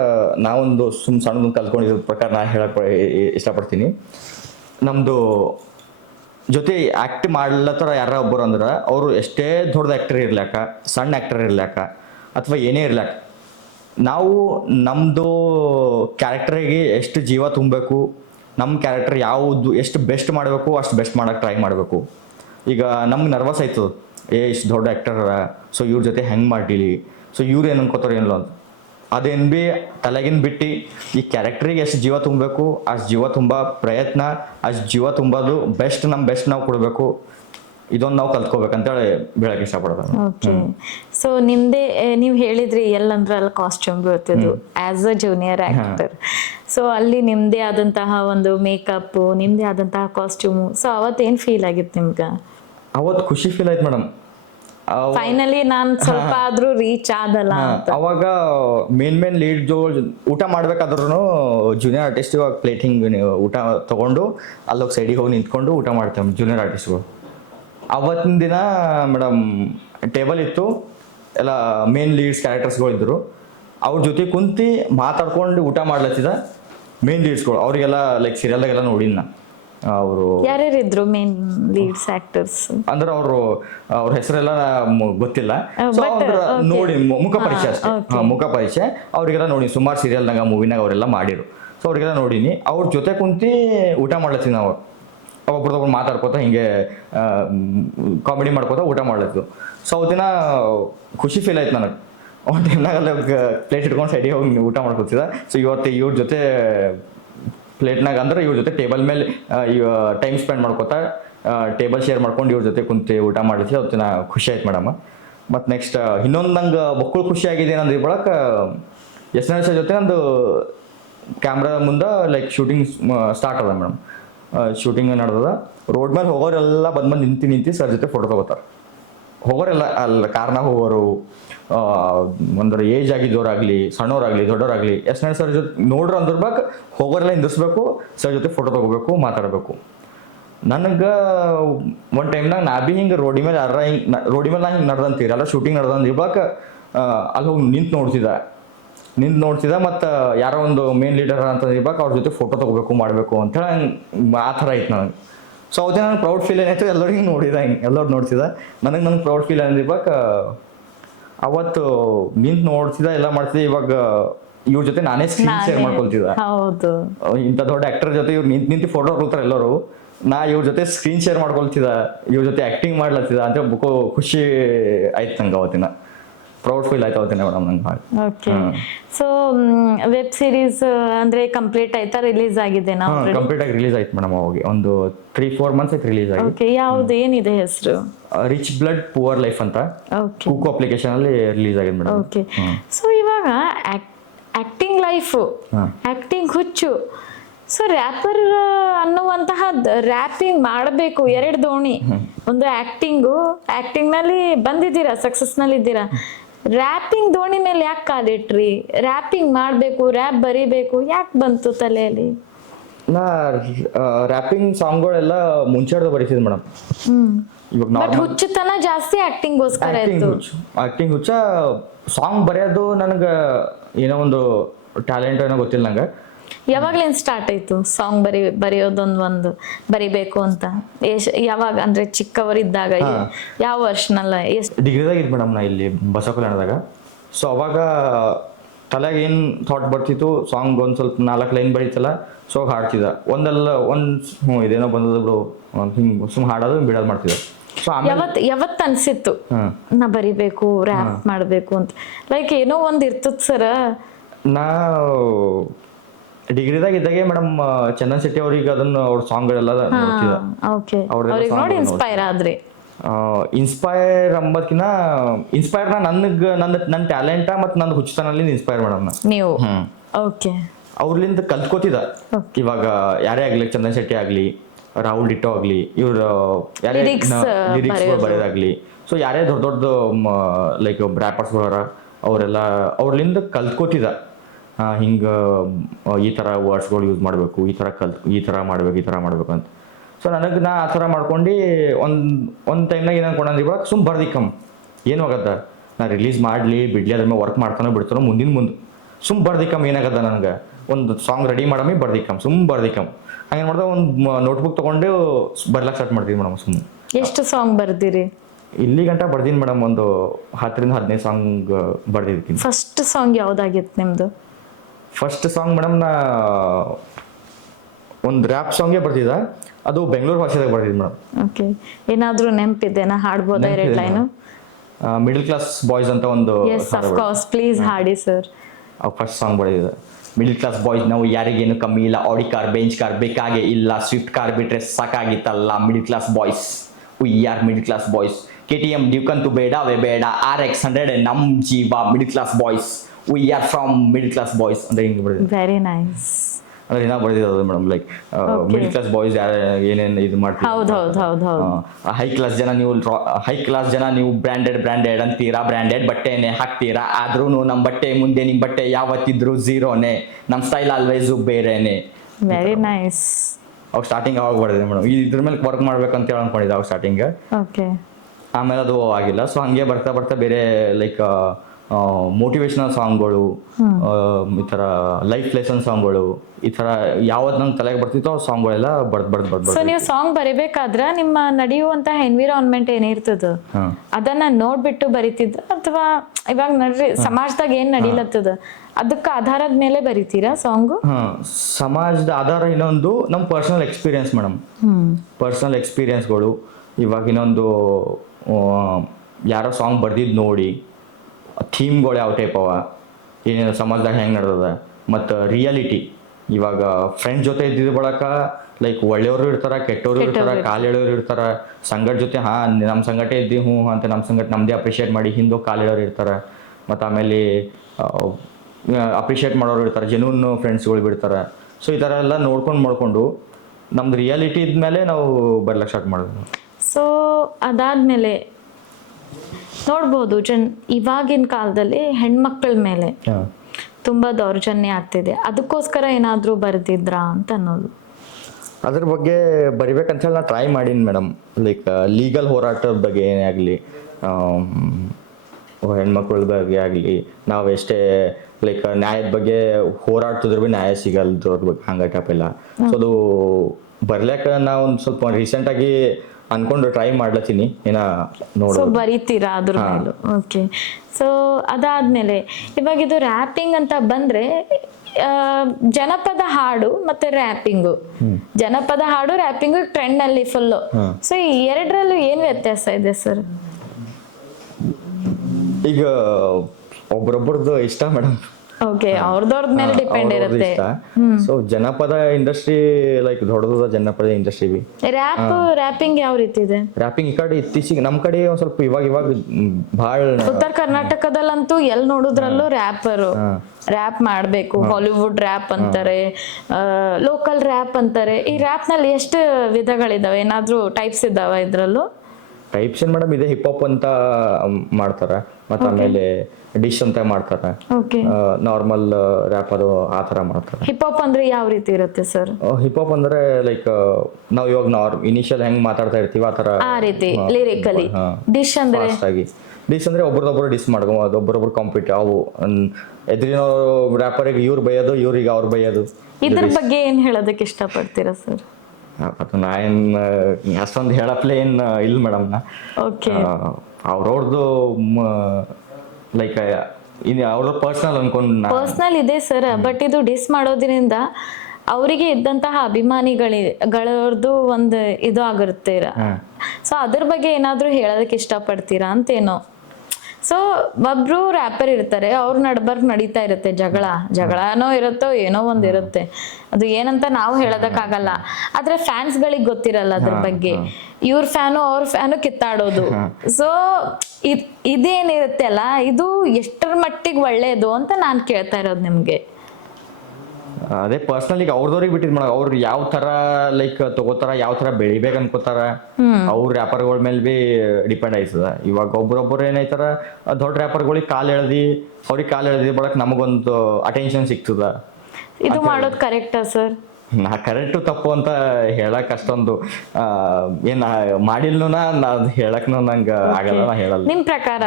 ನಾವೊಂದು ಸಣ್ಣದೊಂದು ಕಲ್ತ್ಕೊಂಡಿರೋ ಪ್ರಕಾರ ನಾನು ಹೇಳಕ್ಕೆ ಇಷ್ಟಪಡ್ತೀನಿ. ನಮ್ಮದು ಜೊತೆ ಆ್ಯಕ್ಟ್ ಮಾಡ್ಲತ್ತಾರ ಯಾರ ಒಬ್ಬರು ಅಂದ್ರೆ ಅವರು ಎಷ್ಟೇ ದೊಡ್ಡ ಆ್ಯಕ್ಟರ್ ಇರ್ಲಾಕ, ಸಣ್ಣ ಆ್ಯಕ್ಟರ್ ಇರ್ಲಾಕ, ಅಥವಾ ಏನೇ ಇರ್ಲಾಕ, ನಾವು ನಮ್ಮದು ಕ್ಯಾರೆಕ್ಟರಿಗೆ ಎಷ್ಟು ಜೀವ ತುಂಬಬೇಕು, ನಮ್ಮ ಕ್ಯಾರೆಕ್ಟರ್ ಯಾವುದು ಎಷ್ಟು ಬೆಸ್ಟ್ ಮಾಡಬೇಕು ಅಷ್ಟು ಬೆಸ್ಟ್ ಮಾಡೋಕ್ಕೆ ಟ್ರೈ ಮಾಡಬೇಕು. ಈಗ ನಮ್ಗೆ ನರ್ವಸ್ ಆಯ್ತು, ಇಷ್ಟು ದೊಡ್ಡ ಆ್ಯಕ್ಟರ್, ಸೊ ಇವ್ರ ಜೊತೆ ಹೆಂಗೆ ಮಾಡಲಿ, ಸೊ ಇವ್ರು ಏನು ಅನ್ಕೋತಾರೆ ಏನಿಲ್ಲ ಅಂತ. ಅದೇನು ಭೀ ತಲೆಗಿನ ಬಿಟ್ಟು ಈ ಕ್ಯಾರೆಕ್ಟ್ರಿಗೆ ಎಷ್ಟು ಜೀವ ತುಂಬಬೇಕು ಅಷ್ಟು ಜೀವ ತುಂಬ ಪ್ರಯತ್ನ, ಅಷ್ಟು ಜೀವ ತುಂಬೋದು ಬೆಸ್ಟ್, ನಮ್ಮ ಬೆಸ್ಟ್ ನಾವು ಕೊಡಬೇಕು. ಇದೊಂದು ನಾವು ಕಲ್ತ್ಕೋಬೇಕಂತೇಳಿ ಹೇಳಕ್ಕೆ ಇಷ್ಟಪಡ್ತಾರೆ. ಓಕೆ. ಸೊ ನಿಮ್ದೇ ನೀವು ಹೇಳಿದ್ರಿ ಎಲ್ಲಂದ್ರೆ ಅಲ್ಲಿ ಕಾಸ್ಟ್ಯೂಮ್ ಬೀಳ್ತಿದ್ದು as a junior actor. So ಅಲ್ಲಿ ನಿಮ್ದೇ ಆದಂತಹ ಒಂದು ಮೇಕಪ್, ನಿಮ್ದೇ ಆದಂತಹ ಕಾಸ್ಟ್ಯೂಮು. ಸೊ ಅವತ್ತೇನು ಫೀಲ್ ಆಗಿತ್ತು ನಿಮ್ಗೆ? ಅವತ್ತು ಖುಷಿ ಫೀಲ್ ಆಯ್ತು ಮೇಡಮ್. ಫೈನಲಿ ನಾನ್ ಸ್ವಲ್ಪ ಆದ್ರೂ ರೀಚ್ ಆದಲ್ಲ ಅಂತ. ಅವಾಗ ಮೇನ್ ಲೀಡ್ ಊಟ ಮಾಡ್ಬೇಕಾದ್ರೂ ಜೂನಿಯರ್ ಆರ್ಟಿಸ್ಟ್ ಇವಾಗ ಪ್ಲೇಟ್ ಹಿಂಗೆ ಊಟ ತಗೊಂಡು ಅಲ್ಲೋಗಿ ಸೈಡಿಗೆ ಹೋಗಿ ನಿಂತ್ಕೊಂಡು ಊಟ ಮಾಡ್ತೇವೆ ಜೂನಿಯರ್ ಆರ್ಟಿಸ್ಟ್ಗಳು. ಅವತ್ತಿನ ದಿನ ಮೇಡಮ್ ಟೇಬಲ್ ಇತ್ತು, ಎಲ್ಲ ಮೇನ್ ಲೀಡ್ಸ್ ಕ್ಯಾರೆಕ್ಟರ್ಸ್ಗಳು ಇದ್ದರು. ಅವ್ರ ಜೊತೆ ಕುಂತು ಮಾತಾಡ್ಕೊಂಡು ಊಟ ಮಾಡ್ಲತ್ತಿದ ಮೇನ್ ಲೀಡ್ಸ್ಗಳು. ಅವರಿಗೆಲ್ಲ ಲೈಕ್ ಸೀರಿಯಲ್ದಾಗೆಲ್ಲ ನೋಡಿನ ಅವರು ಯಾರ್ಯಾರಿದ್ರು ಮೇನ್ ಲೀಡ್ಸ್ ಆಕ್ಟರ್ಸ್ ಅಂದ್ರೆ ಅವ್ರ ಹೆಸರೆಲ್ಲ ಗೊತ್ತಿಲ್ಲ. ಸೊ ಅವ್ರ ನೋಡಿ ಮುಖ ಪರಿಚಯ ಅಷ್ಟೇ, ಮುಖ ಪರಿಚಯ. ಅವ್ರಿಗೆಲ್ಲ ನೋಡಿ ಸುಮಾರು ಸೀರಿಯಲ್ನಾಗ ಮೂವಿನಾಗ ಅವರೆಲ್ಲ ಮಾಡಿರು. ಸೊ ಅವ್ರಿಗೆಲ್ಲ ನೋಡಿನಿ. ಅವ್ರ ಜೊತೆ ಕುಂತು ಊಟ ಮಾಡ್ಲತ್ತೀವಿ ನಾವು. ಒಬ್ಬರದೊಬ್ರು ಮಾತಾಡ್ಕೋತ ಹಿಂಗೆ ಕಾಮಿಡಿ ಮಾಡ್ಕೋತ ಊಟ ಮಾಡ್ಲತ್ತು. ಸೊ ಅವತ್ತಿನ ಖುಷಿ ಫೀಲ್ ಆಯ್ತು ನನಗೆ. ಒಂದು ಟೈಮ್ನಾಗಲ್ಲ ಪ್ಲೇಟ್ ಇಟ್ಕೊಂಡು ಸೈಡಿಗೆ ಹೋಗಿ ಊಟ ಮಾಡ್ಕೊತಿದ್ದ. ಸೊ ಇವತ್ತು ಇವ್ರ ಜೊತೆ ಪ್ಲೇಟ್ನಾಗ ಅಂದ್ರೆ ಇವ್ರ ಜೊತೆ ಟೇಬಲ್ ಮೇಲೆ ಟೈಮ್ ಸ್ಪೆಂಡ್ ಮಾಡ್ಕೋತಾ ಟೇಬಲ್ ಶೇರ್ ಮಾಡ್ಕೊಂಡು ಇವ್ರ ಜೊತೆ ಕುಂತು ಊಟ ಮಾಡ್ಲಿಕ್ಕೆ ಅವತ್ತಿನ ಖುಷಿ ಆಯ್ತು ಮೇಡಮ್. ಮತ್ತು ನೆಕ್ಸ್ಟ್ ಇನ್ನೊಂದು ನಂಗೆ ಬಕ್ಕಳು ಖುಷಿ ಆಗಿದೆ ಏನಂದ್ರೆ ಬಳಕ ಎಸ್ ಎನ್ ಜೊತೆ ನಂದು ಕ್ಯಾಮ್ರಾ ಮುಂದೆ ಲೈಕ್ ಶೂಟಿಂಗ್ ಸ್ಟಾರ್ಟ್ ಅದ ಮೇಡಮ್. ಶೂಟಿಂಗ್ ನಡೆದದ. ರೋಡ್ ಮೇಲೆ ಹೋಗೋರೆಲ್ಲ ಬಂದು ನಿಂತು ಸರ್ ಜೊತೆ ಫೋಟೋ ತಗೋತಾರೆ. ಹೋಗೋರೆಲ್ಲ ಅಲ್ಲ ಕಾರ್ನಾಗ ಹೋಗೋರು, ಅಂದ್ರೆ ಏಜ್ ಆಗಿದ್ದವರಾಗಲಿ ಸಣ್ಣವರಾಗಲಿ ದೊಡ್ಡವರಾಗಲಿ ಎಸ್ ಎನ್ ಸರ್ ಜೊತೆ ನೋಡ್ರು ಅಂದಿರ್ಬೇಕು. ಹೋಗೋರೆಲ್ಲ ಹಿಂದಿಸ್ಬೇಕು, ಸರ್ ಜೊತೆ ಫೋಟೋ ತಗೋಬೇಕು, ಮಾತಾಡಬೇಕು. ನನಗೆ ಒಂದು ಟೈಮ್ನಾಗ ನಾ ಭೀ ಹಿಂಗೆ ರೋಡಿ ಮೇಲೆ ಯಾರ ಹಿಂಗೆ ರೋಡಿ ಮೇಲೆ ನಾ ಹಿಂಗೆ ನಡೆದಂತೀರಿ ಎಲ್ಲ ಶೂಟಿಂಗ್ ನಡೆದಂದಿರ್ಬೇಕ. ಅಲ್ಲಿ ಹೋಗಿ ನಿಂತು ನೋಡ್ತಿದ್ದ ಮತ್ತು ಯಾರೋ ಒಂದು ಮೇನ್ ಲೀಡರ್ ಅಂತ ಇರ್ಬೇಕು, ಅವ್ರ ಜೊತೆ ಫೋಟೋ ತಗೋಬೇಕು ಮಾಡಬೇಕು ಅಂತೇಳಿ ಆ ಥರ ಐತೆ ನನಗೆ. ಸೊ ಅವತ್ತೇ ನನಗೆ ಪ್ರೌಡ್ ಫೀಲ್ ಏನಾಯ್ತು, ಎಲ್ಲರೂ ಹಿಂಗೆ ನೋಡಿದ, ಎಲ್ಲರೂ ನೋಡ್ತಿದ್ದ. ನನಗೆ ಪ್ರೌಡ್ ಫೀಲ್ ಅಂದಿರ್ಬೇಕು. ಅವತ್ತು ನಿಂತು ನೋಡ್ತಿದ್ದ, ಎಲ್ಲ ಮಾಡ್ತಿದ್ದೆ. ಇವಾಗ ಇವ್ರ ಜೊತೆ ನಾನೇ ಸ್ಕ್ರೀನ್ ಶೇರ್ ಮಾಡ್ಕೊಳ್ತಿದ್ದ. ಹೌದು, ಇಂಥ ದೊಡ್ಡ ಆಕ್ಟರ್ ಜೊತೆ ಇವ್ರು ನಿಂತು ಫೋಟೋ ಹಾಕೊಳ್ತಾರೆ ಎಲ್ಲರೂ. ನಾ ಇವ್ರ ಜೊತೆ ಸ್ಕ್ರೀನ್ ಶೇರ್ ಮಾಡ್ಕೊಳ್ತಿದ್ದ, ಇವ್ರ ಜೊತೆ ಆ್ಯಕ್ಟಿಂಗ್ ಮಾಡ್ಲತ್ತಿದ್ದ ಅಂತ ಬುಕ್ಕು ಖುಷಿ ಆಯ್ತು ನಂಗೆ. ಅವತ್ತಿನ ಪ್ರೌಡ್ ಫೀಲ್ ಆಯ್ತು ಅವತ್ತಿನ ಮೇಡಮ್ ನಂಗೆ. ಓಕೆ. ಸೊ ವೆಬ್ ಸೀರೀಸ್ ಅಂದ್ರೆ ಕಂಪ್ಲೀಟ್ ಆಯ್ತಾ, ರಿಲೀಸ್ ಆಗಿದೆ? ಕಂಪ್ಲೀಟ್ ಆಗಿ ರಿಲೀಸ್ ಆಯ್ತು ಮೇಡಮ್. ಅವಾಗ ಒಂದು 3-4 ಮಂತ್ಸ್ ಆಯ್ತು ರಿಲೀಸ್ ಆಗಿ. ಓಕೆ, ಯಾವ್ದು ಏನಿದೆ ಹೆಸರು? ರಿಚ್ ಬ್ಲಡ್ ಪುವರ್ ಲೈಫ್ ಅಂತ ಕುಕು ಅಪ್ಲಿಕೇಶನ್ ಅಲ್ಲಿ ರಿಲೀಸ್ ಆಗಿದೆ ಮೇಡಮ್. ಓಕೆ. ಸೊ ಇವಾಗ ಆಕ್ಟಿಂಗ್ ಲೈಫ್, ಆಕ್ಟಿಂಗ್ ಹುಚ್ಚು. ಸೊ ರ್ಯಾಪರ್ ಅನ್ನುವಂತಹ ರ್ಯಾಪಿಂಗ್ ಮಾಡಬೇಕು, 2 ದೋಣಿ. ಒಂದು ಆಕ್ಟಿಂಗ್ ನಲ್ಲಿ ಬಂದಿದ್ದೀರಾ, ಸಕ್ಸಸ್ ನಲ್ಲಿ ಇದ್ದೀರಾ. ರ್ಯಾಪಿಂಗ್ ದೋಣಿ ಮೇಲೆ ಯಾಕೆ ಕಾಲಿಟ್ರಿ? ರ್ಯಾಪಿಂಗ್ ಮಾಡಬೇಕು, ರ್ಯಾಪ್ ಬರಿಬೇಕು ಯಾಕೆ ಬಂತು ತಲೆಯಲ್ಲಿ? ನಾ ರ್ಯಾಪಿಂಗ್ ಸಾಂಗ್ಗಳೆಲ್ಲ ಮುಂಚೆಡ್ದು ಬರೀತಿದ್ದೆ ಮೇಡಮ್. ಬಟ್ ಹುಚ್ಚುತನ ಜಾಸ್ತಿ ಆಕ್ಟಿಂಗ್ಗೋಸ್ಕರ ಇತ್ತು. ಆಕ್ಟಿಂಗ್ ಹುಚ್ಚ. ಸಾಂಗ್ ಬರೆಯೋದು ನನಗೆ ಏನೋ ಒಂದು ಟ್ಯಾಲೆಂಟ್ ಏನೋ ಗೊತ್ತಿಲ್ಲ ನಂಗೆ. ಯಾವಾಗ್ಲೇನ್ ಸ್ಟಾರ್ಟ್ ಆಯ್ತು ಸಾಂಗ್ ಬರೆಯೋದೊಂದು ಬರಿಬೇಕು ಅಂತ? ಯಾವಾಗ ಅಂದ್ರೆ ಚಿಕ್ಕವರಿದ್ದಾಗ, ಯಾವ ವರ್ಷನಲ್ಲ? ಡಿಗ್ರಿದಾಗ ಇದ್ ಮೇಡಮ್ ನಾ ಇಲ್ಲಿ ಬಸವ ಕಲ್ಯಾಣದಾಗ. ಸೊ ಅವಾಗ ತಲೆಗೆ ಏನು ಥಾಟ್ ಬರ್ತಿತ್ತು, ಸಾಂಗ್ ಒಂದು ಸ್ವಲ್ಪ 4 ಲೈನ್ ಬರೀತಲ್ಲ, ಸೊ ಹಾಡ್ತಿದ್ದ. ಇದೇನೋ ಬಂದದ ಬಿಡು ಹಿಂಗೆ ಸುಮ್ ಹಾಡೋದು ಬಿಡೋದು ಮಾಡ್ತಿದ್ದ. ಸೊ ಯಾವತ್ತು ಅನ್ಸಿತ್ತು ನಾ ಬರಿಬೇಕು, ರ್ಯಾಪ್ ಮಾಡಬೇಕು ಅಂತ? ಲೈಕ್ ಏನೋ ಒಂದ್ ಇರ್ತದ ಸರ್. ನಾ ಡಿಗ್ರಿದಾಗ ಇದ್ದಾಗೆ ಮೇಡಮ್ ಚಂದನ್ ಶೆಟ್ಟಿ ಅವ್ರಿಗೆ ಅದನ್ನ ಅವ್ರ ಸಾಂಗ್ಗಳೆಲ್ಲ ನೋಡ್ತಿದ್ದ. ಅವ್ರಿಗೆ ನೋಡಿ ಇನ್ಸ್ಪೈರ್ ಆದ್ರಿ? ಇನ್ಸ್ಪೈರ್ ಅಂಬದ್ಕಿನ್ನ ಇನ್ಸ್ಪೈರ್ ನನ್ನ ಟ್ಯಾಲೆಂಟ ಮತ್ತು ನನ್ನ ಹುಚ್ಚತನಲ್ಲಿ ಇನ್ಸ್ಪೈರ್ ಮೇಡಮ್ ನೀವು. ಓಕೆ. ಅವ್ರಲಿಂದ ಕಲ್ತ್ಕೋತಿದ್ದ. ಇವಾಗ ಯಾರೇ ಆಗ್ಲಿ, ಚಂದನ್ ಶೆಟ್ಟಿ ಆಗ್ಲಿ, ರಾಹುಲ್ ಡಿಟ್ಟೋ ಆಗ್ಲಿ, ಇವ್ರ ಯಾರೇ ಲಿರಿಕ್ಸ್ ಬರೆಯೋದಾಗ್ಲಿ, ಸೊ ಯಾರೇ ದೊಡ್ಡ ಲೈಕ್ ರ್ಯಾಪರ್ಸ್ಗಳಾರ ಅವರೆಲ್ಲ ಅವ್ರಲಿಂದ ಕಲ್ತ್ಕೋತಿದ್ದ. ಹಿಂಗೆ ಈ ಥರ ವರ್ಡ್ಸ್ಗಳು ಯೂಸ್ ಮಾಡಬೇಕು, ಈ ಥರ ಮಾಡಬೇಕು ಅಂತ. ಸೊ ನಾ ಆ ಥರ ಮಾಡ್ಕೊಂಡು ಒಂದು ಟೈಮ್ನಾಗ ಏನು ಅನ್ಕೊಂಡ್ರೆ ಇವಾಗ ಸುಮ್ ಬರ್ದಿಕ್ಕಮ್ ಏನು ಆಗತ್ತ, ನಾ ರಿಲೀಸ್ ಮಾಡಲಿ ಬಿಡಲಿ ಅದ್ರ ಮೇಲೆ ವರ್ಕ್ ಮಾಡ್ತಾನೋ ಬಿಡ್ತಾನೋ ಮುಂದೆ ಸುಮ್ ಬರ್ದಿಕ್ಕಮ್ ಏನಾಗದ, ನನಗೆ ಒಂದು ಸಾಂಗ್ ರೆಡಿ ಮಾಡಮಿ ಬರ್ದಿಕ್ಕಮ್ ಹಂಗೇನು ಮಾಡಿದೆ. ಒಂದು ನೋಟ್ಬುಕ್ ತೊಗೊಂಡು ಬರ್ಲಕ್ಕೆ ಸ್ಟಾರ್ಟ್ ಮಾಡ್ತೀವಿ ಮೇಡಮ್. ಸುಮ್ಮನೆ ಎಷ್ಟು ಸಾಂಗ್ ಬರ್ದಿರಿ? ಇಲ್ಲಿ ಗಂಟ ಬರ್ದೀನಿ ಮೇಡಮ್, ಒಂದು 10-15 ಸಾಂಗ್ ಬರ್ದಿರ್ತೀನಿ. ಫಸ್ಟ್ ಸಾಂಗ್ ಯಾವ್ದಾಗಿತ್ತು ನಿಮ್ದು? ಫಸ್ಟ್ ಸಾಂಗ್ ಮೇಡಮ್ ನಾ ಒಂದು ರ್ಯಾಪ್ ಸಾಂಗೇ ಬರ್ತಿದ್ದ, ಅದು ಬೆಂಗಳೂರು ಭಾಷೆದಾಗ ಬರ್ತಿದ್ ಮೇಡಮ್. ಓಕೆ. ಏನಾದ್ರೂ ನೆನಪಿದೆನಾ? ಹಾಡ್ಬೋದಾ 2 ಲೈನು? ಮಿಡಲ್ ಕ್ಲಾಸ್ ಬಾಯ್ಸ್ ಅಂತ ಒಂದು. ಎಸ್ ಆಫ್ ಕೋರ್ಸ್, ಪ್ಲೀಸ್ ಹಾಡಿ ಸರ್. ಫಸ್ಟ್ ಸಾಂಗ್ ಬರೆದಿದೆ. ಮಿಡಲ್ ಕ್ಲಾಸ್ ಬಾಯ್ಸ್ ನಾವು ಯಾರಿಗೇನು ಕಮ್ಮಿ ಇಲ್ಲ, ಆಡಿ ಕಾರ್ ಬೆಂಚ್ ಕಾರ್ ಬೇಕಾಗೇ ಇಲ್ಲ, ಸ್ವಿಫ್ಟ್ ಕಾರ್ ಬಿಟ್ರೆ ಸಾಕಾಗಿತ್ತಲ್ಲ, middle class boys we are middle class boys, KTM ಡ್ಯೂಕಂತೂ ಬೇಡವೇ ಬೇಡ, RX 100 ನಮ್ ಜೀವ, middle class boys we are from middle class boys ಅಂತ ಹಿಂಗೆ ಬರೆದಿದೆ. Very nice. ಅಂದ್ರೆ ಇನ್ನ ಬರ್ದಿರೋದು madam, like middle class boys ಯಾರು ಏನೇನು ಇದು ಹೌದು ಹೌದು ಹೌದು ಹೌದು ಹೈ ಕ್ಲಾಸ್ ಜನ ನೀವು ಬ್ರ್ಯಾಂಡೆಡ್ ಅಂತೀರಾ, ಬ್ರ್ಯಾಂಡೆಡ್ ಬಟ್ಟೆನೆ ಹಾಕ್ತೀರಾ, ಆದ್ರೂ ನಮ್ಮ ಬಟ್ಟೆ ಮುಂದೆ ನಿಮ್ಮ ಬಟ್ಟೆ ಯಾವತ್ತಿದ್ರು ಝೀರೋನೇ, ನಮ್ಮ ಸ್ಟೈಲ್ ಆಲ್ವೇಸು ಬೇರೆನೆ. Very nice. ಅವಾಗ ಸ್ಟಾರ್ಟಿಂಗ್ ಅವಾಗ ಬರ್ದಿದೆ ಮೇಡಮ್, ಇದ್ರ ಮೇಲೆ ವರ್ಕ್ ಮಾಡ್ಬೇಕಂತ ಹೇಳಿ ಅನ್ಕೊಂಡಿದ್ದೆ ಅವಾಗ ಸ್ಟಾರ್ಟಿಂಗ್. ಓಕೆ. ಆಮೇಲೆ ಅದು ಆಗಿಲ್ಲ. ಸೊ ಹಂಗೆ ಬರ್ತಾ ಬರ್ತಾ ಬೇರೆ ಲೈಕ್ ಮೋಟಿವೇಶನಲ್ ಸಾಂಗ್ಗಳು, ಈ ಥರ ಲೈಫ್ ಲೆಸನ್ ಸಾಂಗ್ಗಳು, ಈ ಥರ ಯಾವತ್ತು ನಂಗೆ ತಲೆಗೆ ಬರ್ತಿತ್ತೋ ಆ ಸಾಂಗ್ಗಳೆಲ್ಲ ಬರ್ದು. ಸೊ ನೀವು ಸಾಂಗ್ ಬರಿಬೇಕಾದ್ರೆ ನಿಮ್ಮ ನಡೆಯುವಂತಹ ಎನ್ವಿರಾನ್ಮೆಂಟ್ ಏನಿರ್ತದ ಅದನ್ನ ನೋಡ್ಬಿಟ್ಟು ಬರಿತಿದ್ರ, ಅಥವಾ ಇವಾಗ ನಡ್ರಿ ಸಮಾಜದಾಗ ಏನ್ ನಡೀಲತ್ತದ ಅದಕ್ಕೆ ಆಧಾರದ ಮೇಲೆ ಬರಿತೀರಾ ಸಾಂಗು? ಸಮಾಜದ ಆಧಾರ ಇನ್ನೊಂದು ನಮ್ಮ ಪರ್ಸನಲ್ ಎಕ್ಸ್ಪೀರಿಯನ್ಸ್ ಮೇಡಮ್, ಪರ್ಸನಲ್ ಎಕ್ಸ್ಪೀರಿಯನ್ಸ್ಗಳು. ಇವಾಗ ಇನ್ನೊಂದು ಯಾರೋ ಸಾಂಗ್ ಬರ್ದಿದ್ದು ನೋಡಿ ಥೀಮ್ಗಳು ಯಾವ ಟೈಪ್ ಅವ, ಏನೇನು ಸಮಾಜದಾಗ ಹೆಂಗೆ ನಡೆದದ, ಮತ್ತು ರಿಯಾಲಿಟಿ. ಇವಾಗ ಫ್ರೆಂಡ್ಸ್ ಜೊತೆ ಇದ್ದಿದ್ದ ಬಳಕ ಲೈಕ್ ಒಳ್ಳೆಯವರು ಇರ್ತಾರೆ, ಕೆಟ್ಟವರು ಇರ್ತಾರೆ, ಕಾಲು ಎಳೆಯೋರು ಇರ್ತಾರೆ. ಸಂಗಟ ಜೊತೆ ನಮ್ಮ ಸಂಗಟ ಇದ್ದಿ ಅಂತ ನಮ್ಮ ಸಂಗಟ ನಮ್ಮದೇ ಅಪ್ರಿಷಿಯೇಟ್ ಮಾಡಿ ಹಿಂದೋ ಕಾಲು ಎಳೆಯೋರು ಇರ್ತಾರೆ. ಮತ್ತು ಆಮೇಲೆ ಅಪ್ರಿಷಿಯೇಟ್ ಮಾಡೋರು ಇರ್ತಾರೆ, ಜೆನ್ಯೂನ್ ಫ್ರೆಂಡ್ಸ್ಗಳು ಬಿಡ್ತಾರೆ. ಸೊ ಈ ಥರ ಎಲ್ಲ ಮಾಡ್ಕೊಂಡು ನಮ್ದು ರಿಯಾಲಿಟಿ ಇದ್ಮೇಲೆ ನಾವು ಬರ್ಲಿಕ್ಕೆ ಸ್ಟಾರ್ಟ್ ಮಾಡಿದ್ವಿ. ಸೊ ಅದಾದ್ಮೇಲೆ ನೋಡ್ಬೋದು ಇವಾಗಿನ ಕಾಲದಲ್ಲಿ ಹೆಣ್ಮಕ್ಳ ಮೇಲೆ ತುಂಬಾ ದೌರ್ಜನ್ಯ ಆಗ್ತಿದೆ, ಅದಕ್ಕೋಸ್ಕರ ಏನಾದ್ರೂ ಬರೆದಿದ್ರಾ ಅಂತ ಅನ್ನೋದು. ಅದ್ರ ಬಗ್ಗೆ ಬರಿಬೇಕಂತ ಹೇಳಿ ನಾನು ಟ್ರೈ ಮಾಡೀನಿ ಮೇಡಮ್. ಲೈಕ್ ಲೀಗಲ್ ಹೋರಾಟದ ಬಗ್ಗೆ ಏನೇ ಆಗಲಿ, ಹೆಣ್ಮಕ್ಳ ಬಗ್ಗೆ ಆಗಲಿ, ನಾವು ಎಷ್ಟೇ ಲೈಕ್ ನ್ಯಾಯದ ಬಗ್ಗೆ ಹೋರಾಡ್ತಿದ್ರು ಭೀ ನ್ಯಾಯ ಸಿಗಲ್ದ್ರ ಬಗ್ಗೆ ಹಂಗೆ ಟೈಪ್ ಎಲ್ಲ. ಸೊ ಅದು ಬರ್ಲಿಕ್ಕೆ ನಾವು ಒಂದು ಸ್ವಲ್ಪ ರೀಸೆಂಟಾಗಿ ಅನ್ಕೊಂಡು ಟ್ರೈ ಮಾಡ್ಲತ್ತೀನಿ, ಸೊ ಬರೀತೀರಾ ಅದ್ರ ಮೇಲೂ. ಓಕೆ. ಸೊ ಅದಾದ್ಮೇಲೆ ಇವಾಗ ಇದು ರ್ಯಾಪಿಂಗ್ ಅಂತ ಬಂದ್ರೆ ಜನಪದ ಹಾಡು ಮತ್ತೆ ರ್ಯಾಪಿಂಗು, ಜನಪದ ಹಾಡು ರ್ಯಾಪಿಂಗು ಟ್ರೆಂಡ್ ಅಲ್ಲಿ ಫುಲ್. ಸೊ ಈ ಎರಡರಲ್ಲೂ ಏನ್ ವ್ಯತ್ಯಾಸ ಇದೆ ಸರ್? ಈಗ ಒಬ್ರೊಬ್ರದ್ದು ಇಷ್ಟ ಮೇಡಮ್. ಓಕೆ, ಅವ್ರದವ್ರದ ಮೇಲೆ ಡಿಪೆಂಡ್ ಇರುತ್ತೆ. ಸೊ ಜನಪದ ಇಂಡಸ್ಟ್ರಿ ಲೈಕ್ ದೊಡ್ಡದ ಜನಪದ ಇಂಡಸ್ಟ್ರಿ ಬಿ. ರ್ಯಾಪಿಂಗ್ ಯಾವ ರೀತಿ ಇದೆ? ರ್ಯಾಪಿಂಗ್ ಈ ಕಡೆ ಇತ್ತೀಚೆಗೆ ನಮ್ಮ ಕಡೆ ಒಂದ್ ಸ್ವಲ್ಪ ಇವಾಗ ಭಾಳ ಉತ್ತರ ಕರ್ನಾಟಕದಲ್ಲಂತೂ ಎಲ್ಲಿ ನೋಡಿದ್ರಲ್ಲೂ ರ್ಯಾಪ್ ಮಾಡ್ಬೇಕು. ಹಾಲಿವುಡ್ ರ್ಯಾಪ್ ಅಂತಾರೆ, ಲೋಕಲ್ ರ್ಯಾಪ್ ಅಂತಾರೆ. ಈ ರ್ಯಾಪ್ ನಲ್ಲಿ ಎಷ್ಟು ವಿಧಗಳಿದಾವೆ? ಏನಾದ್ರೂ ಟೈಪ್ಸ್ ಇದಾವ ಇದ್ರಲ್ಲೂ? ಟೈಪ್ಸ್ ಏನ್ ಮೇಡಮ್ ಇದೆ, ಹಿಪ್ ಹಾಪ್ ಅಂತ ಮಾಡ್ತಾರ, ಮತ್ತ ಆಮೇಲೆ ಡಿಶ್ ಅಂತ ಮಾಡ್ತಾರ, ನಾರ್ಮಲ್ ರ್ಯಾಪ್ ಅದು ಆ ತರ ಮಾಡ್ತಾರ. ಹಿಪ್ ಹಾಪ್ ಅಂದ್ರೆ ಯಾವ ರೀತಿ ಇರುತ್ತೆ ಸರ್? ಹಿಪ್ ಹಾಪ್ ಅಂದ್ರೆ ಲೈಕ್ ನಾವ್ ಇವಾಗ ಇನಿಷಿಯಲ್ ಹೆಂಗ್ ಮಾತಾಡ್ತಾ ಇರ್ತೀವಿ ಆ ತರ, ಆ ರೀತಿ ಲಿರಿಕಲಿ. ಡಿಶ್ ಅಂದ್ರೆ ಡಿಶ್ ಅಂದ್ರೆ ಒಬ್ರದೊಬ್ರು ಡಿಸ್ ಮಾಡ್ಕೋದು, ಒಬ್ಬರೊಬ್ರು ಕಾಂಪಿಟ್. ಅವು ಎದುರಿನ ರ್ಯಾಪರಿಗೆ ಇವ್ರು ಬೈಯೋದು, ಇವ್ರಿಗೆ ಅವ್ರು ಬೈಯೋದು. ಇದ್ರ ಬಗ್ಗೆ ಏನ್ ಹೇಳೋದಕ್ಕೆ ಇಷ್ಟಪಡ್ತೀರಾ ಸರ್? ನಾ ಏನ್ ಅಷ್ಟೊಂದು ಹೇಳಪ್ಲೆ ಏನ್ ಇಲ್ಲ ಮೇಡಮ್. ಅವ್ರವ್ರದ್ದು ಲೈಕ್ ಅವ್ರದ್ದು ಪರ್ಸನಲ್ ಅನ್ಕೊಂಡು ಪರ್ಸನಲ್ ಇದೆ ಸರ್. ಬಟ್ ಇದು ಡಿಸ್ ಮಾಡೋದ್ರಿಂದ ಅವರಿಗೆ ಇದ್ದಂತಹ ಅಭಿಮಾನಿಗಳವ್ರದ್ದು ಒಂದು ಇದು ಆಗಿರುತ್ತೆ. ಸೊ ಅದ್ರ ಬಗ್ಗೆ ಏನಾದ್ರೂ ಹೇಳೋದಕ್ಕೆ ಇಷ್ಟಪಡ್ತೀರಾ ಅಂತೇನೋ? ಸೊ ಒಬ್ರು ರ್ಯಾಪರ್ ಇರ್ತಾರೆ, ಅವ್ರ ನಡ್ಬರ್ಕ್ ನಡೀತಾ ಇರುತ್ತೆ, ಜಗಳನೋ ಇರುತ್ತೋ ಏನೋ ಒಂದ್ ಇರುತ್ತೆ, ಅದು ಏನಂತ ನಾವು ಹೇಳೋದಕ್ಕಾಗಲ್ಲ. ಆದ್ರೆ ಫ್ಯಾನ್ಸ್ ಗಳಿಗೆ ಗೊತ್ತಿರಲ್ಲ ಅದ್ರ ಬಗ್ಗೆ. ಇವ್ರ ಫ್ಯಾನು ಅವ್ರ ಫ್ಯಾನು ಕಿತ್ತಾಡೋದು. ಸೊ ಇದೇನಿರುತ್ತೆ ಅಲ್ಲ, ಇದು ಎಷ್ಟರ ಮಟ್ಟಿಗೆ ಒಳ್ಳೇದು ಅಂತ ನಾನ್ ಕೇಳ್ತಾ ಇರೋದು ನಿಮ್ಗೆ. ಅದೇ ಪರ್ಸನಲಿ ಅವ್ರದವ್ರಿಗೆ ಬಿಟ್ಟಿದ್ ಮೇಡಮ್, ಅವ್ರು ಯಾವ ತರ ಲೈಕ್ ತಗೋತಾರ, ಯಾವ ತರ ಬೆಳಿಬೇಕು ಅನ್ಕೋತಾರ, ಅವ್ರ ರ್ಯಾಪರ್ಗಳ ಮೇಲೆ ಬಿ ಡಿಪೆಂಡ್ ಆಯ್ತದ. ಇವಾಗ ಒಬ್ರೊಬ್ರು ಏನೈತಾರ ದೊಡ್ಡ ರ್ಯಾಪರ್ಗಳಿಗೆ ಕಾಲ್ ಎಳ್ದಿ ಬಳಕ್ ನಮಗೊಂದು ಅಟೆನ್ಷನ್ ಸಿಗ್ತದ. ಇದು ಮಾಡೋದು ಕರೆಕ್ಟಾ ಸರ್? ನಾ ಕರೆಕ್ಟು ತಪ್ಪು ಅಂತ ಹೇಳಕ್ ಅಷ್ಟೊಂದು ಏನ್ ಮಾಡಿಲ್ನು ಹೇಳಕ್ನು ನಂಗೆ ಆಗಲ್ಲ, ನಾ ಹೇಳಲ್ಲ. ನಿಮ್ ಪ್ರಕಾರ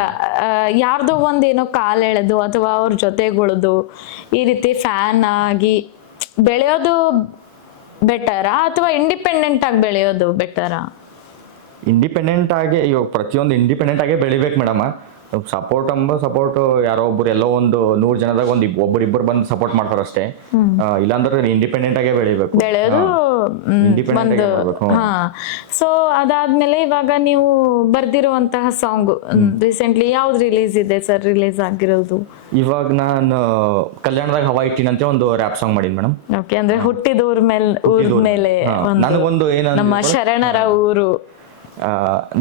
ಯಾರ್ದೋ ಒಂದೇನೋ ಕಾಲ್ ಎಳೆದು ಅಥವಾ ಅವ್ರ ಜೊತೆಗುಳ್ದು ಈ ರೀತಿ ಫ್ಯಾನ್ ಆಗಿ ಬೆಳೆಯೋದು ಬೆಟರಾ ಅಥವಾ ಇಂಡಿಪೆಂಡೆಂಟ್ ಆಗಿ ಬೆಳೆಯೋದು ಬೆಟರಾ? ಇಂಡಿಪೆಂಡೆಂಟ್ ಆಗಿ, ಇವಾಗ ಪ್ರತಿಯೊಂದು ಇಂಡಿಪೆಂಡೆಂಟ್ ಆಗೇ ಬೆಳಿಬೇಕು ಮೇಡಮ್. ಸಪೋರ್ಟ್ ಯಾರೋ ಒಬ್ರು ಎಲ್ಲೋ ಒಂದು 100 ಜನದಾಗ ಒಬ್ಬರಿಬ್ಬರು ಬಂದು ಸಪೋರ್ಟ್ ಮಾಡ್ತಾರ ಅಷ್ಟೇ. ಇಲ್ಲಾಂದ್ರೆ ಇಂಡಿಪೆಂಡೆಂಟ್ ಆಗೇ ಬೆಳಿಬೇಕು. ಸೊ ಅದಾದ್ಮೇಲೆ ಇವಾಗ ನೀವು ಬರ್ದಿರುವಂತಹ ಸಾಂಗ್ ರೀಸೆಂಟ್ಲಿ ಯಾವ್ದು ರಿಲೀಸ್ ಇದೆ ಸರ್? ರಿಲೀಸ್ ಆಗಿರೋದು ಇವಾಗ ನಾನು ಕಲ್ಯಾಣದಾಗ ಹವಾ ಇಟ್ಟಿನ ಅಂತ ಒಂದು ರ್ಯಾಪ್ ಸಾಂಗ್ ಮಾಡೀನಿ ಮೇಡಮ್. ಓಕೆ, ಅಂದ್ರೆ ಹುಟ್ಟಿದ ಊರ್ ಮೇಲೆ ನನಗೊಂದು ನಮ್ಮ ಶರಣರ ಊರು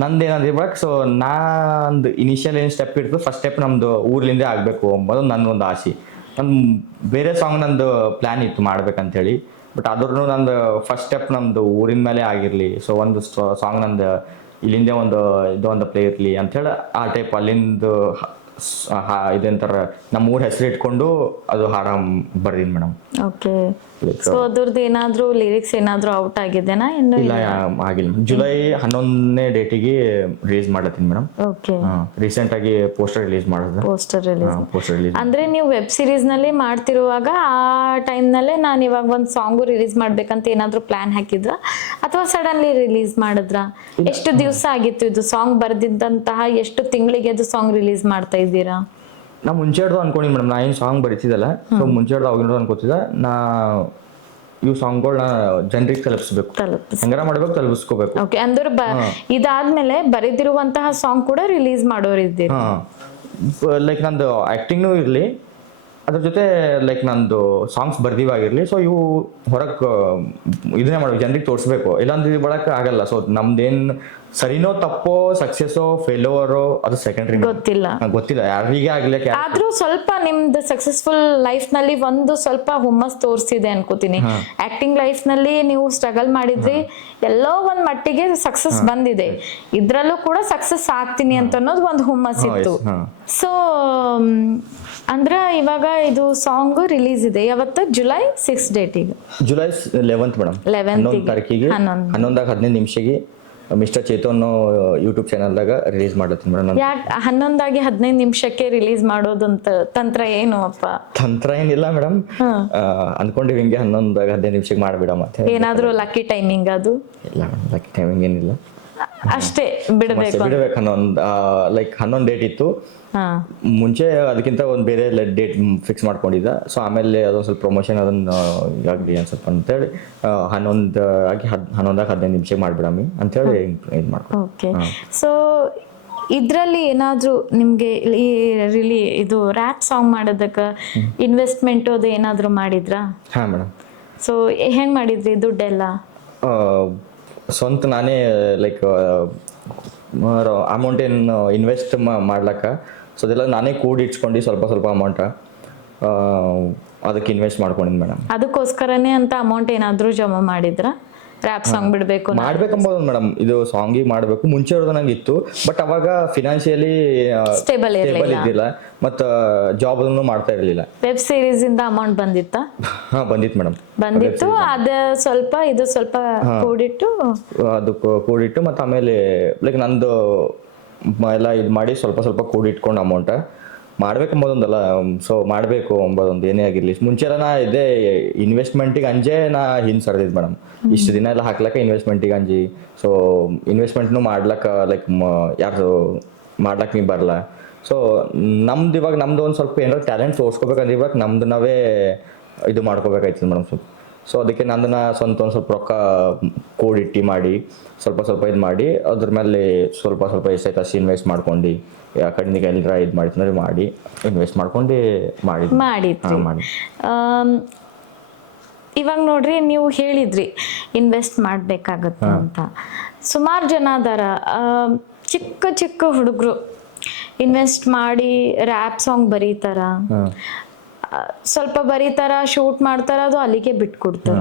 ನಂದೇನಂದ್ರೆ ಇವಾಗ. ಸೊ ನಂದು ಇನಿಷಿಯಲ್ ಏನ್ ಸ್ಟೆಪ್ ಇರ್ತದೆ, ಫಸ್ಟ್ ಸ್ಟೆಪ್ ನಮ್ದು ಊರ್ಲಿಂದ ಆಗ್ಬೇಕು ಅಂಬೋದು ನನ್ಗೊಂದು ಆಸೆ. ನಂದು ಬೇರೆ ಸಾಂಗ್ ನಂದು ಪ್ಲ್ಯಾನ್ ಇತ್ತು ಮಾಡ್ಬೇಕಂತ ಹೇಳಿ, ಬಟ್ ಆದ್ರೂ ನಂದು ಫಸ್ಟ್ ಸ್ಟೆಪ್ ನಮ್ದು ಊರಿನ ಮೇಲೆ ಆಗಿರಲಿ. ಸೊ ಒಂದು ಸಾಂಗ್ ನಂದು ಇಲ್ಲಿಂದೇ ಒಂದು ಪ್ಲೇ ಇರಲಿ ಅಂಥೇಳಿ ಆ ಟೈಪ್ ಅಲ್ಲಿಂದ ಇದಂತಾರ ನಮ್ಮ ಊರ ಹೆಸರು ಇಟ್ಕೊಂಡು ಅದು ಹಾಡ ಬರ್ದೀನಿ ಮೇಡಮ್. ಓಕೆ. ಸೊ ಅದ್ರದ್ದು ಏನಾದ್ರೂ ಲಿರಿಕ್ಸ್ ಏನಾದ್ರೂ ಔಟ್ ಆಗಿದೆನಾ? ಇನ್ನು ಇಲ್ಲ ಆಗಿಲ್ಲ. ಜುಲೈ 11ನೇ ಡೇಟಿಗೆ ರಿಲೀಸ್ ಮಾಡತ್ತೀನಿ ಮೇಡಮ್. ಓಕೆ. ರೀಸೆಂಟ್ ಆಗಿ ಪೋಸ್ಟರ್ ರಿಲೀಸ್ ಮಾಡಿದ್ರೆ. ಪೋಸ್ಟರ್ ರಿಲೀಸ್ ಅಂದ್ರೆ ನೀವು ವೆಬ್ ಸೀರೀಸ್ ನಲ್ಲಿ ಮಾಡ್ತಿರುವಾಗ ಆ ಟೈಮ್ ನಲ್ಲೇ ನಾನು ಇವಾಗ ಒಂದು ಸಾಂಗು ರಿಲೀಸ್ ಮಾಡ್ಬೇಕಂತ ಏನಾದ್ರೂ ಪ್ಲಾನ್ ಹಾಕಿದ್ರ ಅಥವಾ ಸಡನ್ಲಿ ರಿಲೀಸ್ ಮಾಡಿದ್ರ? ಎಷ್ಟು ದಿವಸ ಆಗಿತ್ತು ಇದು ಸಾಂಗ್ ಬರ್ದಿದ್ದಂತಹ? ಎಷ್ಟು ತಿಂಗಳಿಗೆ ಅದು ಸಾಂಗ್ ರಿಲೀಸ್ ಮಾಡ್ತಾ ಇದ್ದೀರಾ? ನಾ ಮುಂಚೆ ಹಿಡ್ದು ಅನ್ಕೊಂಡಿನಿ ಮೇಡಮ್, ನಾ ಏನು ಸಾಂಗ್ ಬರೀತಿದ್ದಲ್ಲ, ಸೊ ಮುಂಚೆ ಹಿಡ್ದು ಅವಾಗಿನ ಅನ್ಕೋತಿದ್ದ ನಾ ಇವು ಸಾಂಗ್ಗಳನ್ನ ಜನರಿಗೆ ತಲುಪಿಸ್ಬೇಕು, ಹೆಂಗಾರ ಮಾಡ್ಬೇಕು, ತಲುಪಿಸ್ಕೋಬೇಕು. ಓಕೆ. ಅಂದ್ರೆ ಇದಾದ್ಮೇಲೆ ಬರೆದಿರುವಂತಹ ಸಾಂಗ್ ಕೂಡ ರಿಲೀಸ್ ಮಾಡೋರಿದ್ದೀರಿ? ಲೈಕ್ ನಂದು ಆ್ಯಕ್ಟಿಂಗ್ನೂ ಇರಲಿ, ಅದ್ರ ಜೊತೆ ಲೈಕ್ ನಂದು ಸಾಂಗ್ಸ್ ಬರ್ದಿವಾಗಿರಲಿ. ಸೊ ಇವು ಹೊರಗೆ ಇದನ್ನೇ ಮಾಡ್ಬೇಕು, ಜನರಿಗೆ ತೋರಿಸ್ಬೇಕು, ಇಲ್ಲಾಂದ್ರೆ ಬಳಕ ಆಗಲ್ಲ. ಸೊ ನಮ್ದೇನು ಸರಿನೋ ತಪ್ಪೋ, ಸಕ್ಸಸ್ಸೋ ಫೇಲ್ಯೂರೋ ಅದು ಸೆಕೆಂಡ್ರಿ, ಗೊತ್ತಿಲ್ಲ ಯಾರಿಗೆ ಆಗ್ಲಿಕ್ಕೆ. ಆದ್ರೂ ಸ್ವಲ್ಪ ನಿಮ್ದು ಸಕ್ಸಸ್ಫುಲ್ ಲೈಫ್ ನಲ್ಲಿ ಒಂದು ಸ್ವಲ್ಪ ಹುಮ್ಮಸ್ ತೋರಿಸಿದೆ ಅನ್ಕೋತೀನಿ. ಆಕ್ಟಿಂಗ್ ಲೈಫ್ ನಲ್ಲಿ ನೀವು ಸ್ಟ್ರಗಲ್ ಮಾಡಿದ್ರಿ, ಎಲ್ಲೋ ಒಂದ್ ಮಟ್ಟಿಗೆ ಸಕ್ಸಸ್ ಬಂದಿದೆ, ಇದ್ರಲ್ಲೂ ಕೂಡ ಸಕ್ಸಸ್ ಆಗ್ತೀನಿ ಅಂತ ಅನ್ನೋದು ಒಂದು ಹುಮ್ಮಸ್ ಇತ್ತು. ಸೊ ಅಂದ್ರ ಇವಾಗ ಇದು ಸಾಂಗ್ ರಿಲೀಸ್ ಇದೆ ಯಾವತ್ತು? ಜುಲೈ 6 ಡೇಟಿಗೆ, ಜುಲೈ 11th ಮೇಡಮ್, 11 ತಾರೀಕಿಗೆ 11:15 ಮಿಸ್ಟರ್ ಚೇತನ್ ಯೂಟ್ಯೂಬ್ ಚಾನಲ್ದಾಗ ರಿಲೀಸ್ ಮಾಡತ್ತೀನಿ ಮೇಡಮ್. ಯಾಕೆ 11:15 ರಿಲೀಸ್ ಮಾಡೋದಂತ ತಂತ್ರ ಏನು ಅಪ್ಪ? ತಂತ್ರ ಏನಿಲ್ಲ ಮೇಡಮ್, ಅನ್ಕೊಂಡಿವಿ ಹಿಂಗೆ 11:15 ಮಾಡ್ಬಿಡ. ಮತ್ತೆ ಏನಾದ್ರೂ ಲಕ್ಕಿ ಟೈಮಿಂಗ್ ಅದು? ಇಲ್ಲ ಮೇಡಮ್, ಲಕ್ಕಿ ಟೈಮಿಂಗ್ ಏನಿಲ್ಲ, ಅಷ್ಟೇ ಬಿಡಬೇಕು. ಲೈಕ್ 11 ಡೇಟ್ ಇತ್ತು ಮುಂಚೆ, ಅದಕ್ಕಿಂತ ಒಂದು ಬೇರೆ ಡೇಟ್ ಫಿಕ್ಸ್ ಮಾಡ್ಕೊಂಡಿದ್ದ. ಸೊ ಆಮೇಲೆ ಅದೊಂದು ಸ್ವಲ್ಪ ಪ್ರಮೋಷನ್ ಅದನ್ನ ಆಗಲಿ ಒಂದು ಸ್ವಲ್ಪ ಅಂತೇಳಿ 11:15 ಮಾಡ್ಬಿಡಮ್ಮಿ ಅಂತೇಳಿ ಇದು ಮಾಡ್ಕೊಂಡು. ಓಕೆ. ಸೊ ಇದ್ರಲ್ಲಿ ಏನಾದ್ರೂ ನಿಮ್ಗೆ ಇದು ರ್ಯಾಪ್ ಸಾಂಗ್ ಮಾಡೋದಕ್ಕೆ ಇನ್ವೆಸ್ಟ್ಮೆಂಟ್ ಅದು ಏನಾದ್ರೂ ಮಾಡಿದ್ರಾ? ಹಾ ಮೇಡಮ್. ಸೊ ಹೆಂಗ್ ಮಾಡಿದ್ರಿ ದುಡ್ಡೆಲ್ಲ? ಸ್ವಂತ ನಾನೇ ಲೈಕ್ ಅಮೌಂಟ್ ಏನು ಇನ್ವೆಸ್ಟ್ ಮಾಡ್ಲಕ್ಕ, ಸೊ ಅದೆಲ್ಲ ನಾನೇ ಕೂಡಿ ಇಟ್ಕೊಂಡು ಸ್ವಲ್ಪ ಅಮೌಂಟ ಅದಕ್ಕೆ ಇನ್ವೆಸ್ಟ್ ಮಾಡ್ಕೊಂಡಿನಿ ಮೇಡಮ್. ಅದಕ್ಕೋಸ್ಕರನೇ ಅಂತ ಅಮೌಂಟ್ ಏನಾದ್ರೂ ಜಮಾ ಮಾಡಿದ್ರ? ರ್ಯಾಪ್ ಸಾಂಗ್ ಮಾಡ್ಬೇಕಂಬೋದು ಮೇಡಮ್, ಇದು ಸಾಂಗಿಗೆ ಮಾಡಬೇಕು ಮುಂಚೆ ಇರೋದು ನಂಗೆ ಇತ್ತು, ಬಟ್ ಅವಾಗ ಫಿನಾನ್ಷಿಯಲಿ ಸ್ಟೇಬಲ್ ಇದ್ದಿಲ್ಲ, ಮತ್ತು ಜಾಬ್ ಅದನ್ನು ಮಾಡ್ತಾ ಇರಲಿಲ್ಲ. ವೆಬ್ ಸೀರೀಸ್ ಇಂದ ಅಮೌಂಟ್ ಬಂದಿತ್ತಾ? ಹಾ ಬಂದಿತ್ತು ಮೇಡಮ್, ಬಂದಿತ್ತು. ಇದು ಸ್ವಲ್ಪ ಕೂಡಿಟ್ಟು ಮತ್ತು ಆಮೇಲೆ ಲೈಕ್ ನಂದು ಎಲ್ಲ ಇದು ಮಾಡಿ ಸ್ವಲ್ಪ ಕೂಡಿಟ್ಕೊಂಡು ಅಮೌಂಟ್ ಮಾಡ್ಬೇಕಂಬೋದೊಂದಲ್ಲ. ಸೊ ಮಾಡಬೇಕು ಅಂಬೋದೊಂದು ಏನೇ ಆಗಿರಲಿ. ಮುಂಚೆ ಎಲ್ಲ ನಾ ಇದೇ ಇನ್ವೆಸ್ಟ್ಮೆಂಟಿಗೆ ಅಂಜೆ ನಾ ಹಿಂದೆ ಸರ್ದಿದ್ದು ಮೇಡಮ್, ಇಷ್ಟು ದಿನ ಎಲ್ಲ ಹಾಕ್ಲಕ್ಕ ಇನ್ವೆಸ್ಟ್ಮೆಂಟಿಗೆ ಅಂಜಿ. ಸೊ ಇನ್ವೆಸ್ಟ್ಮೆಂಟ್ನು ಮಾಡ್ಲಕ್ಕ ಲೈಕ್ ಯಾರು ಮಾಡ್ಲಕ್ಕೆ ನೀವು ಬರಲ್ಲ. ಸೊ ಇವಾಗ ನಮ್ದು ಒಂದು ಸ್ವಲ್ಪ ಏನಾರು ಟ್ಯಾಲೆಂಟ್ ತೋರಿಸ್ಕೋಬೇಕಂದ್ರೆ ಇವಾಗ ನಮ್ದು ನಾವೇ ಇದು ಮಾಡ್ಕೋಬೇಕಾಯ್ತದೆ ಮೇಡಮ್. ಸೊ ಅದಕ್ಕೆ ನಂದನ್ನ ಸ್ವಂತ ಒಂದು ಸ್ವಲ್ಪ ರೊಕ್ಕ ಕೂಡಿಟ್ಟು ಮಾಡಿ ಸ್ವಲ್ಪ ಇದು ಮಾಡಿ ಅದ್ರ ಮೇಲೆ ಸ್ವಲ್ಪ ಎಷ್ಟಾಯ್ತು ಅಷ್ಟು ಇನ್ವೆಸ್ಟ್ ಮಾಡ್ಕೊಂಡು ಆ ಕಡೆಗೆ ಎಲ್ಲರ ಇದು ಮಾಡಿದ್ರೆ ಮಾಡಿ ಇನ್ವೆಸ್ಟ್ ಮಾಡ್ಕೊಂಡು ಮಾಡಿದ್ರಿ. ಇವಾಗ ನೋಡ್ರಿ, ನೀವು ಹೇಳಿದ್ರಿ ಇನ್ವೆಸ್ಟ್ ಮಾಡಬೇಕಾಗತ್ತೆ ಅಂತ. ಸುಮಾರು ಜನ ಅದಾರ, ಚಿಕ್ಕ ಹುಡುಗರು ಇನ್ವೆಸ್ಟ್ ಮಾಡಿ ರ್ಯಾಪ್ ಸಾಂಗ್ ಬರೀತಾರ, ಸ್ವಲ್ಪ ಬರೀತಾರ, ಶೂಟ್ ಮಾಡ್ತಾರ, ಅದು ಅಲ್ಲಿಗೆ ಬಿಟ್ಕೊಡ್ತಾರ.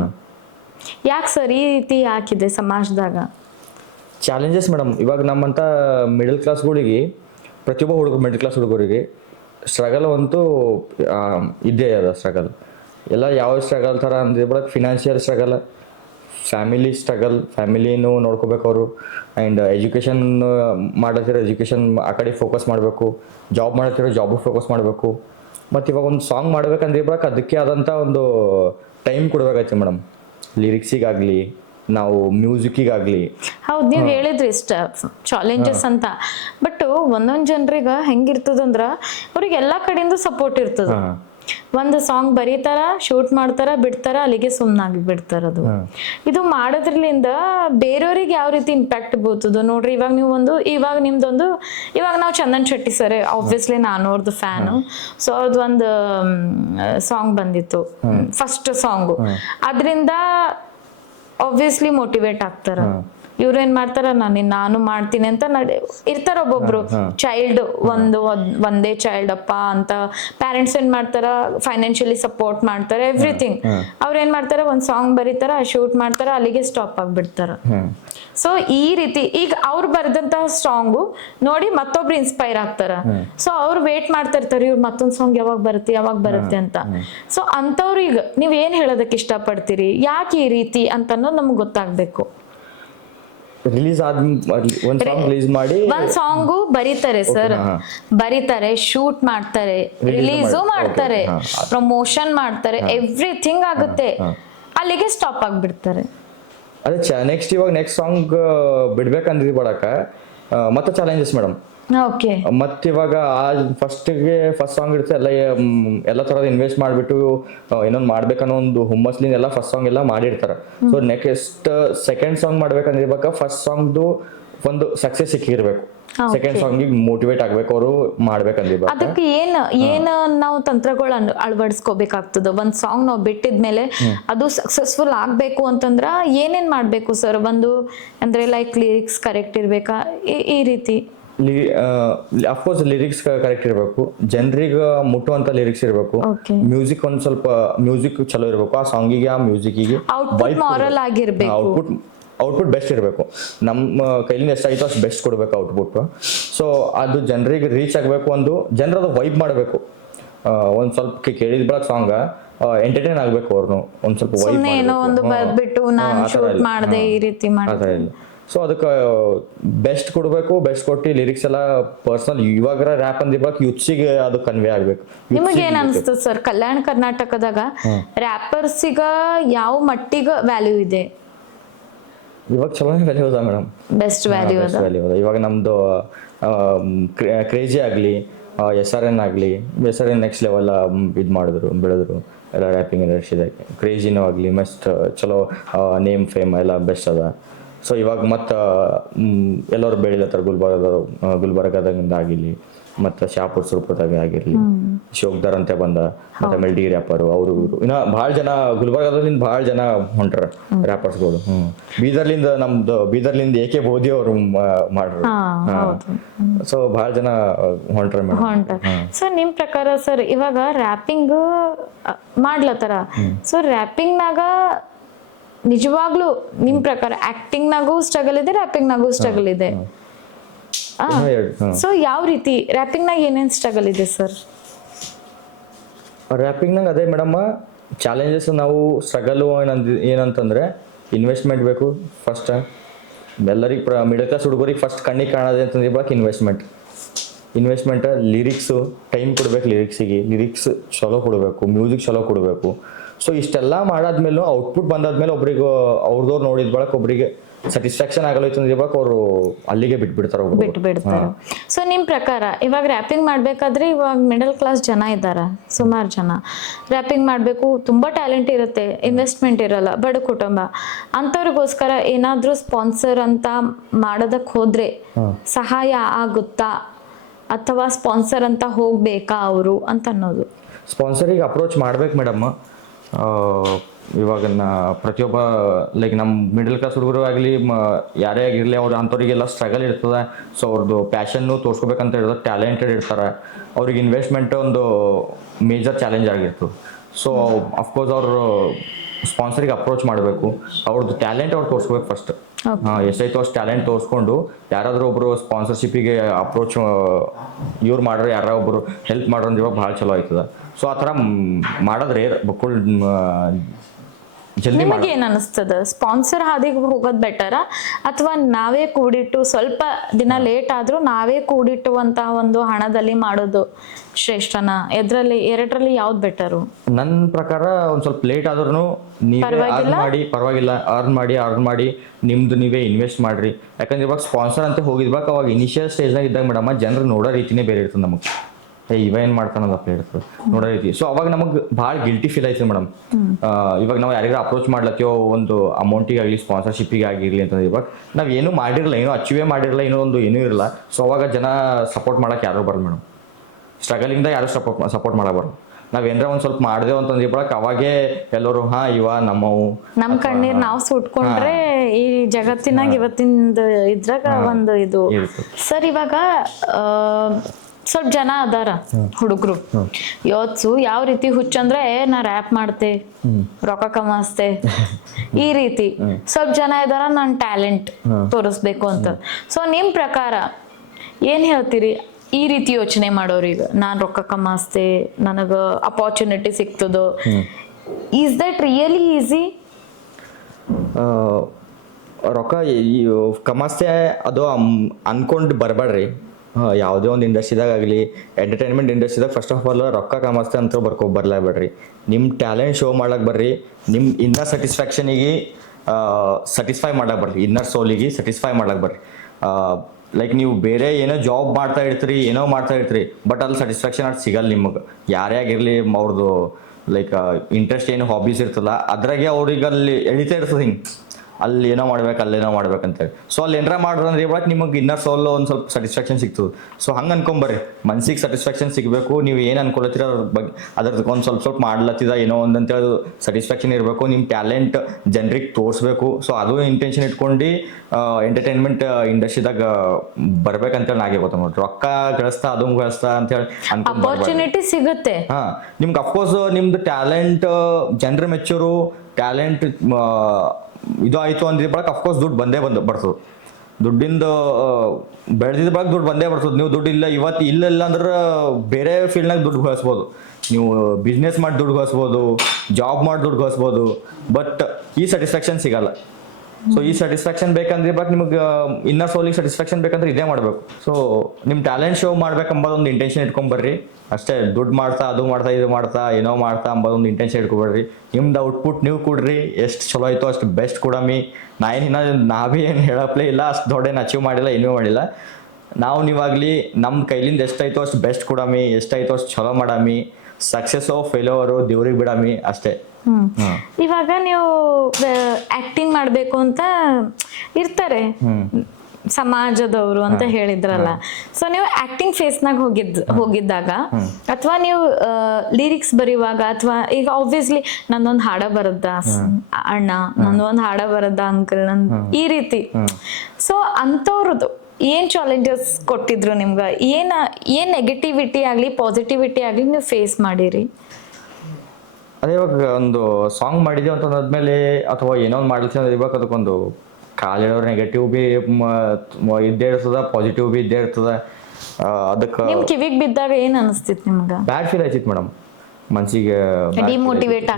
ಯಾಕೆ ಸರ್ ಈ ರೀತಿ ಯಾಕಿದೆ ಸಮಾಜದಾಗ? ಚಾಲೆಂಜಸ್ ಮೇಡಮ್, ಇವಾಗ ನಮ್ಮಂತ ಮಿಡಲ್ ಕ್ಲಾಸ್ಗಳಿಗೆ, ಪ್ರತಿಯೊಬ್ಬ ಮಿಡಲ್ ಕ್ಲಾಸ್ ಹುಡುಗರಿಗೆ ಸ್ಟ್ರಗಲ್ ಅಂತೂ ಇದ್ದೇ ಅದ. ಸ್ಟ್ರಗಲ್ ಎಲ್ಲ ಯಾವ ಸ್ಟ್ರಗಲ್ ಥರ ಅಂದ್ರೆ ಫಿನಾನ್ಷಿಯಲ್ ಸ್ಟ್ರಗಲ್, ಫ್ಯಾಮಿಲಿನೂ ನೋಡ್ಕೋಬೇಕು ಅವರು, ಆ್ಯಂಡ್ ಎಜುಕೇಷನ್ ಮಾಡತ್ತಿರೋ ಎಜುಕೇಷನ್ ಆ ಕಡೆ ಫೋಕಸ್ ಮಾಡಬೇಕು, ಜಾಬ್ ಮಾಡತ್ತಿರೋ ಜಾಬಿಗೆ ಫೋಕಸ್ ಮಾಡಬೇಕು. ಮತ್ತು ಇವಾಗ ಒಂದು ಸಾಂಗ್ ಮಾಡ್ಬೇಕಂದ್ರೆ ಅದಕ್ಕೆ ಆದಂಥ ಒಂದು ಟೈಮ್ ಕೊಡ್ಬೇಕಾಯ್ತು ಮೇಡಮ್, ಲಿರಿಕ್ಸಿಗಾಗಲಿ ನಾವು ಮ್ಯೂಸಿಕ್ಕಿಗಾಗಲಿ. ಹೌದು, ನೀವು ಹೇಳಿದ್ರಿ ಚಾಲೆಂಜಸ್ ಅಂತ. ಬಟ್ ಒಂದೊಂದು ಜನರಿಗೆ ಹೆಂಗಿರ್ತದಂದ್ರ ಅವ್ರಿಗೆ ಎಲ್ಲಾ ಕಡೆಯಿಂದ ಸಪೋರ್ಟ್ ಇರ್ತದ. ಒಂದು ಸಾಂಗ್ ಬರೀತಾರ, ಶೂಟ್ ಮಾಡ್ತಾರ, ಬಿಡ್ತಾರ, ಅಲ್ಲಿಗೆ ಸುಮ್ಮನಾಗಿ ಬಿಡ್ತಾರ. ಅದು ಇದು ಮಾಡೋದ್ರಲಿಂದ ಬೇರೆಯವ್ರಿಗೆ ಯಾವ ರೀತಿ ಇಂಪ್ಯಾಕ್ಟ್ ಬೀಳ್ತದ ನೋಡ್ರಿ. ಇವಾಗ ನಿಮ್ದೊಂದು ಇವಾಗ ನಾವು ಚಂದನ್ ಶೆಟ್ಟಿ ಸರ್ ಆಬ್ವಿಯಸ್ಲಿ ನಾನು ಅವ್ರದ್ದು ಫ್ಯಾನು. ಸೊ ಅವ್ರದ್ದು ಒಂದು ಸಾಂಗ್ ಬಂದಿತ್ತು, ಫಸ್ಟ್ ಸಾಂಗು, ಅದರಿಂದ ಆಬ್ವಿಯಸ್ಲಿ ಮೋಟಿವೇಟ್ ಆಗ್ತಾರ. ಇವ್ರೇನ್ ಮಾಡ್ತಾರ ನಾನು ಮಾಡ್ತೀನಿ ಅಂತ ಇರ್ತಾರ ಒಬ್ಬೊಬ್ರು ಚೈಲ್ಡ್ ಒಂದೇ ಚೈಲ್ಡ್ ಅಪ್ಪ ಅಂತ ಪೇರೆಂಟ್ಸ್ ಏನ್ ಮಾಡ್ತಾರ ಫೈನಾನ್ಷಿಯಲಿ ಸಪೋರ್ಟ್ ಮಾಡ್ತಾರೆ ಎವ್ರಿಥಿಂಗ್. ಅವ್ರ ಏನ್ ಮಾಡ್ತಾರ ಒಂದ್ ಸಾಂಗ್ ಬರೀತಾರ ಶೂಟ್ ಮಾಡ್ತಾರ ಅಲ್ಲಿಗೆ ಸ್ಟಾಪ್ ಆಗ್ಬಿಡ್ತಾರ. ಸೊ ಈ ರೀತಿ ಈಗ ಅವ್ರು ಬರೆದಂತಹ ಸಾಂಗು ನೋಡಿ ಮತ್ತೊಬ್ರು ಇನ್ಸ್ಪೈರ್ ಆಗ್ತಾರ. ಸೊ ಅವ್ರು ವೇಟ್ ಮಾಡ್ತಾ ಇರ್ತಾರೆ ಇವ್ರು ಮತ್ತೊಂದ್ ಸಾಂಗ್ ಯಾವಾಗ ಬರುತ್ತೆ ಅಂತ. ಸೊ ಅಂತವ್ರು ಈಗ ನೀವ್ ಏನ್ ಹೇಳೋದಕ್ಕೆ ಇಷ್ಟಪಡ್ತೀರಿ, ಯಾಕೆ ಈ ರೀತಿ ಅಂತ ಅನ್ನೋದು ನಮ್ಗೆ ಗೊತ್ತಾಗ್ಬೇಕು. ರಿಲೀಸ್ ಒಂದ್ ಸಾಂಗ್ ರಿಲೀಸ್ ಮಾಡಿ ಒಂದ್ ಸಾಂಗು ಬರೀತಾರೆ ಸರ್, ಬರೀತಾರೆ, ಶೂಟ್ ಮಾಡ್ತಾರೆ, ರಿಲೀಸು ಮಾಡ್ತಾರೆ, ಪ್ರಮೋಷನ್ ಮಾಡ್ತಾರೆ, ಎವ್ರಿಥಿಂಗ್ ಆಗುತ್ತೆ, ಅಲ್ಲಿಗೆ ಸ್ಟಾಪ್ ಆಗ್ಬಿಡ್ತಾರೆ. ಅದೇ ನೆಕ್ಸ್ಟ್ ಸಾಂಗ್ ಬಿಡ್ಬೇಕಂದಿದ್ವಿ ಬಡಕ ಮತ್ತೆ ಚಾಲೆಂಜಸ್ ಮೇಡಮ್. ಓಕೆ. ಮತ್ತೆ ಇವಾಗ ಫಸ್ಟ್ ಸಾಂಗ್ ಇರುತ್ತೆ ಎಲ್ಲ ತರದ ಇನ್ವೆಸ್ಟ್ ಮಾಡ್ಬಿಟ್ಟು ಇನ್ನೊಂದು ಮಾಡ್ಬೇಕನ್ನೋ ಒಂದು ಹುಮ್ಮಸ್ಲಿಂದ ಎಲ್ಲ ಫಸ್ಟ್ ಸಾಂಗ್ ಎಲ್ಲ ಮಾಡಿರ್ತಾರೆ. ಸೊ ನೆಕ್ಸ್ಟ್ ಸೆಕೆಂಡ್ ಸಾಂಗ್ ಮಾಡ್ಬೇಕಂದಿರ್ಬೇಕ ಫಸ್ಟ್ ಸಾಂಗ್ದು ಒಂದು ಸಕ್ಸಸ್ ಸಿಕ್ಕಿರ್ಬೇಕು, ಸೆಕೆಂಡ್ ಸಾಂಗಿಗೆ ಮೋಟಿವೇಟ್ ಆಗ್ಬೇಕು ಅವರು ಮಾಡ್ಬೇಕಂದಿರ್ಬೇಕು. ಅದಕ್ಕೆ ಏನ್ ನಾವು ತಂತ್ರಗಳು ಅಳವಡಿಸ್ಕೋಬೇಕಾಗ್ತದ? ಒಂದ್ ಸಾಂಗ್ ನಾವು ಬಿಟ್ಟಿದ್ಮೇಲೆ ಅದು ಸಕ್ಸಸ್ಫುಲ್ ಆಗ್ಬೇಕು ಅಂತಂದ್ರ ಏನೇನ್ ಮಾಡ್ಬೇಕು ಸರ್? ಒಂದು ಅಂದ್ರೆ ಲೈಕ್ ಲಿರಿಕ್ಸ್ ಕರೆಕ್ಟ್ ಇರ್ಬೇಕಾ, ಈ ರೀತಿ? ಅಫ್ಕೋರ್ಸ್ ಲಿರಿಕ್ಸ್ ಕರೆಕ್ಟ್ ಇರಬೇಕು, ಜನರಿಗೆ ಮುಟ್ಟುವಂತ ಲಿರಿಕ್ಸ್ ಇರಬೇಕು, ಮ್ಯೂಸಿಕ್ ಒಂದ್ ಸ್ವಲ್ಪ ಮ್ಯೂಸಿಕ್ ಚಲೋ ಇರಬೇಕು, ಆ ಸಾಂಗಿಗೆ ಆ ಮ್ಯೂಸಿಕ್ಗೆ ಔಟ್ಪುಟ್ ಬೆಸ್ಟ್ ಇರಬೇಕು. ನಮ್ಮ ಕೈಲಿಂದ ಎಷ್ಟಾಗಿತ್ತು ಅಷ್ಟು ಬೆಸ್ಟ್ ಕೊಡಬೇಕು ಔಟ್ಪುಟ್. ಸೊ ಅದು ಜನರಿಗೆ ರೀಚ್ ಆಗಬೇಕು, ಒಂದು ಜನರದು ವೈಬ್ ಮಾಡಬೇಕು. ಒಂದ್ ಸ್ವಲ್ಪ ಕೇಳಿದ ಬಳಕ ಸಾಂಗ್ ಎಂಟರ್ಟೈನ್ ಆಗ್ಬೇಕು, ಅವ್ರನ್ನು ಒಂದ್ ಸ್ವಲ್ಪ ವೈಬ್ ಮಾಡಬೇಕು. ಸೊ ಅದಕ್ಕೆ ಬೆಸ್ಟ್ ಕೊಡಬೇಕು, ಬೆಸ್ಟ್ ಕೊಟ್ಟು ಲಿರಿಕ್ಸ್ ಎಲ್ಲ ಪರ್ಸನಲ್ ಇವಾಗ ರ್ಯಾಪ್ ಅಂದಿರ್ಬೇಕು, ಯೂತ್ಸಿಗೆ ಅದು ಕನ್ವೆ ಆಗ್ಬೇಕು. ನಿಮಗೆ ಏನ್ ಅನ್ಸ್ತದೆ ಸರ್, ಕಲ್ಯಾಣ ಕರ್ನಾಟಕದಾಗ ರ್ಯಾಪರ್ಸಿಗ ಯಾವ ಮಟ್ಟಿಗೆ ವ್ಯಾಲ್ಯೂ ಇದೆ? ಇವಾಗ ಚಲೋನೇ ವ್ಯಾಲ್ಯೂ ಅದ ಮೇಡಮ್, ಬೆಸ್ಟ್ ವ್ಯಾಲ್ಯೂ ಅದ. ಇವಾಗ ನಮ್ದು ಕ್ರೇಜಿ ಆಗ್ಲಿ, SRN ಆಗ್ಲಿ, SRN ನೆಕ್ಸ್ಟ್ ಲೆವೆಲ್ ಬೆಳೆದ್ರು ಎಲ್ಲ ರ್ಯಾಪಿಂಗ್ ಇಂಡಸ್ಟ್ರಿದಾಗ. ಕ್ರೇಜಿನೂ ಆಗ್ಲಿ ಮಸ್ತ್ ಚಲೋ ನೇಮ್ ಫೇಮ್ ಎಲ್ಲ ಬೆಸ್ಟ್ ಅದ. ಸೊ ಇವಾಗ ಮತ್ತು ಎಲ್ಲರೂ ಬೆಳಿಲತ್ತಾರ, ಗುಲ್ಬರ್ಗದಾಗಿಂದ ಆಗಿರ್ಲಿ, ಮತ್ತು ಶಾಪುರ್ ಸುರಪುರದಾಗ ಆಗಿರ್ಲಿ, ಶೋಕ್ದಾರ್ ಅಂತ ಬಂದ, ಮತ್ತೆ ಆಮೇಲೆ ಡಿ ರ್ಯಾಪರು ಅವರು ಇವರು ಇನ್ನ ಭಾಳ ಜನ ಗುಲ್ಬರ್ಗದಿಂದ ಭಾಳ ಜನ ಹೊಂಟ್ರ ರ್ಯಾಪರ್ಸ್ಗಳು. ಬೀದರ್ಲಿಂದ ಏಕೆ ಬೋಧಿ ಅವರು ಮಾಡ್ರು. ಸೊ ಭಾಳ ಜನ ಹೊಂಟ್ರ ಮೇಡಮ್. ಸೊ ನಿಮ್ ಪ್ರಕಾರ ಸರ್ ಇವಾಗ ರ್ಯಾಪಿಂಗ್ ಮಾಡ್ಲತ್ತಾರ, ಸೊ ರ್ಯಾಪಿಂಗ್ ನಾಗ ನಿಜವಾಗ್ಲೂ ನಿಮ್ ಪ್ರಕಾರ ಆಕ್ಟಿಂಗ್ ನಾಗೂ ಸ್ಟ್ರಗಲ್ ಇದೆ, ರ್ಯಾಪಿಂಗ್ ನಾಗೂ ಸ್ಟ್ರಗಲ್ ಇದೆ. ಸೊ ಯಾವ ರೀತಿ ರ್ಯಾಪಿಂಗ್ ನಾಗ ಏನೇನ್ ಸ್ಟ್ರಗಲ್ ಇದೆ ಸರ್? ರ್ಯಾಪಿಂಗ್ ನಾಗ ಅದೇ ಮೇಡಮ್ ಚಾಲೆಂಜಸ್. ನಾವು ಸ್ಟ್ರಗಲ್ ಏನಂತಂದ್ರೆ ಇನ್ವೆಸ್ಟ್ಮೆಂಟ್ ಬೇಕು ಫಸ್ಟ್. ಎಲ್ಲರಿಗೆ ಮಿಡಲ್ ಕ್ಲಾಸ್ ಹುಡುಗರಿಗೆ ಫಸ್ಟ್ ಕಣ್ಣಿಗೆ ಕಾಣೋದೇ ಅಂತಂದ್ರೆ ಇವಾಗ ಇನ್ವೆಸ್ಟ್ಮೆಂಟ್, ಲಿರಿಕ್ಸು ಟೈಮ್ ಕೊಡ್ಬೇಕು, ಲಿರಿಕ್ಸ್ ಚಲೋ ಕೊಡಬೇಕು, ಮ್ಯೂಸಿಕ್ ಚಲೋ ಕೊಡಬೇಕು. ಸೊ ಇಷ್ಟೆಲ್ಲ ಮಾಡಾದ್ಮೇಲೆ ಔಟ್ಪುಟ್ ಬಂದಾದ್ಮೇಲೆ ಒಬ್ರಿಗೆ ಅವ್ರದವ್ರು ನೋಡಿದ ಬಳಕ ಒಬ್ರಿಗೆ ಸ್ಯಾಟಿಸ್ಫ್ಯಾಕ್ಷನ್ ಆಗಲೈತೆ ಅಂದ್ರೆ ಇವಾಗ ಅವರು ಅಲ್ಲಿಗೆ ಬಿಟ್ಬಿಡ್ತಾರೆ. ಸೊ ನಿಮ್ ಪ್ರಕಾರ ಇವಾಗ ರ್ಯಾಪಿಂಗ್ ಮಾಡ್ಬೇಕಾದ್ರೆ ಇವಾಗ ಮಿಡಲ್ ಕ್ಲಾಸ್ ಜನ ಇದ್ದಾರ, ಸುಮಾರು ಜನ ರ್ಯಾಪಿಂಗ್ ಮಾಡ್ಬೇಕು, ತುಂಬಾ ಟ್ಯಾಲೆಂಟ್ ಇರುತ್ತೆ, ಇನ್ವೆಸ್ಟ್ಮೆಂಟ್ ಇರಲ್ಲ, ಬಡ ಕುಟುಂಬ ಅಂತವ್ರಿಗೋಸ್ಕರ ಏನಾದ್ರೂ ಸ್ಪಾನ್ಸರ್ ಅಂತ ಮಾಡೋದಕ್ ಹೋದ್ರೆ ಸಹಾಯ ಆಗುತ್ತಾ, ಅಥವಾ ಸ್ಪಾನ್ಸರ್ ಅಂತ ಹೋಗ್ಬೇಕಾ ಅವರು ಅಂತ ಅನ್ನೋದು? ಸ್ಪಾನ್ಸರಿಗೆ ಅಪ್ರೋಚ್ ಮಾಡ್ಬೇಕು ಮೇಡಮ್. ಇವಾಗ ಪ್ರತಿಯೊಬ್ಬ ಲೈಕ್ ನಮ್ಮ ಮಿಡಲ್ ಕ್ಲಾಸ್ ಹುಡುಗರು ಆಗಲಿ ಯಾರೇ ಆಗಿರಲಿ ಅವ್ರು ಅಂಥವ್ರಿಗೆಲ್ಲ ಸ್ಟ್ರಗಲ್ ಇರ್ತದೆ. ಸೊ ಅವ್ರದ್ದು ಪ್ಯಾಷನ್ನು ತೋರಿಸ್ಕೋಬೇಕಂತ ಹೇಳಿದ್ರೆ ಟ್ಯಾಲೆಂಟೆಡ್ ಇರ್ತಾರೆ, ಅವ್ರಿಗೆ ಇನ್ವೆಸ್ಟ್ಮೆಂಟ್ ಒಂದು ಮೇಜರ್ ಚಾಲೆಂಜ್ ಆಗಿರ್ತದೆ. ಸೊ ಅಫ್ಕೋರ್ಸ್ ಅವರು ಸ್ಪಾನ್ಸರಿಗೆ ಅಪ್ರೋಚ್ ಮಾಡಬೇಕು, ಅವ್ರದ್ದು ಟ್ಯಾಲೆಂಟ್ ಅವ್ರು ತೋರಿಸ್ಬೇಕು ಫಸ್ಟ್. ಎಷ್ಟೈತೋ ಅಷ್ಟು ಟ್ಯಾಲೆಂಟ್ ತೋರಿಸ್ಕೊಂಡು ಯಾರಾದರೂ ಒಬ್ಬರು ಸ್ಪಾನ್ಸರ್ಶಿಪ್ಪಿಗೆ ಅಪ್ರೋಚ್ ಇವ್ರು ಮಾಡ್ರೆ ಯಾರೋ ಒಬ್ಬರು ಹೆಲ್ಪ್ ಮಾಡ್ರು ಅಂದ್ರೆ ಇವಾಗ ಭಾಳ ಚಲೋ ಆಯ್ತದ. ಸೊ ಆ ಥರ ಮಾಡಿದ್ರೆ ಬಕ್ಕುಳ್ ಜಲ್ದಿ. ನಿಮಗೆ ಏನ್ ಅನಿಸ್ತದ, ಸ್ಪಾನ್ಸರ್ ಹಾದಿಗೆ ಹೋಗೋದು ಬೆಟರ ಅಥವಾ ನಾವೇ ಕೂಡಿಟ್ಟು ಸ್ವಲ್ಪ ದಿನ ಲೇಟ್ ಆದ್ರೂ ನಾವೇ ಕೂಡಿಟ್ಟುವಂತ ಒಂದು ಹಣದಲ್ಲಿ ಮಾಡೋದು ಶ್ರೇಷ್ಠನ? ಎರಡರಲ್ಲಿ ಯಾವ್ದು ಬೆಟರು? ನನ್ನ ಪ್ರಕಾರ ಒಂದ್ ಸ್ವಲ್ಪ ಲೇಟ್ ಆದ್ರೂ ನೀವೇ ಅರ್ನ್ ಮಾಡಿ ನಿಮ್ದು ನೀವೇ ಇನ್ವೆಸ್ಟ್ ಮಾಡ್ರಿ. ಯಾಕಂದ್ರೆ ಇವಾಗ ಸ್ಪಾನ್ಸರ್ ಅಂತ ಹೋಗಿದ್ವಾಗ ಅವಾಗ ಇನಿಷಿಯಲ್ ಸ್ಟೇಜ್ನಾಗ ಇದ್ದಾಗ ಮೇಡಮ್ ಜನರು ನೋಡೋ ರೀತಿನೇ ಬೇರೆ ಇರ್ತದೆ ನಮಗೆ. ಇವ ಏನ್ ಮಾಡ್ತಾನದಪ್ಪ ಇರ್ತದೆ ನೋಡೋ ರೀತಿ. ಸೊ ಅವಾಗ ನಮಗೆ ಭಾಳ ಗಿಲ್ಟಿ ಫೀಲ್ ಆಯ್ತು ಮೇಡಮ್. ಇವಾಗ ನಾವು ಯಾರಿಗಾರ ಅಪ್ರೋಚ್ ಮಾಡ್ಲತ್ತೀವೋ ಒಂದು ಅಮೌಂಟಿಗೆ ಆಗಲಿ ಸ್ಪಾನ್ಸರ್ಶಿಪ್ಪಿಗೆ ಆಗಿರ್ಲಿ ಅಂತಂದ್ರೆ ಇವಾಗ ನಾವು ಏನೂ ಮಾಡಿರಲ್ಲ, ಏನೂ ಅಚೀವೇ ಮಾಡಿರಲ್ಲ, ಇನ್ನೂ ಇರಲ್ಲ. ಸೊ ಅವಾಗ ಜನ ಸಪೋರ್ಟ್ ಮಾಡಕ್ಕೆ ಯಾರು ಬರಲ್ಲ ಮೇಡಮ್. ಸ್ಟ್ರಗಲಿಂದ ಯಾರು ಸಪೋರ್ಟ್ ಮಾಡಕ್ಕೆ ಬರಲ್ಲ. ನಾವ್ ಏನಾರ ಒಂದ್ ಸ್ವಲ್ಪ ಮಾಡ್ದೇವು ಅಂತಂದ್ರೆ ಅವಾಗೇ ಎಲ್ಲರೂ ಇವ ನಮ್ಮವು ನಮ್ ಕಣ್ಣೀರ್ ನಾವು ಸುಟ್ಕೊಂಡ್ರೆ ಈ ಜಗತ್ತಿನಾಗ ಇವತ್ತಿನ ಇದ್ರಾಗ ಒಂದು ಇದು ಇರ್ತದೆ. ಸರ್ ಇವಾಗ ಸ್ವಲ್ಪ ಜನ ಅದಾರ ಹುಡುಗರು ಯೋತ್ಸು ಯಾವ ರೀತಿ ಹುಚ್ಚಂದ್ರೆ ನಾ ರ್ಯಾಪ್ ಮಾಡ್ತೆ ರೊಕ್ಕ ಕಮಾಸ್ತೆ ಈ ರೀತಿ ಸ್ವಲ್ಪ ಜನ ಇದಾರ ನನ್ ಟ್ಯಾಲೆಂಟ್ ತೋರಿಸ್ಬೇಕು ಅಂತ. ಸೊ ನಿಮ್ ಪ್ರಕಾರ ಏನ್ ಹೇಳ್ತೀರಿ ಈ ರೀತಿ ಯೋಚನೆ ಮಾಡೋರಿಗೆ? ನಾನ್ ರೊಕ್ಕ ಕಮಾಸ್ತೆ, ನನಗ ಅಪಾರ್ಚುನಿಟಿ ಸಿಗ್ತದೋ, ಈಸ್ ದಟ್ ರಿಯಲಿ ಈಸಿ? ರೊಕ್ಕ ಕಮಾಸ್ತೆ ಅದು ಅನ್ಕೊಂಡು ಬರಬೇಡ್ರಿ. ಯಾವುದೇ ಒಂದು ಇಂಡಸ್ಟ್ರಿದಾಗಲಿ ಎಂಟರ್ಟೈನ್ಮೆಂಟ್ ಇಂಡಸ್ಟ್ರಿದಾಗ ಫಸ್ಟ್ ಆಫ್ ಆಲ್ ರೊಕ್ಕ ಕಮಾಸ್ತೆ ಅಂತ ಬರಲೇಬೇಡ್ರಿ. ನಿಮ್ಮ ಟ್ಯಾಲೆಂಟ್ ಶೋ ಮಾಡಕ್ಕೆ ಬರ್ರಿ, ನಿಮ್ಮ ಇನ್ನರ್ ಸ್ಯಾಟಿಸ್ಫ್ಯಾಕ್ಷನಿಗೆ ಸ್ಯಾಟಿಸ್ಫೈ ಮಾಡಕ್ಕೆ ಬರ್ರಿ, ಇನ್ನರ್ ಸೋಲಿಗೆ ಸ್ಯಾಟಿಸ್ಫೈ ಮಾಡಕ್ಕೆ ಬರ್ರಿ. ಲೈಕ್ ನೀವು ಬೇರೆ ಏನೋ ಜಾಬ್ ಮಾಡ್ತಾ ಇರ್ತೀರಿ, ಏನೋ ಮಾಡ್ತಾ ಇರ್ತೀರಿ, ಬಟ್ ಅಲ್ಲಿ ಸ್ಯಾಟಿಸ್ಫ್ಯಾಕ್ಷನ್ ಅದು ಸಿಗಲ್ಲ ನಿಮಗೆ. ಯಾರೇ ಆಗಿರಲಿ ಅವ್ರದ್ದು ಲೈಕ್ ಇಂಟ್ರೆಸ್ಟ್ ಏನು ಹಾಬೀಸ್ ಇರ್ತಲ್ಲ ಅದ್ರಾಗೆ ಅವ್ರಿಗೆ ಅಲ್ಲಿ ಎಳಿತಾ ಇರ್ತದೆ ಹಿಂಗೆ ಅಲ್ಲಿ ಏನೋ ಮಾಡ್ಬೇಕು ಅಲ್ಲೇನೋ ಮಾಡ್ಬೇಕಂತೇಳಿ. ಸೊ ಅಲ್ಲಿ ಏನಾರ ಮಾಡ್ರಿ ಅಂದ್ರೆ ಇವಾಗ ನಿಮಗೆ ಇನ್ನರ್ ಸೋಲ್ ಒಂದು ಸ್ವಲ್ಪ ಸ್ಯಾಟಿಸ್ಫ್ಯಾಕ್ಷನ್ ಸಿಗ್ತದೆ. ಸೊ ಹಂಗೆ ಅನ್ಕೊಂಬರ್ರಿ, ಮನ್ಸಿಗೆ ಸ್ಯಾಟಿಸ್ಫ್ಯಾಕ್ಷನ್ ಸಿಗಬೇಕು. ನೀವು ಏನು ಅನ್ಕೊಳತ್ತೀರ ಅದ್ರ ಬಗ್ಗೆ ಅದ್ರದ್ದು ಒಂದು ಸ್ವಲ್ಪ ಮಾಡ್ಲತ್ತಿದ ಏನೋ ಒಂದು ಅಂತೇಳಿ ಸ್ಯಾಟಿಸ್ಫ್ಯಾಕ್ಷನ್ ಇರಬೇಕು. ನಿಮ್ಮ ಟ್ಯಾಲೆಂಟ್ ಜನರಿಗೆ ತೋರಿಸ್ಬೇಕು. ಸೊ ಅದು ಇಂಟೆನ್ಷನ್ ಇಟ್ಕೊಂಡು ಎಂಟರ್ಟೈನ್ಮೆಂಟ್ ಇಂಡಸ್ಟ್ರಿದಾಗ ಬರ್ಬೇಕಂತೇಳಿ ನಾಗೆ ಗೊತ್ತ ನೋಡಿ. ರೊಕ್ಕ ಗಳಿಸ್ತಾ ಅದು ಗಳಿಸ್ತಾ ಅಂತೇಳಿ ಅಪಾರ್ಚುನಿಟಿ ಸಿಗುತ್ತೆ. ಹಾ, ನಿಮ್ಗೆ ಅಫ್ಕೋರ್ಸ್ ನಿಮ್ದು ಟ್ಯಾಲೆಂಟ್ ಜನರ ಮೆಚ್ಚೂರು, ಟ್ಯಾಲೆಂಟ್ ಇದು ಆಯಿತು ಅಂದಿದ ಬಳಕ ಅಫ್ಕೋರ್ಸ್ ದುಡ್ಡು ಬಂದೇ ಬರ್ತದೆ. ದುಡ್ಡಿಂದ ಬೆಳೆದಿದ್ದ ಬಳಕ ದುಡ್ಡು ಬಂದೇ ಬರ್ತದೆ. ನೀವು ದುಡ್ಡು ಇಲ್ಲ ಇವತ್ತು ಇಲ್ಲ ಅಂದ್ರೆ ಬೇರೆ ಫೀಲ್ಡ್ನಾಗ ದುಡ್ಡು ಗಳಿಸ್ಬೋದು. ನೀವು ಬಿಸ್ನೆಸ್ ಮಾಡಿ ದುಡ್ಡು ಗಳಿಸ್ಬೋದು, ಜಾಬ್ ಮಾಡಿ ದುಡ್ಡು ಗಳಿಸ್ಬೋದು, ಬಟ್ ಈ ಸ್ಯಾಟಿಸ್ಫ್ಯಾಕ್ಷನ್ ಸಿಗಲ್ಲ. ಸೊ ಈ ಸ್ಯಾಟಿಸ್ಫ್ಯಾಕ್ಷನ್ ಬೇಕಂದ್ರೆ ಬಟ್ ನಿಮಗೆ ಇನ್ನರ್ ಸೋಲಿಗೆ ಸ್ಯಾಟಿಸ್ಫ್ಯಾಕ್ಷನ್ ಬೇಕಂದ್ರೆ ಇದೇ ಮಾಡಬೇಕು. ಸೊ ನಿಮ್ಮ ಟ್ಯಾಲೆಂಟ್ ಶೋ ಮಾಡ್ಬೇಕಂಬುದು ಒಂದು ಇಂಟೆನ್ಷನ್ ಇಟ್ಕೊಂಬರ್ರಿ ಅಷ್ಟೇ. ದುಡ್ಡು ಮಾಡ್ತಾ ಅದು ಮಾಡ್ತಾ ಇದು ಮಾಡ್ತಾ ಏನೋ ಮಾಡ್ತಾ ಅಂಬೋದೊಂದು ಇಂಟೆನ್ಷನ್ ಇಟ್ಕೊಬೇಡ್ರಿ. ನಿಮ್ದು ಔಟ್ಪುಟ್ ನೀವು ಕೊಡ್ರಿ, ಎಷ್ಟು ಚಲೋ ಆಯಿತು ಅಷ್ಟು ಬೆಸ್ಟ್ ಕೊಡಮಿ. ನಾವೇ ಏನು ಹೇಳಪ್ಲೇ ಇಲ್ಲ, ಅಷ್ಟು ದೊಡ್ಡೇನು ಅಚೀವ್ ಮಾಡಿಲ್ಲ, ಏನೂ ಮಾಡಿಲ್ಲ. ನೀವಾಗಲಿ ನಮ್ಮ ಕೈಲಿಂದ ಎಷ್ಟಾಯಿತು ಅಷ್ಟು ಬೆಸ್ಟ್ ಕೊಡಮಿ, ಎಷ್ಟಾಯಿತು ಅಷ್ಟು ಚಲೋ ಮಾಡಮಿ. ಸಕ್ಸಸ್ಸೋ ಫೇಲ್ಯೂರು ದೇವ್ರಿಗೆ ಬಿಡಮಿ ಅಷ್ಟೇ. ಇವಾಗ ನೀವು ಆಕ್ಟಿಂಗ್ ಮಾಡ್ಬೇಕು ಅಂತ ಇರ್ತಾರೆ ಸಮಾಜದವರು ಅಂತ ಹೇಳಿದ್ರಲ್ಲ, ಸೊ ನೀವು ಆಕ್ಟಿಂಗ್ ಫೇಸ್ನಾಗ ಹೋಗಿದ್ದಾಗ ಅಥವಾ ನೀವು ಲಿರಿಕ್ಸ್ ಬರೆಯುವಾಗ ಅಥವಾ ಈಗ ಆಬ್ವಿಯಸ್ಲಿ ನಂದೊಂದು ಹಾಡ ಬರದ್ದ ಅಣ್ಣ, ನಂದೊಂದು ಹಾಡ ಬರದ್ದ ಅಂಕಲ್, ಈ ರೀತಿ. ಸೊ ಅಂತವ್ರದ್ದು ಏನ್ ಚಾಲೆಂಜಸ್ ಕೊಟ್ಟಿದ್ರು ನಿಮ್ಗ? ಏನ್ ನೆಗೆಟಿವಿಟಿ ಆಗ್ಲಿ ಪಾಸಿಟಿವಿಟಿ ಆಗ್ಲಿ ನೀವು ಫೇಸ್ ಮಾಡಿರಿ? ಅದೇ ಇವಾಗ ಒಂದು ಸಾಂಗ್ ಮಾಡಿದೀವಿ ಅಂತಂದಾದ್ಮೇಲೆ ಅಥವಾ ಏನೋ ಒಂದು ಮಾಡ್ಲಿಕ್ಕೆ ಇವಾಗ ಅದಕ್ಕೊಂದು ಕಾಲಿಡೋರು ನೆಗೆಟಿವ್ ಬಿ ಇದ್ದೇ ಇರ್ತದ, ಪಾಸಿಟಿವ್ ಬಿ ಇದ್ದೇ ಇರ್ತದ. ಅದಕ್ಕೆ ನಿಮ್ ಕಿವಿಗ್ ಬಿದ್ದಾಗ ಏನ್ ಅನಿಸ್ತಿತ್ತು ನಿಮ್ಗ? ಬ್ಯಾಡ್ ಫೀಲ್ ಆಯ್ತಿತ್ತು ಮೇಡಮ್, ಮನ್ಸಿಗೆ ಡಿಮೋಟಿವೇಟ್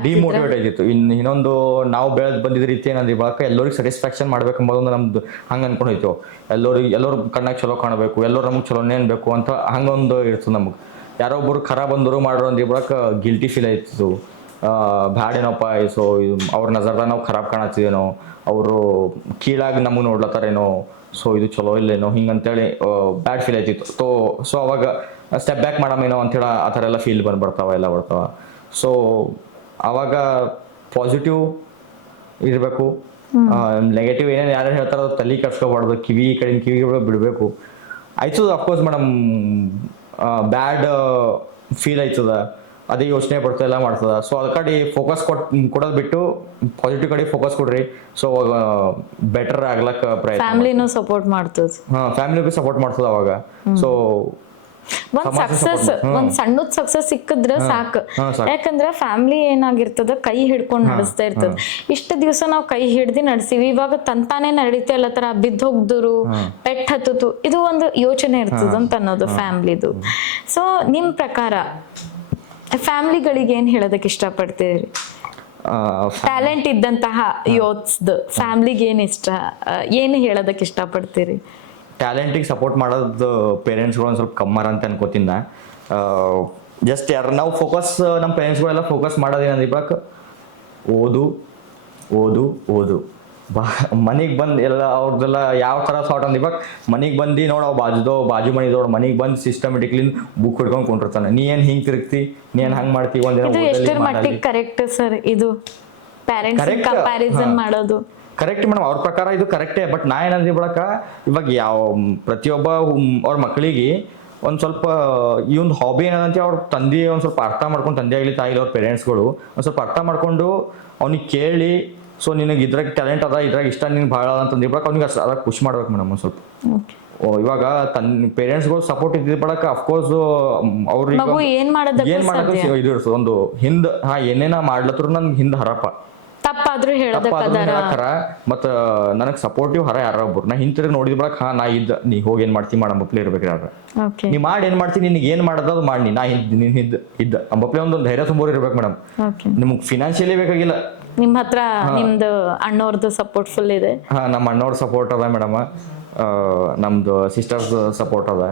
ಆಗಿತ್ತು. ಇನ್ನೊಂದು ನಾವು ಬೆಳೆದ್ ಬಂದಿದ್ದ ರೀತಿ ಏನಂದ್ರೆ ಇವಾಗ ಎಲ್ಲರಿಗೂ ಸ್ಯಾಟಿಸ್ಫ್ಯಾಕ್ಷನ್ ಮಾಡ್ಬೇಕಂಬುದೊಂದು ನಮ್ದು ಹಂಗೆ ಅನ್ಕೊಂಡಿತ್ತು. ಎಲ್ಲರೂ ಕಣ್ಣಾಗ ಚಲೋ ಕಾಣಬೇಕು, ಎಲ್ಲರೂ ನಮ್ಗೆ ಚಲೋನೇ ಅನ್ಬೇಕು ಅಂತ ಹಂಗೊಂದು ಇರ್ತದೆ ನಮ್ಗೆ. ಯಾರೋ ಒಬ್ಬರು ಖರಾಬ್ ಬಂದರು ಮಾಡ್ರು ಅಂದ್ರೆ ಇವಾಗ ಗಿಲ್ಟಿ ಫೀಲ್ ಆಯ್ತು. ಬ್ಯಾಡೇನೋಪ್ಪ, ಸೊ ಅವ್ರ ನಜರ್ದಾಗ ನಾವು ಖರಾಬ್ ಕಾಣತ್ತಿದೇನೋ, ಅವರು ಕೀಳಾಗಿ ನಮಗೆ ನೋಡ್ಲತ್ತಾರೇನೋ, ಸೊ ಇದು ಚಲೋ ಇಲ್ಲೇನೋ ಹಿಂಗಂತೇಳಿ ಬ್ಯಾಡ್ ಫೀಲ್ ಆಯ್ತಿತ್ತು. ಸೊ ಅವಾಗ ಸ್ಟೆಪ್ ಬ್ಯಾಕ್ ಮಾಡಮೇನೋ ಅಂಥೇಳಿ ಆ ಥರ ಎಲ್ಲ ಫೀಲ್ ಎಲ್ಲ ಬರ್ತಾವ. ಸೊ ಅವಾಗ ಪಾಸಿಟಿವ್ ಇರಬೇಕು, ನೆಗೆಟಿವ್ ಏನೇನು ಯಾರು ಹೇಳ್ತಾರೋ ಅದು ತಲೆ ಕೆಡ್ಸ್ಕೊಬಾರ್ದು, ಕಿವಿ ಕಡೆಯಿಂದ ಕಿವಿಗೆ ಬಿಡಬೇಕು. ಆಯ್ತದ ಅಫ್ಕೋರ್ಸ್ ಮೇಡಮ್, ಬ್ಯಾಡ್ ಫೀಲ್ ಆಯ್ತದ, ಅದೇ ಯೋಚನೆ ಬರ್ತಾ ಎಲ್ಲ ಮಾಡ್ತದ. ಸೊ ಅದ ಕಡೆ ಫೋಕಸ್ ಕೊಡೋದು ಬಿಟ್ಟು ಪಾಸಿಟಿವ್ ಕಡೆ ಫೋಕಸ್ ಕೊಡ್ರಿ. ಸೊ ಬೆಟರ್ ಆಗ್ಲಕ್ಕ ಪ್ರಯತ್ನ. ಫ್ಯಾಮಿಲಿನೂ ಸಪೋರ್ಟ್ ಮಾಡ್ತದ. ಫ್ಯಾಮಿಲಿ ಸಪೋರ್ಟ್ ಮಾಡ್ತದ ಅವಾಗ. ಸೊ ಒಂದ್ ಸಣ್ಣದ್ ಸಕ್ಸಸ್ ಸಿಕ್ಕಿದ್ರೆ ಸಾಕು. ಯಾಕಂದ್ರೆ ಫ್ಯಾಮಿಲಿ ಏನಾಗಿರ್ತದ ಕೈ ಹಿಡ್ಕೊಂಡ್ ನಡೆಸ್ತಾ ಇರ್ತದ. ಇಷ್ಟ ದಿವಸ ನಾವು ಕೈ ಹಿಡ್ದಿ ನಡೆಸಿವಿ, ಇವಾಗ ತಂತಾನೆ ನಡೀತಾ ಇಲ್ಲ ತರ ಬಿದ್ದು ಹೋಗ್ದರು, ಪೆಟ್ ಹತ್ತತು, ಇದು ಒಂದು ಯೋಚನೆ ಇರ್ತದ ಅಂತ ಅನ್ನೋದು ಫ್ಯಾಮಿಲಿದು. ಸೊ ನಿಮ್ ಪ್ರಕಾರ ಫ್ಯಾಮಿಲಿಗಳಿಗೆ ಏನ್ ಹೇಳೋದಕ್ಕೆ ಇಷ್ಟಪಡ್ತೀರಿ? ಟ್ಯಾಲೆಂಟ್ ಇದ್ದಂತಹ ಯೋತ್ಸ್ದು ಫ್ಯಾಮಿಲಿಗೆ ಏನು ಹೇಳೋದಕ್ಕೆ ಇಷ್ಟಪಡ್ತೀರಿ? ಟ್ಯಾಲೆಂಟಿಗೆ ಸಪೋರ್ಟ್ ಮಾಡೋದು ಪೇರೆಂಟ್ಸ್ಗಳು ಒಂದು ಸ್ವಲ್ಪ ಕಮ್ಮಾರ ಅಂತ ಅನ್ಕೋತೀನಿ ನಾ. ಜಸ್ಟ್ ನಾವು ಫೋಕಸ್, ನಮ್ಮ ಪೇರೆಂಟ್ಸ್ಗಳೆಲ್ಲ ಫೋಕಸ್ ಮಾಡೋದೇನಂದ್ರೆ ಇವಾಗ ಓದು ಮನೆಗೆ ಬಂದು ಎಲ್ಲ ಅವ್ರದ್ದೆಲ್ಲ ಯಾವ ಥರ ಥಾಟ್ ಅಂದ್ರೆ ಇವಾಗ ಮನೆಗೆ ಬಂದು ನೋಡು ಅವ್ ಬಾಜು ಮನಿದೋಡು ಮನೆಗೆ ಬಂದು ಸಿಸ್ಟಮೆಟಿಕ್ಲಿ ಬುಕ್ ಹಿಡ್ಕೊಂಡು ಕೊಂಡಿರ್ತಾನೆ. ನೀ ಏನು ಹಿಂಗೆ ತಿರುಗ್ತಿ, ನೀ ಏನು ಹಂಗೆ ಮಾಡ್ತಿ, ಒಂದಿನ ಕರೆಕ್ಟ್ ಸರ್ ಇದು ಪ್ಯಾರೆಂಟ್ಸ್ ಕಂಪ್ಯಾರಿಸನ್ ಮಾಡೋದು ಕರೆಕ್ಟ್ ಮೇಡಮ್, ಅವ್ರ ಪ್ರಕಾರ ಇದು ಕರೆಕ್ಟೇ. ಬಟ್ ನಾ ಏನಂದ್ರೆ ಇವಾಗ ಯಾವ ಪ್ರತಿಯೊಬ್ಬ ಅವ್ರ ಮಕ್ಕಳಿಗೆ ಒಂದು ಸ್ವಲ್ಪ ಈ ಒಂದು ಹಾಬಿ ಏನಂತ ಅವ್ರ ತಂದೆ ಒಂದು ಸ್ವಲ್ಪ ಅರ್ಥ ಮಾಡ್ಕೊಂಡು, ತಂದೆ ಆಗಲಿ ತಾಯಿ ಅವ್ರ ಪೇರೆಂಟ್ಸ್ಗಳು ಒಂದು ಸ್ವಲ್ಪ ಅರ್ಥ ಮಾಡ್ಕೊಂಡು ಅವ್ನಿಗೆ ಕೇಳಿ ಸೊ ನಿನಗೆ ಇದ್ರಾಗ ಟ್ಯಾಲೆಂಟ್ ಅದ, ಇದ್ರಾಗ ಇಷ್ಟ ನಿನ್ಗೆ ಭಾಳ ಅಂತಂದು ಇರ್ಬೇಕು, ಅವ್ನಿಗೆ ಅದಾಗ ಖುಷಿ ಮಾಡ್ಬೇಕು ಮೇಡಮ್ ಒಂದು ಸ್ವಲ್ಪ. ಇವಾಗ ತನ್ನ ಪೇರೆಂಟ್ಸ್ಗಳು ಸಪೋರ್ಟ್ ಇದ್ದ ಬಡಕ ಅಫ್ಕೋರ್ಸ್ ಅವ್ರಿಗೆ ಮಗು ಏನ್ ಮಾಡೋದಕ್ಕೂ ಏನ್ ಮಾಡಕ್ಕೆ ಇದು ಇರ್ತದೆ ಒಂದು ಹಿಂದ್ ಏನೇನ ಮಾಡ್ಲತ್ರು ನನ್ಗೆ ಹಿಂದ್ ಹರಪ್ಪ ತಪ್ಪಾದ್ರೂ ಹೇಳಕ್ಕಾರ ಮತ್ತ ನನಗ್ ಸಪೋರ್ಟಿವ್ ಹರ ಯಾರ ಒಬ್ರು ನಾ ಹಿಂತಿರು ನೋಡಿದ ಬಳಕ ನಾ ನೀ ಹೋಗಿ ಏನ್ ಮಾಡ್ತಿ ಮಾಡಂಬಪ್ಲೆ ಇರ್ಬೇಕು ಯಾರ ನೀ ಮಾಡಿ ಏನ್ ಮಾಡ್ತೀನಿ, ನಿನಗೆ ಏನ್ ಮಾಡೋದು ಅದು ಮಾಡಿ, ನಾ ಇದ್ದ ಅಂಬಪ್ಲೆ ಒಂದು ಧೈರ್ಯ ತುಂಬೋರ್ ಇರ್ಬೇಕು ಮೇಡಮ್. ನಿಮ್ಗೆ ಫಿನಾನ್ಷಿಯಲಿ ಬೇಕಾಗಿಲ್ಲ, ನಿಮ್ ಹತ್ರ ನಿಮ್ದು ಅಣ್ಣವ್ರದ್ದು ಸಪೋರ್ಟ್ ಫುಲ್ ಇದೆ. ನಮ್ಮ ಅಣ್ಣವ್ರ ಸಪೋರ್ಟ್ ಅದ ಮೇಡಮ್, ನಮ್ದು ಸಿಸ್ಟರ್ಸ್ ಸಪೋರ್ಟ್ ಅದ,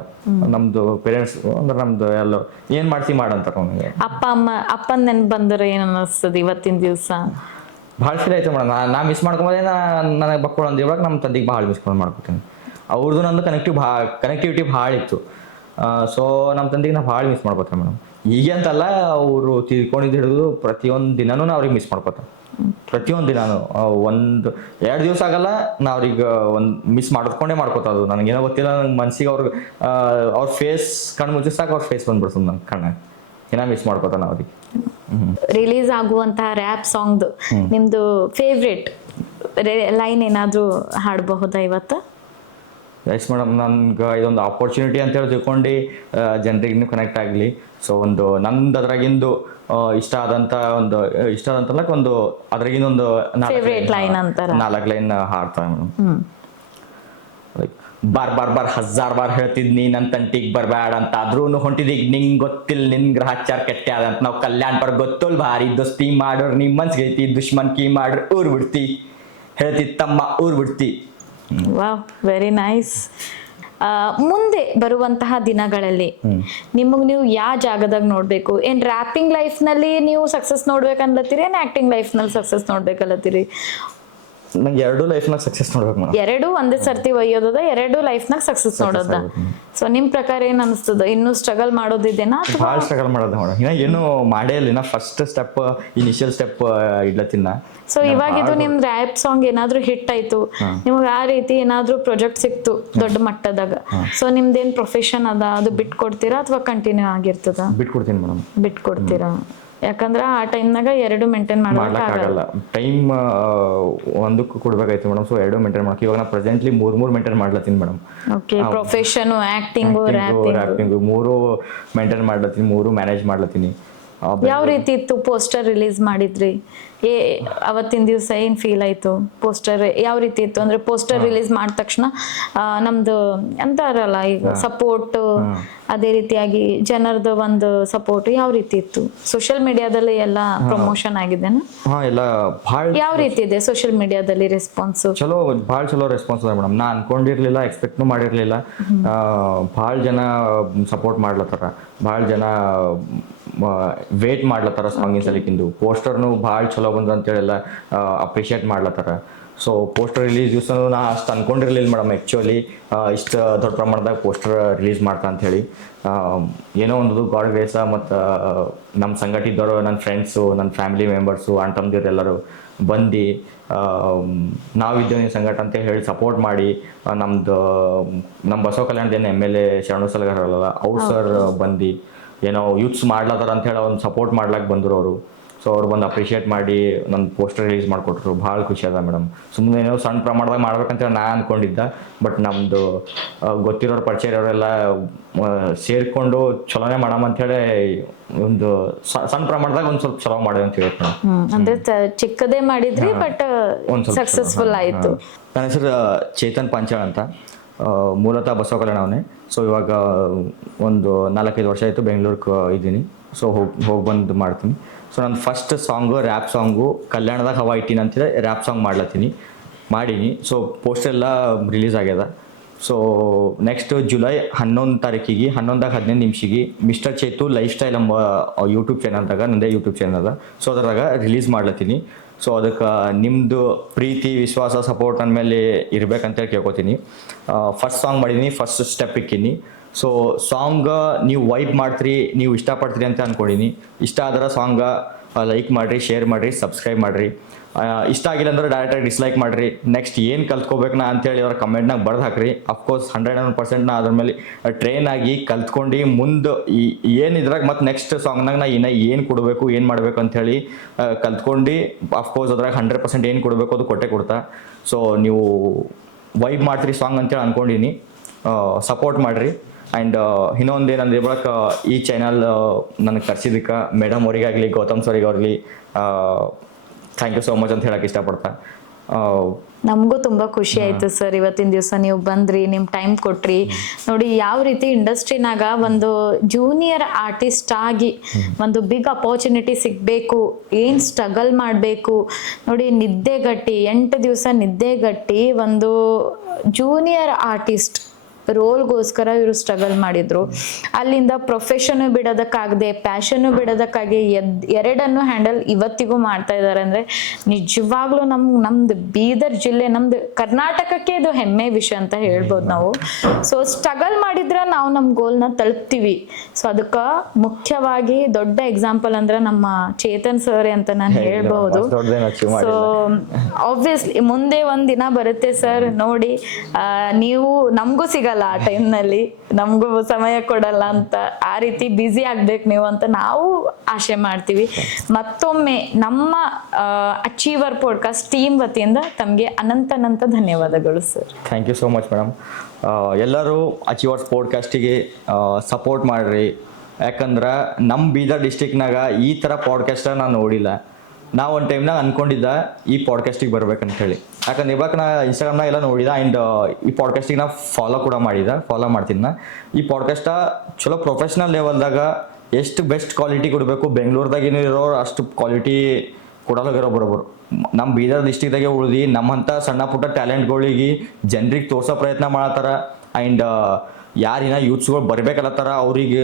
ನಮ್ದು ಪೇರೆಂಟ್ಸ್ ಅಂದ್ರೆ ನಮ್ದು ಎಲ್ಲ ಏನ್ ಮಾಡ್ತಿ ಮಾಡಂತಾರ ಅವ್ನಿಗೆ. ಅಪ್ಪನ್ ನೆನ್ಪು ಬಂದ್ರೆ ಏನ್ ಅನ್ನಿಸ್ತದ ಇವತ್ತಿನ ದಿವಸ? ಭಾಳ ಫೀಲ್ ಆಯ್ತು ಮೇಡಮ್. ನಾ ಮಿಸ್ ಮಾಡ್ಕೊಂಬೋದೇ, ನನಗೆ ಬಕ್ಕೊಳ ಅಂದ ಇವಾಗ ನಮ್ಮ ತಂದೆಗೆ ಭಾಳ ಮಿಸ್ಕೊಂಡು ಮಾಡ್ಕೊತೀನಿ. ಅವ್ರದ್ದು ನಂದು ಕನೆಕ್ಟಿವಿಟಿ ಭಾಳ ಇತ್ತು. ಸೊ ನಮ್ಮ ತಂದೆಗೆ ನಾ ಭಾಳ ಮಿಸ್ ಮಾಡ್ಕೋತೀನಿ ಮೇಡಮ್. ಈಗ ಅಂತಲ್ಲ, ಅವರು ತಿಳ್ಕೊಂಡಿದ್ದು ಹಿಡಿದು ಪ್ರತಿಯೊಂದು ದಿನನೂ ನಾ ಅವ್ರಿಗೆ ಮಿಸ್ ಮಾಡ್ಕೋತೀನಿ. ಪ್ರತಿಯೊಂದು ದಿನಾನು 1-2 ದಿವಸ ಆಗಲ್ಲ, ನಾ ಅವ್ರಿಗೆ ಒಂದು ಮಿಸ್ ಮಾಡ್ಕೋತದು. ನನಗೇನೋ ಗೊತ್ತಿಲ್ಲ, ನಂಗೆ ಮನ್ಸಿಗೆ ಅವ್ರ ಫೇಸ್ ಕಣ್ಣು ಮುಚ್ಚಿ ಸಾಕು ಅವ್ರ ಫೇಸ್ ಬಂದ್ಬಿಡ್ತದೆ ನನ್ನ ಕಣ್ಣಾಗ. ಏನೋ ಮಿಸ್ ಮಾಡ್ಕೋತಾನ ಅವ್ರಿಗೆ. ರಿಲೀಸ್ ಆಗುವಂತಹ ರ್ಯಾಪ್ ಸಾಂಗ್ದು ನಿಮ್ದು ಫೇವ್ರೇಟ್ ಲೈನ್ ಏನಾದ್ರೂ ಹಾಡಬಹುದಾ ಇವತ್ತು? ಎಸ್ ಮೇಡಮ್, ನನ್ಗೆ ಇದೊಂದು ಆಪರ್ಚುನಿಟಿ ಅಂತೇಳಿ ತಿಳ್ಕೊಂಡು ಜನರಿಗೆ ಕನೆಕ್ಟ್ ಆಗಲಿ. ಸೊ ಒಂದು ನಂದು ಅದ್ರಾಗಿಂದು ಇಷ್ಟ ಆದಂತಲ್ಲ ಒಂದು ಅದ್ರಾಗಿಂದ ಒಂದು 4 ಲೈನ್ ಹಾಡ್ತಾರೆ ಮೇಡಮ್. ಲೈಕ್ ಬಾರ್ 1000 ಬಾರ್ ಹೇಳ್ತಿದ್ನಿ ನನ್ ತಂಟಿಗ್ ಬರ್ಬ್ಯಾಡ ಅಂತ, ಆದ್ರೂ ಹೊಂಟಿದೀಗ ನಿಂಗ್ ಗೊತ್ತಿಲ್ಲ ನಿನ್ ಗ್ರಹಚಾರ ಕೆಟ್ಟೆ ಅದಂತ. ನಾವು ಕಲ್ಯಾಣ್ ಪರ್ ಗೊತ್ತೋಲ್ ಭಾರಿ ದೋಸ್ತಿ ಮಾಡೋರ್ ನಿಮ್ ಮನ್ಸ್ಗೈತಿ, ದುಶ್ಮನ್ ಕೀ ಮಾಡ್ರ ಊರ್ ಬಿಡ್ತಿ, ಹೇಳ್ತಿ ತಮ್ಮ ಊರ್ ಬಿಡ್ತಿ. Wow, very nice. ಮುಂದೆ ಬರುವಂತಹ ದಿನಗಳಲ್ಲಿ ನಿಮಗ್ ನೀವು ಯಾವ ಜಾಗದಾಗ ನೋಡ್ಬೇಕು? ಏನ್ ರ್ಯಾಪಿಂಗ್ ಲೈಫ್ ನಲ್ಲಿ ನೀವು ಸಕ್ಸಸ್ ನೋಡ್ಬೇಕನ್ಲತ್ತೀರಿ, ಏನ್ ಆಕ್ಟಿಂಗ್ ಲೈಫ್ ನಲ್ಲಿ ಸಕ್ಸಸ್ ನೋಡ್ಬೇಕಲ್ಲತ್ತೀರಿ? ನಂಗೆ 2 ಲೈಫ್ನಾಗ ಸಕ್ಸಸ್ ನೋಡ್ಬೇಕು ಮೇಡಮ್. 2 ಒಂದೇ ಸರ್ತಿ ಒಯ್ಯೋದ, 2 ಲೈಫ್ನಾಗ ಸಕ್ಸಸ್ ನೋಡೋದ. ಸೊ ನಿಮ್ ಪ್ರಕಾರ ಏನ್ ಅನಿಸ್ತದ? ಇನ್ನೂ ಸ್ಟ್ರಗಲ್ ಮಾಡೋದಿದೇನಾ? ಭಾಳ ಸ್ಟ್ರಗಲ್ ಮಾಡೋದು ಮೇಡಮ್. ಇನ್ನ ಏನು ಮಾಡೇ ಇಲ್ಲ, ಇನ್ನ ಫಸ್ಟ್ ಸ್ಟೆಪ್ ಇನಿಷಿಯಲ್ ಸ್ಟೆಪ್ ಇಡ್ಲತ್ತಿನ. ಸೊ ಇವಾಗ ಇದು ನಿಮ್ ರ್ಯಾಪ್ ಸಾಂಗ್ ಏನಾದ್ರೂ ಹಿಟ್ ಆಯ್ತು, ನಿಮ್ಗೆ ಆ ರೀತಿ ಏನಾದ್ರೂ ಪ್ರಾಜೆಕ್ಟ್ ಸಿಕ್ತು ದೊಡ್ಡ ಮಟ್ಟದಾಗ, ಸೊ ನಿಮ್ದೇನ್ ಪ್ರೊಫೆಷನ್ ಅದ ಅದು ಬಿಟ್ಕೊಡ್ತೀರಾ ಅಥವಾ ಕಂಟಿನ್ಯೂ ಆಗಿರ್ತದ? ಬಿಟ್ಕೊಡ್ತೀನಿ ಮೇಡಮ್. ಬಿಟ್ಕೊಡ್ತೀರಾ? ಯಾಕಂದ್ರೆ ಆ ಟೈಮ್ನಾಗ 2 ಮೇಂಟೈನ್ ಮಾಡಕ್ಕಾಗಲ್ಲ. ಟೈಮ್ ಒಂದಕ್ಕೂ ಕೊಡ್ಬೇಕಾಯ್ತು ಮೇಡಮ್. ಸೊ 2 ಮೇಂಟೈನ್ ಮಾಡಕ್ಕೆ ಇವಾಗ ನಾ ಪ್ರೆಸೆಂಟ್ಲಿ 3 ಮೇಂಟೈನ್ ಮಾಡ್ಲತ್ತೀನಿ ಮೇಡಮ್. Okay, profession, acting, rapping 3 maintain ಮಾಡ್ಲತ್ತೀನಿ, 3 ಮ್ಯಾನೇಜ್ ಮಾಡ್ಲತ್ತೀನಿ. ಯಾವ ರೀತಿ ಇತ್ತು ಪೋಸ್ಟರ್ ರಿಲೀಸ್ ಮಾಡಿದ್ರಿ? ಅವತ್ತಿನ ದಿವಸ ಏನ್ ಫೀಲ್ ಆಯ್ತು? ಪೋಸ್ಟರ್ ಯಾವ ರೀತಿ ಇತ್ತು ಅಂದ್ರೆ, ಪೋಸ್ಟರ್ ರಿಲೀಸ್ ಮಾಡಿದ ತಕ್ಷಣ ನಮ್ದು ಅಂತಾರಲ್ಲ ಈಗ ಸಪೋರ್ಟ್, ಅದೇ ರೀತಿಯಾಗಿ ಜನರದ ಒಂದು ಸಪೋರ್ಟ್ ಯಾವ ರೀತಿ ಇತ್ತು? ಸೋಷಿಯಲ್ ಮೀಡಿಯಾದಲ್ಲಿ ಎಲ್ಲ ಪ್ರಮೋಷನ್ ಆಗಿದೆನಾ? ಯಾವ ರೀತಿ ಇದೆ ಸೋಷಿಯಲ್ ಮೀಡಿಯಾದಲ್ಲಿ ರೆಸ್ಪಾನ್ಸ್? ಭಾಳ ಚಲೋ ರೆಸ್ಪಾನ್ಸ್ ಅದ ಮೇಡಮ್. ನಾ ಅನ್ಕೊಂಡಿರ್ಲಿಲ್ಲ, ಎಕ್ಸ್ಪೆಕ್ಟ್ನು ಮಾಡಿರ್ಲಿಲ್ಲ. ಭಾಳ ಜನ ಸಪೋರ್ಟ್ ಮಾಡ್ಲತ್ತಾರ, ಭಾಳ ಜನ ವೇಟ್ ಮಾಡ್ಲತ್ತಾರ ಸಾಂಗಿನ ಸಲಿಕಿಂದು. ಪೋಸ್ಟರ್ನು ಭಾಳ ಚಲೋ ಬಂದ ಅಂತೇಳೆಲ್ಲ ಅಪ್ರಿಷಿಯೇಟ್ ಮಾಡ್ಲತ್ತಾರ. ಸೊ ಪೋಸ್ಟರ್ ರಿಲೀಸ್ ದಿವಸನೂ ನಾ ಅಷ್ಟು ಅನ್ಕೊಂಡಿರ್ಲಿಲ್ಲ ಮೇಡಮ್. ಆ್ಯಕ್ಚುಲಿ ಇಷ್ಟು ದೊಡ್ಡ ಪ್ರಮಾಣದಾಗ ಪೋಸ್ಟರ್ ರಿಲೀಸ್ ಮಾಡ್ತಾ ಅಂಥೇಳಿ ಏನೋ ಒಂದು ಗಾಡ್ ಗ್ರೇಸ. ಮತ್ತು ನಮ್ಮ ಸಂಘಟಿದ್ದವರು, ನನ್ನ ಫ್ರೆಂಡ್ಸು, ನನ್ನ ಫ್ಯಾಮಿಲಿ ಮೆಂಬರ್ಸು, ಅಣ್ಣ ತಮ್ಮದಿರು ಎಲ್ಲರೂ ಬಂದು ನಾವಿದ್ದೇವೆ ನಿಮ್ಮ ಸಂಘಟ ಅಂತ ಹೇಳಿ ಸಪೋರ್ಟ್ ಮಾಡಿ, ನಮ್ಮ ಬಸವ ಕಲ್ಯಾಣದೇನು MLA ಶರಣು ಸಲಗಾರಲ್ಲ ಅವ್ರು ಸರ್ ಬಂದು ಏನೋ ಯೂತ್ಸ್ ಮಾಡ್ಲತ್ತಾರ ಅಂತ ಹೇಳಿ ಒಂದು ಸಪೋರ್ಟ್ ಮಾಡ್ಲಾಕ್ ಬಂದರು ಅವರು. ಸೊ ಅವ್ರು ಬಂದು ಅಪ್ರಿಷಿಯೇಟ್ ಮಾಡಿ ನನ್ನ ಪೋಸ್ಟರ್ ರಿಲೀಸ್ ಮಾಡಿಕೊಟ್ರು. ಭಾಳ ಖುಷಿ ಅದ ಮೇಡಮ್. ಸುಮ್ಮನೆ ಏನೋ ಸಣ್ಣ ಪ್ರಮಾಣದಾಗ ಮಾಡ್ಬೇಕಂತೇಳಿ ನಾ ಅಂದ್ಕೊಂಡಿದ್ದ, ಬಟ್ ನಮ್ಮದು ಗೊತ್ತಿರೋರು ಪರಿಚಯ ಇರೋರೆಲ್ಲ ಸೇರಿಕೊಂಡು ಚಲೋನೇ ಮಾಡಮ್ಮ ಅಂಥೇಳಿ ಒಂದು ಸಣ್ಣ ಪ್ರಮಾಣದಾಗ ಒಂದು ಸ್ವಲ್ಪ ಚಲೋ ಮಾಡಿದೆ ಅಂತ ಹೇಳ್ತೀನಿ. ಅಂದ್ರೆ ಚಿಕ್ಕದೇ ಮಾಡಿದ್ರಿ, ಬಟ್ ಸಕ್ಸಸ್ಫುಲ್ ಆಯಿತು. ನನ್ನ ಹೆಸರು ಚೇತನ್ ಪಾಂಚಾಳ್ ಅಂತ, ಮೂಲತಃ ಬಸವ ಕಲ್ಯಾಣವನೇ. ಸೊ ಇವಾಗ ಒಂದು 4-5 ವರ್ಷ ಆಯಿತು ಬೆಂಗಳೂರಿಗೆ ಇದ್ದೀನಿ. ಸೊ ಹೋಗಿ ಬಂದು ಮಾಡ್ತೀನಿ. ಸೊ ನನ್ನ ಫಸ್ಟ್ ಸಾಂಗು ರ್ಯಾಪ್ ಸಾಂಗು ಕಲ್ಯಾಣದಾಗ ಹವಾ ಇಟ್ಟಿನ ಅಂತೇಳಿ ರ್ಯಾಪ್ ಸಾಂಗ್ ಮಾಡೀನಿ. ಸೊ ಪೋಸ್ಟರ್ ಎಲ್ಲ ರಿಲೀಸ್ ಆಗ್ಯದ. ಸೊ ನೆಕ್ಸ್ಟ್ ಜುಲೈ 11 ತಾರೀಕಿಗೆ 11-15 ನಿಮಿಷಿಗೆ ಮಿಸ್ಟರ್ ಚೇತು ಲೈಫ್ ಸ್ಟೈಲ್ ಎಂಬ ಯೂಟ್ಯೂಬ್ ಚಾನಲ್ದಾಗ, ನಂದೇ ಯೂಟ್ಯೂಬ್ ಚಾನಲ್ ಅದ. ಸೊ ಅದ್ರಾಗ ರಿಲೀಸ್ ಮಾಡ್ಲತ್ತೀನಿ. ಸೊ ಅದಕ್ಕೆ ನಿಮ್ಮದು ಪ್ರೀತಿ, ವಿಶ್ವಾಸ, ಸಪೋರ್ಟ್ ನನ್ನ ಮೇಲೆ ಇರ್ಬೇಕಂತೇಳಿ ಕೇಳ್ಕೊತೀನಿ. ಫಸ್ಟ್ ಸಾಂಗ್ ಮಾಡಿದ್ದೀನಿ, ಫಸ್ಟ್ ಸ್ಟೆಪ್ ಇಕ್ಕೀನಿ. ಸೊ ಸಾಂಗ್ ನೀವು ವೈಬ್ ಮಾಡ್ತೀರಿ, ನೀವು ಇಷ್ಟಪಡ್ತೀರಿ ಅಂತ ಅಂದ್ಕೊಂಡಿನಿ. ಇಷ್ಟ ಆದ್ರೆ ಸಾಂಗ ಲೈಕ್ ಮಾಡಿರಿ, ಶೇರ್ ಮಾಡಿರಿ, ಸಬ್ಸ್ಕ್ರೈಬ್ ಮಾಡಿರಿ. ಇಷ್ಟ ಆಗಿಲ್ಲ ಅಂದ್ರೆ ಡೈರೆಕ್ಟಾಗಿ ಡಿಸ್ಲೈಕ್ ಮಾಡಿರಿ. ನೆಕ್ಸ್ಟ್ ಏನು ಕಲ್ತ್ಕೋಬೇಕು ನಾ ಅಂತೇಳಿ ಅವ್ರ ಕಮೆಂಟ್ನಾಗ ಬರ್ದು ಹಾಕ್ರಿ. ಅಫ್ಕೋರ್ಸ್ 100% ನಾ ಅದ್ರ ಮೇಲೆ ಟ್ರೈನ್ ಆಗಿ ಕಲ್ತ್ಕೊಂಡು ಮುಂದೆ ಏನು ಇದ್ರಾಗ ಮತ್ತು ನೆಕ್ಸ್ಟ್ ಸಾಂಗ್ನಾಗ ನಾ ಏನು ಕೊಡಬೇಕು, ಏನು ಮಾಡಬೇಕು ಅಂಥೇಳಿ ಕಲ್ತ್ಕೊಂಡು ಅಫ್ಕೋರ್ಸ್ ಅದ್ರಾಗ 100% ಏನು ಕೊಡಬೇಕು ಅದು ಕೊಡ್ತಾ. ಸೊ ನೀವು ವೈಬ್ ಮಾಡ್ತೀರಿ ಸಾಂಗ್ ಅಂತೇಳಿ ಅಂದ್ಕೊಂಡಿನಿ. ಸಪೋರ್ಟ್ ಮಾಡಿರಿ. ಆ್ಯಂಡ್ ಇನ್ನೊಂದು ಏನಂದ್ರೆ ಇವಾಗ ಈ ಚಾನಲ್ ನನಗೆ ಕರ್ಸಿದ್ದಕ್ಕೆ ಮೇಡಮ್ ಅವರಿಗಾಗಲಿ, ಗೌತಮ್ ಸರಿಗಾಗಲಿ ಥ್ಯಾಂಕ್ ಯು ಸೋ ಮಚ್ ಅಂತ ಹೇಳಕ್ಕೆ ಇಷ್ಟಪಡ್ತಾ. ನಮಗೂ ತುಂಬಾ ಖುಷಿ ಆಯ್ತು ಸರ್, ಇವತ್ತಿನ ದಿವಸ ನೀವು ಬಂದ್ರಿ, ನಿಮ್ ಟೈಮ್ ಕೊಟ್ರಿ. ನೋಡಿ ಯಾವ ರೀತಿ ಇಂಡಸ್ಟ್ರಿನಾಗ ಒಂದು ಜೂನಿಯರ್ ಆರ್ಟಿಸ್ಟ್ ಆಗಿ ಒಂದು ಬಿಗ್ ಅಪರ್ಚುನಿಟಿ ಸಿಗ್ಬೇಕು, ಏನ್ ಸ್ಟ್ರಗಲ್ ಮಾಡಬೇಕು ನೋಡಿ. ನಿದ್ದೆಗಟ್ಟಿ 8 ದಿವಸ ನಿದ್ದೆಗಟ್ಟಿ ಒಂದು ಜೂನಿಯರ್ ಆರ್ಟಿಸ್ಟ್ ರೋಲ್ಗೋಸ್ಕರ ಇವರು ಸ್ಟ್ರಗಲ್ ಮಾಡಿದ್ರು. ಅಲ್ಲಿಂದ ಪ್ರೊಫೆಷನ್ ಬಿಡೋದಕ್ಕಾಗದೆ, ಪ್ಯಾಷನ್ ಬಿಡೋದಕ್ಕಾಗಿ ಎರಡನ್ನು ಹ್ಯಾಂಡಲ್ ಇವತ್ತಿಗೂ ಮಾಡ್ತಾ ಇದ್ದಾರೆ ಅಂದ್ರೆ ನಿಜವಾಗ್ಲೂ ನಮ್ದು ಬೀದರ್ ಜಿಲ್ಲೆ, ನಮ್ದು ಕರ್ನಾಟಕಕ್ಕೆ ಇದು ಹೆಮ್ಮೆ ವಿಷಯ ಅಂತ ಹೇಳ್ಬೋದು ನಾವು. ಸೊ ಸ್ಟ್ರಗಲ್ ಮಾಡಿದ್ರೆ ನಾವು ನಮ್ಮ ಗೋಲ್ನ ತಲುಪ್ತೀವಿ. ಸೊ ಅದಕ್ಕೆ ಮುಖ್ಯವಾಗಿ ದೊಡ್ಡ ಎಕ್ಸಾಂಪಲ್ ಅಂದ್ರೆ ನಮ್ಮ ಚೇತನ್ ಸರ್ ಅಂತ ನಾನು ಹೇಳ್ಬಹುದು. ಸೊ ಆಬ್ವಿಯಸ್ಲಿ ಮುಂದೆ ಒಂದ್ ದಿನ ಬರುತ್ತೆ ಸರ್, ನೋಡಿ ನೀವು ನಮಗೂ ಸಿಗಲ್ಲ ಆ ಟೈಮ್ನಲ್ಲಿ, ನಮಗೂ ಸಮಯ ಕೊಡಲ್ಲ ಅಂತ, ಆ ರೀತಿ ಬ್ಯುಸಿ ಆಗ್ಬೇಕು ನೀವು ಅಂತ ನಾವು ಆಶೆ ಮಾಡ್ತೀವಿ. ಮತ್ತೊಮ್ಮೆ ನಮ್ಮ ಅಚೀವರ್ ಪಾಡ್ಕಾಸ್ಟ್ ಟೀಮ್ ವತಿಯಿಂದ ತಮಗೆ ಅನಂತ ಧನ್ಯವಾದಗಳು sir. Thank you so much madam. ಎಲ್ಲರೂ ಅಚೀವರ್ಸ್ ಪಾಡ್ಕಾಸ್ಟಿಗೆ ಸಪೋರ್ಟ್ ಮಾಡಿರಿ. ಯಾಕಂದ್ರೆ ನಮ್ಮ ಬೀದರ್ ಡಿಸ್ಟಿಕ್ನಾಗ ಈ ಥರ ಪಾಡ್ಕಾಸ್ಟ ನಾನು ನೋಡಿಲ್ಲ. ನಾವು ಒಂದು ಟೈಮ್ನಾಗ ಅಂದ್ಕೊಂಡಿದ್ದ ಈ ಪಾಡ್ಕಾಸ್ಟಿಗೆ ಬರ್ಬೇಕಂತ ಹೇಳಿ. ಯಾಕಂದ್ರೆ ಇವಾಗ ನಾ ಇನ್ಸ್ಟಾಗ್ರಾಮ್ನಾಗ ಎಲ್ಲ ನೋಡಿದ. ಆ್ಯಂಡ್ ಈ ಪಾಡ್ಕಾಸ್ಟಿಗೆ ನಾ ಫಾಲೋ ಮಾಡ್ತಿದ್ನ. ಈ ಪಾಡ್ಕಾಸ್ಟ ಚಲೋ ಪ್ರೊಫೆಷ್ನಲ್ ಲೆವೆಲ್ದಾಗ ಎಷ್ಟು ಬೆಸ್ಟ್ ಕ್ವಾಲಿಟಿ ಕೊಡಬೇಕು, ಬೆಂಗಳೂರ್ದಾಗೇನು ಇರೋರು ಅಷ್ಟು ಕ್ವಾಲಿಟಿ ಕೊಡೋದಾಗಿರೋ ಬರೋಬರು ನಮ್ಮ ಬೀದರ್ ಡಿಸ್ಟಿಕ್ದಾಗೆ ಉಳಿದು ನಮ್ಮಂಥ ಸಣ್ಣ ಪುಟ್ಟ ಟ್ಯಾಲೆಂಟ್ಗಳಿಗೆ ಜನರಿಗೆ ತೋರ್ಸೋ ಪ್ರಯತ್ನ ಮಾಡತ್ತಾರ. ಆ್ಯಂಡ್ ಯಾರಿನ ಯೂತ್ಸ್ಗಳು ಬರ್ಬೇಕಲ್ಲತ್ತಾರ, ಅವ್ರಿಗೆ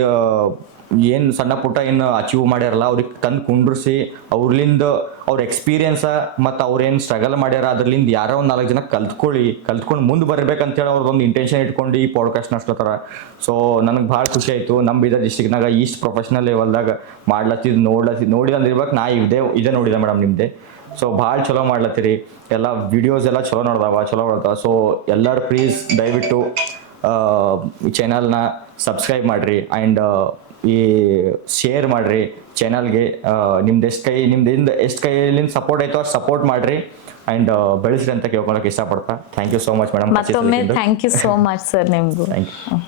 ಏನು ಸಣ್ಣ ಪುಟ್ಟ ಏನು ಅಚೀವ್ ಮಾಡ್ಯಾರಲ್ಲ ಅವ್ರಿಗೆ ತಂದು ಕುಂಡ್ರಿಸಿ ಅವ್ರಲಿಂದ ಅವ್ರ ಎಕ್ಸ್ಪೀರಿಯನ್ಸ ಮತ್ತು ಅವ್ರೇನು ಸ್ಟ್ರಗಲ್ ಮಾಡ್ಯಾರ ಅದ್ರಲಿಂದ ಯಾರೋ ಒಂದು 4 ಜನ ಕಲ್ತ್ಕೊಂಡು ಮುಂದೆ ಬರ್ಬೇಕಂತೇಳಿ ಅವ್ರದ್ದೊಂದು ಇಂಟೆನ್ಷನ್ ಇಟ್ಕೊಂಡು ಈ ಪಾಡ್ಕಾಸ್ಟ್ ನಡೆಸ್ಲತ್ತಾರ. ಸೊ ನನಗೆ ಭಾಳ ಖುಷಿ ಆಯಿತು. ನಮ್ಮ ಬೀದರ್ ಡಿಸ್ಟಿಕ್ನಾಗ ಈಸ್ಟ್ ಪ್ರೊಫೆಷ್ನಲ್ ಲೆವೆಲ್ದಾಗ ನೋಡಿದಂದಿರ್ಬೇಕು. ನಾ ಇದೇ ನೋಡಿದೆ ಮೇಡಮ್ ನಿಮ್ಮದೇ. ಸೊ ಭಾಳ ಚಲೋ ಮಾಡ್ಲತ್ತೀರಿ, ಎಲ್ಲ ವಿಡಿಯೋಸ್ ಎಲ್ಲ ಚಲೋ ನೋಡ್ತಾವ. ಸೊ ಎಲ್ಲರೂ ಪ್ಲೀಸ್ ದಯವಿಟ್ಟು ಈ ಚಾನಲ್ನ ಸಬ್ಸ್ಕ್ರೈಬ್ ಮಾಡಿರಿ. ಆ್ಯಂಡ್ ಈ ಶೇರ್ ಮಾಡಿರಿ ಚಾನಲ್ಗೆ. ನಿಮ್ದು ಎಷ್ಟು ಕೈಲಿಂದ ಸಪೋರ್ಟ್ ಆಯ್ತೋ ಅಷ್ಟು ಸಪೋರ್ಟ್ ಮಾಡಿರಿ. ಆ್ಯಂಡ್ ಬೆಳೆಸ್ರಿ ಅಂತ ಕೇಳ್ಕೊಳಕ್ಕೆ ಇಷ್ಟಪಡ್ತಾ. Thank you so much madam. ಮತ್ತೊಮ್ಮೆ thank you so much sir ನಿಮಗೂ. Thank you.